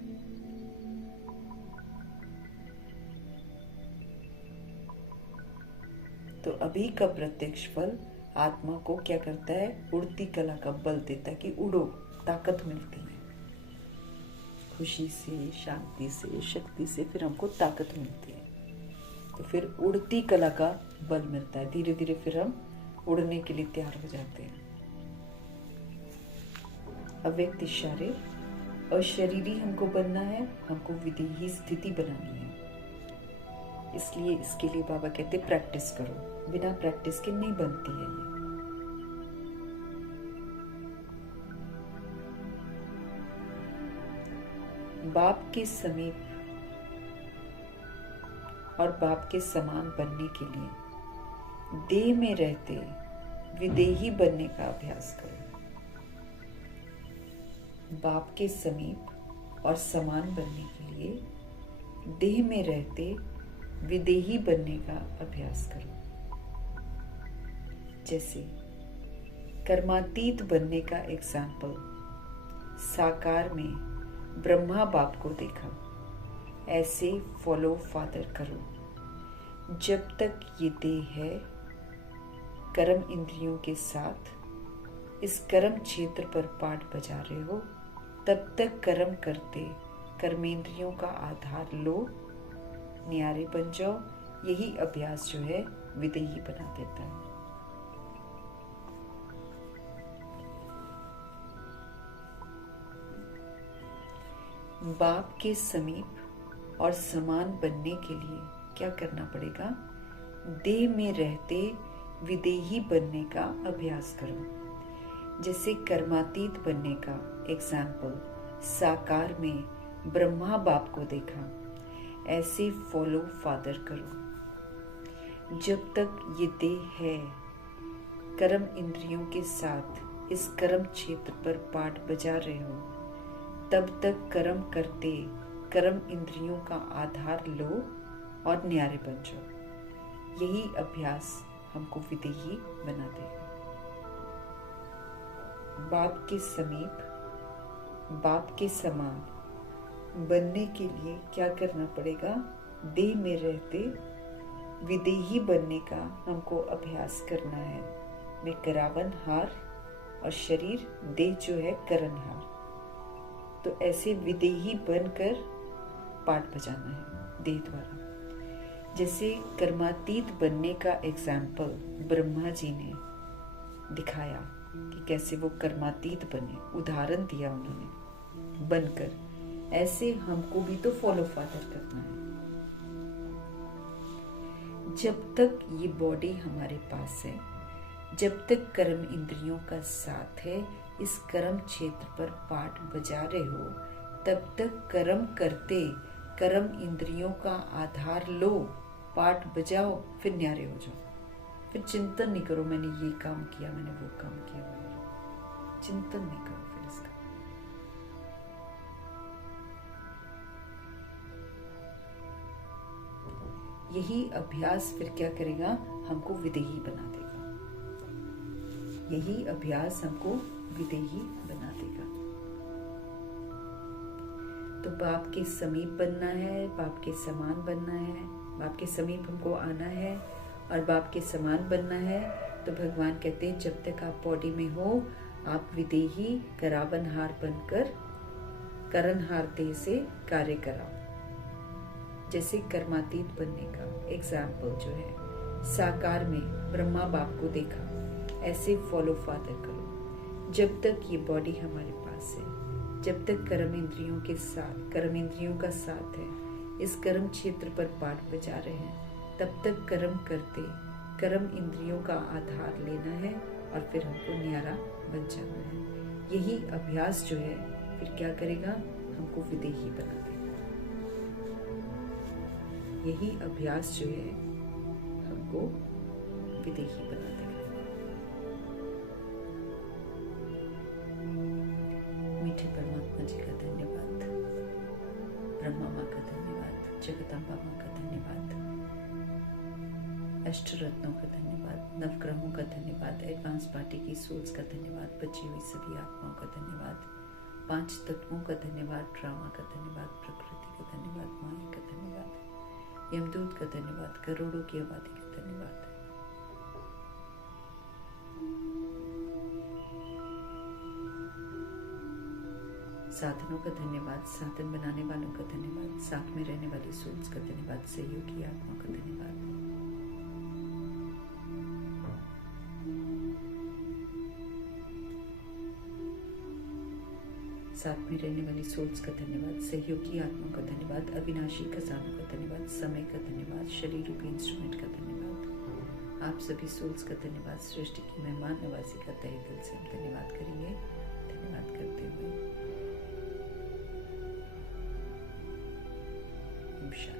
तो अभी का प्रत्यक्ष फल आत्मा को क्या करता है? उड़ती कला का बल देता है कि उड़ो, ताकत मिलती है। खुशी से, शांति से, शक्ति से फिर हमको ताकत मिलती है। तो फिर उड़ती कला का बल मिलता है। धीरे धीरे फिर हम उड़ने के लिए तैयार हो जाते हैं। अव्यक्त इशारे, अशरीरी हमको बनना है, हमको विदेही स्थिति बनानी है। इसलिए इसके लिए बाबा कहते प्रैक्टिस करो, बिना प्रैक्टिस के नहीं बनती है ये। बाप के समीप और बाप के समान बनने के लिए देह में रहते विदेही बनने का अभ्यास करो। बाप के समीप और समान बनने के लिए देह में रहते विदेही बनने का अभ्यास करो। जैसे कर्मातीत बनने का एग्जाम्पल, साकार में ब्रह्मा बाप को देखा, ऐसे फॉलो फादर करो। जब तक ये देह है, कर्म इंद्रियों के साथ इस कर्म क्षेत्र पर पाठ बजा रहे हो, तब तक कर्म करते कर्मेंद्रियों का आधार लो, न्यारे बन जाओ। यही अभ्यास जो है विदेही बना देता है। बाप के समीप और समान बनने के लिए क्या करना पड़ेगा? देह में रहते विदेही बनने का अभ्यास करो। जैसे कर्मातीत बनने का एग्जाम्पल, साकार में ब्रह्मा बाप को देखा, ऐसे फॉलो फादर करो। जब तक ये देह है, कर्म इंद्रियों के साथ इस कर्म क्षेत्र पर पाठ बजा रहे हो, तब तक कर्म करते कर्म इंद्रियों का आधार लो और न्यारे बन जाओ। यही अभ्यास हमको विदेही बना देगा। बाप के समीप, बाप के समान बनने के लिए क्या करना पड़ेगा? देह में रहते विदेही बनने का हमको अभ्यास करना है। मैं करावन हार और शरीर देह जो है करणहार। तो ऐसे विदेही बनकर पाठ बजाना है देह द्वारा। जैसे कर्मातीत बनने का एग्जाम्पल ब्रह्मा जी ने दिखाया कि कैसे वो कर्मातीत बने, उदाहरण दिया उन्होंने बनकर। ऐसे हमको भी तो फॉलो फादर करना है। जब तक ये बॉडी हमारे पास है, जब तक कर्म इंद्रियों का साथ है, इस कर्म क्षेत्र पर पाठ बजा रहे हो, तब तक कर्म करते कर्म इंद्रियों का आधार लो, पाठ बजाओ, फिर न्यारे हो जाओ। फिर चिंतन नहीं करो मैंने ये काम किया, मैंने वो काम किया, चिंतन नहीं करो फिर इसका। यही अभ्यास फिर क्या करेगा? हमको विदेही बना देगा। यही अभ्यास हमको विदेही बना देगा। तो बाप के समीप बनना है, बाप के समान बनना है, बाप के समीप हमको आना है और बाप के समान बनना है। तो भगवान कहते हैं जब तक आप बॉडी में हो, आप विदेही करावनहार बनकर करणहार देह से कार्य कराओ। जैसे कर्मातीत बनने का एग्जाम्पल जो है, साकार में ब्रह्मा बाप को देखा, ऐसे फॉलो फादर करो। जब तक ये बॉडी हमारे पास है, जब तक कर्म इंद्रियों के साथ, कर्म इंद्रियों का साथ है, इस कर्म क्षेत्र पर पाठ बजा रहे हैं, तब तक कर्म करते कर्म इंद्रियों का आधार लेना है और फिर हमको न्यारा बन जाना है। यही अभ्यास जो है फिर क्या करेगा? हमको विदेही बना देगा। यही अभ्यास जो है हमको विदेही बना देगा। मीठे परमात्मा जी का धन्यवाद, ब्रह्मा माँ का धन्यवाद, जगदम्बा माँ का धन्यवाद, अष्ट रत्नों का धन्यवाद, नवग्रहों का धन्यवाद, एडवांस पार्टी की सोल्स का धन्यवाद, बची हुई सभी आत्माओं का धन्यवाद, 5 तत्वों का धन्यवाद, ड्रामा का धन्यवाद, प्रकृति का धन्यवाद, माया का धन्यवाद, यमदूत का धन्यवाद, करोड़ों की आबादी का धन्यवाद। साधनों का धन्यवाद, साधन बनाने वालों का धन्यवाद, साथ में रहने वाली सोल्स का धन्यवाद, सहयोगी आत्मा का धन्यवाद। साथ में रहने वाली सोल्स का धन्यवाद, सहयोगी आत्मा का धन्यवाद, अविनाशी खजानों का धन्यवाद, समय का धन्यवाद, शरीर रूपी इंस्ट्रूमेंट का धन्यवाद, आप सभी सोल्स का धन्यवाद, सृष्टि की मेहमान नवाजी का तहे दिल से हम धन्यवाद करेंगे। धन्यवाद करते हुए ओम शांति।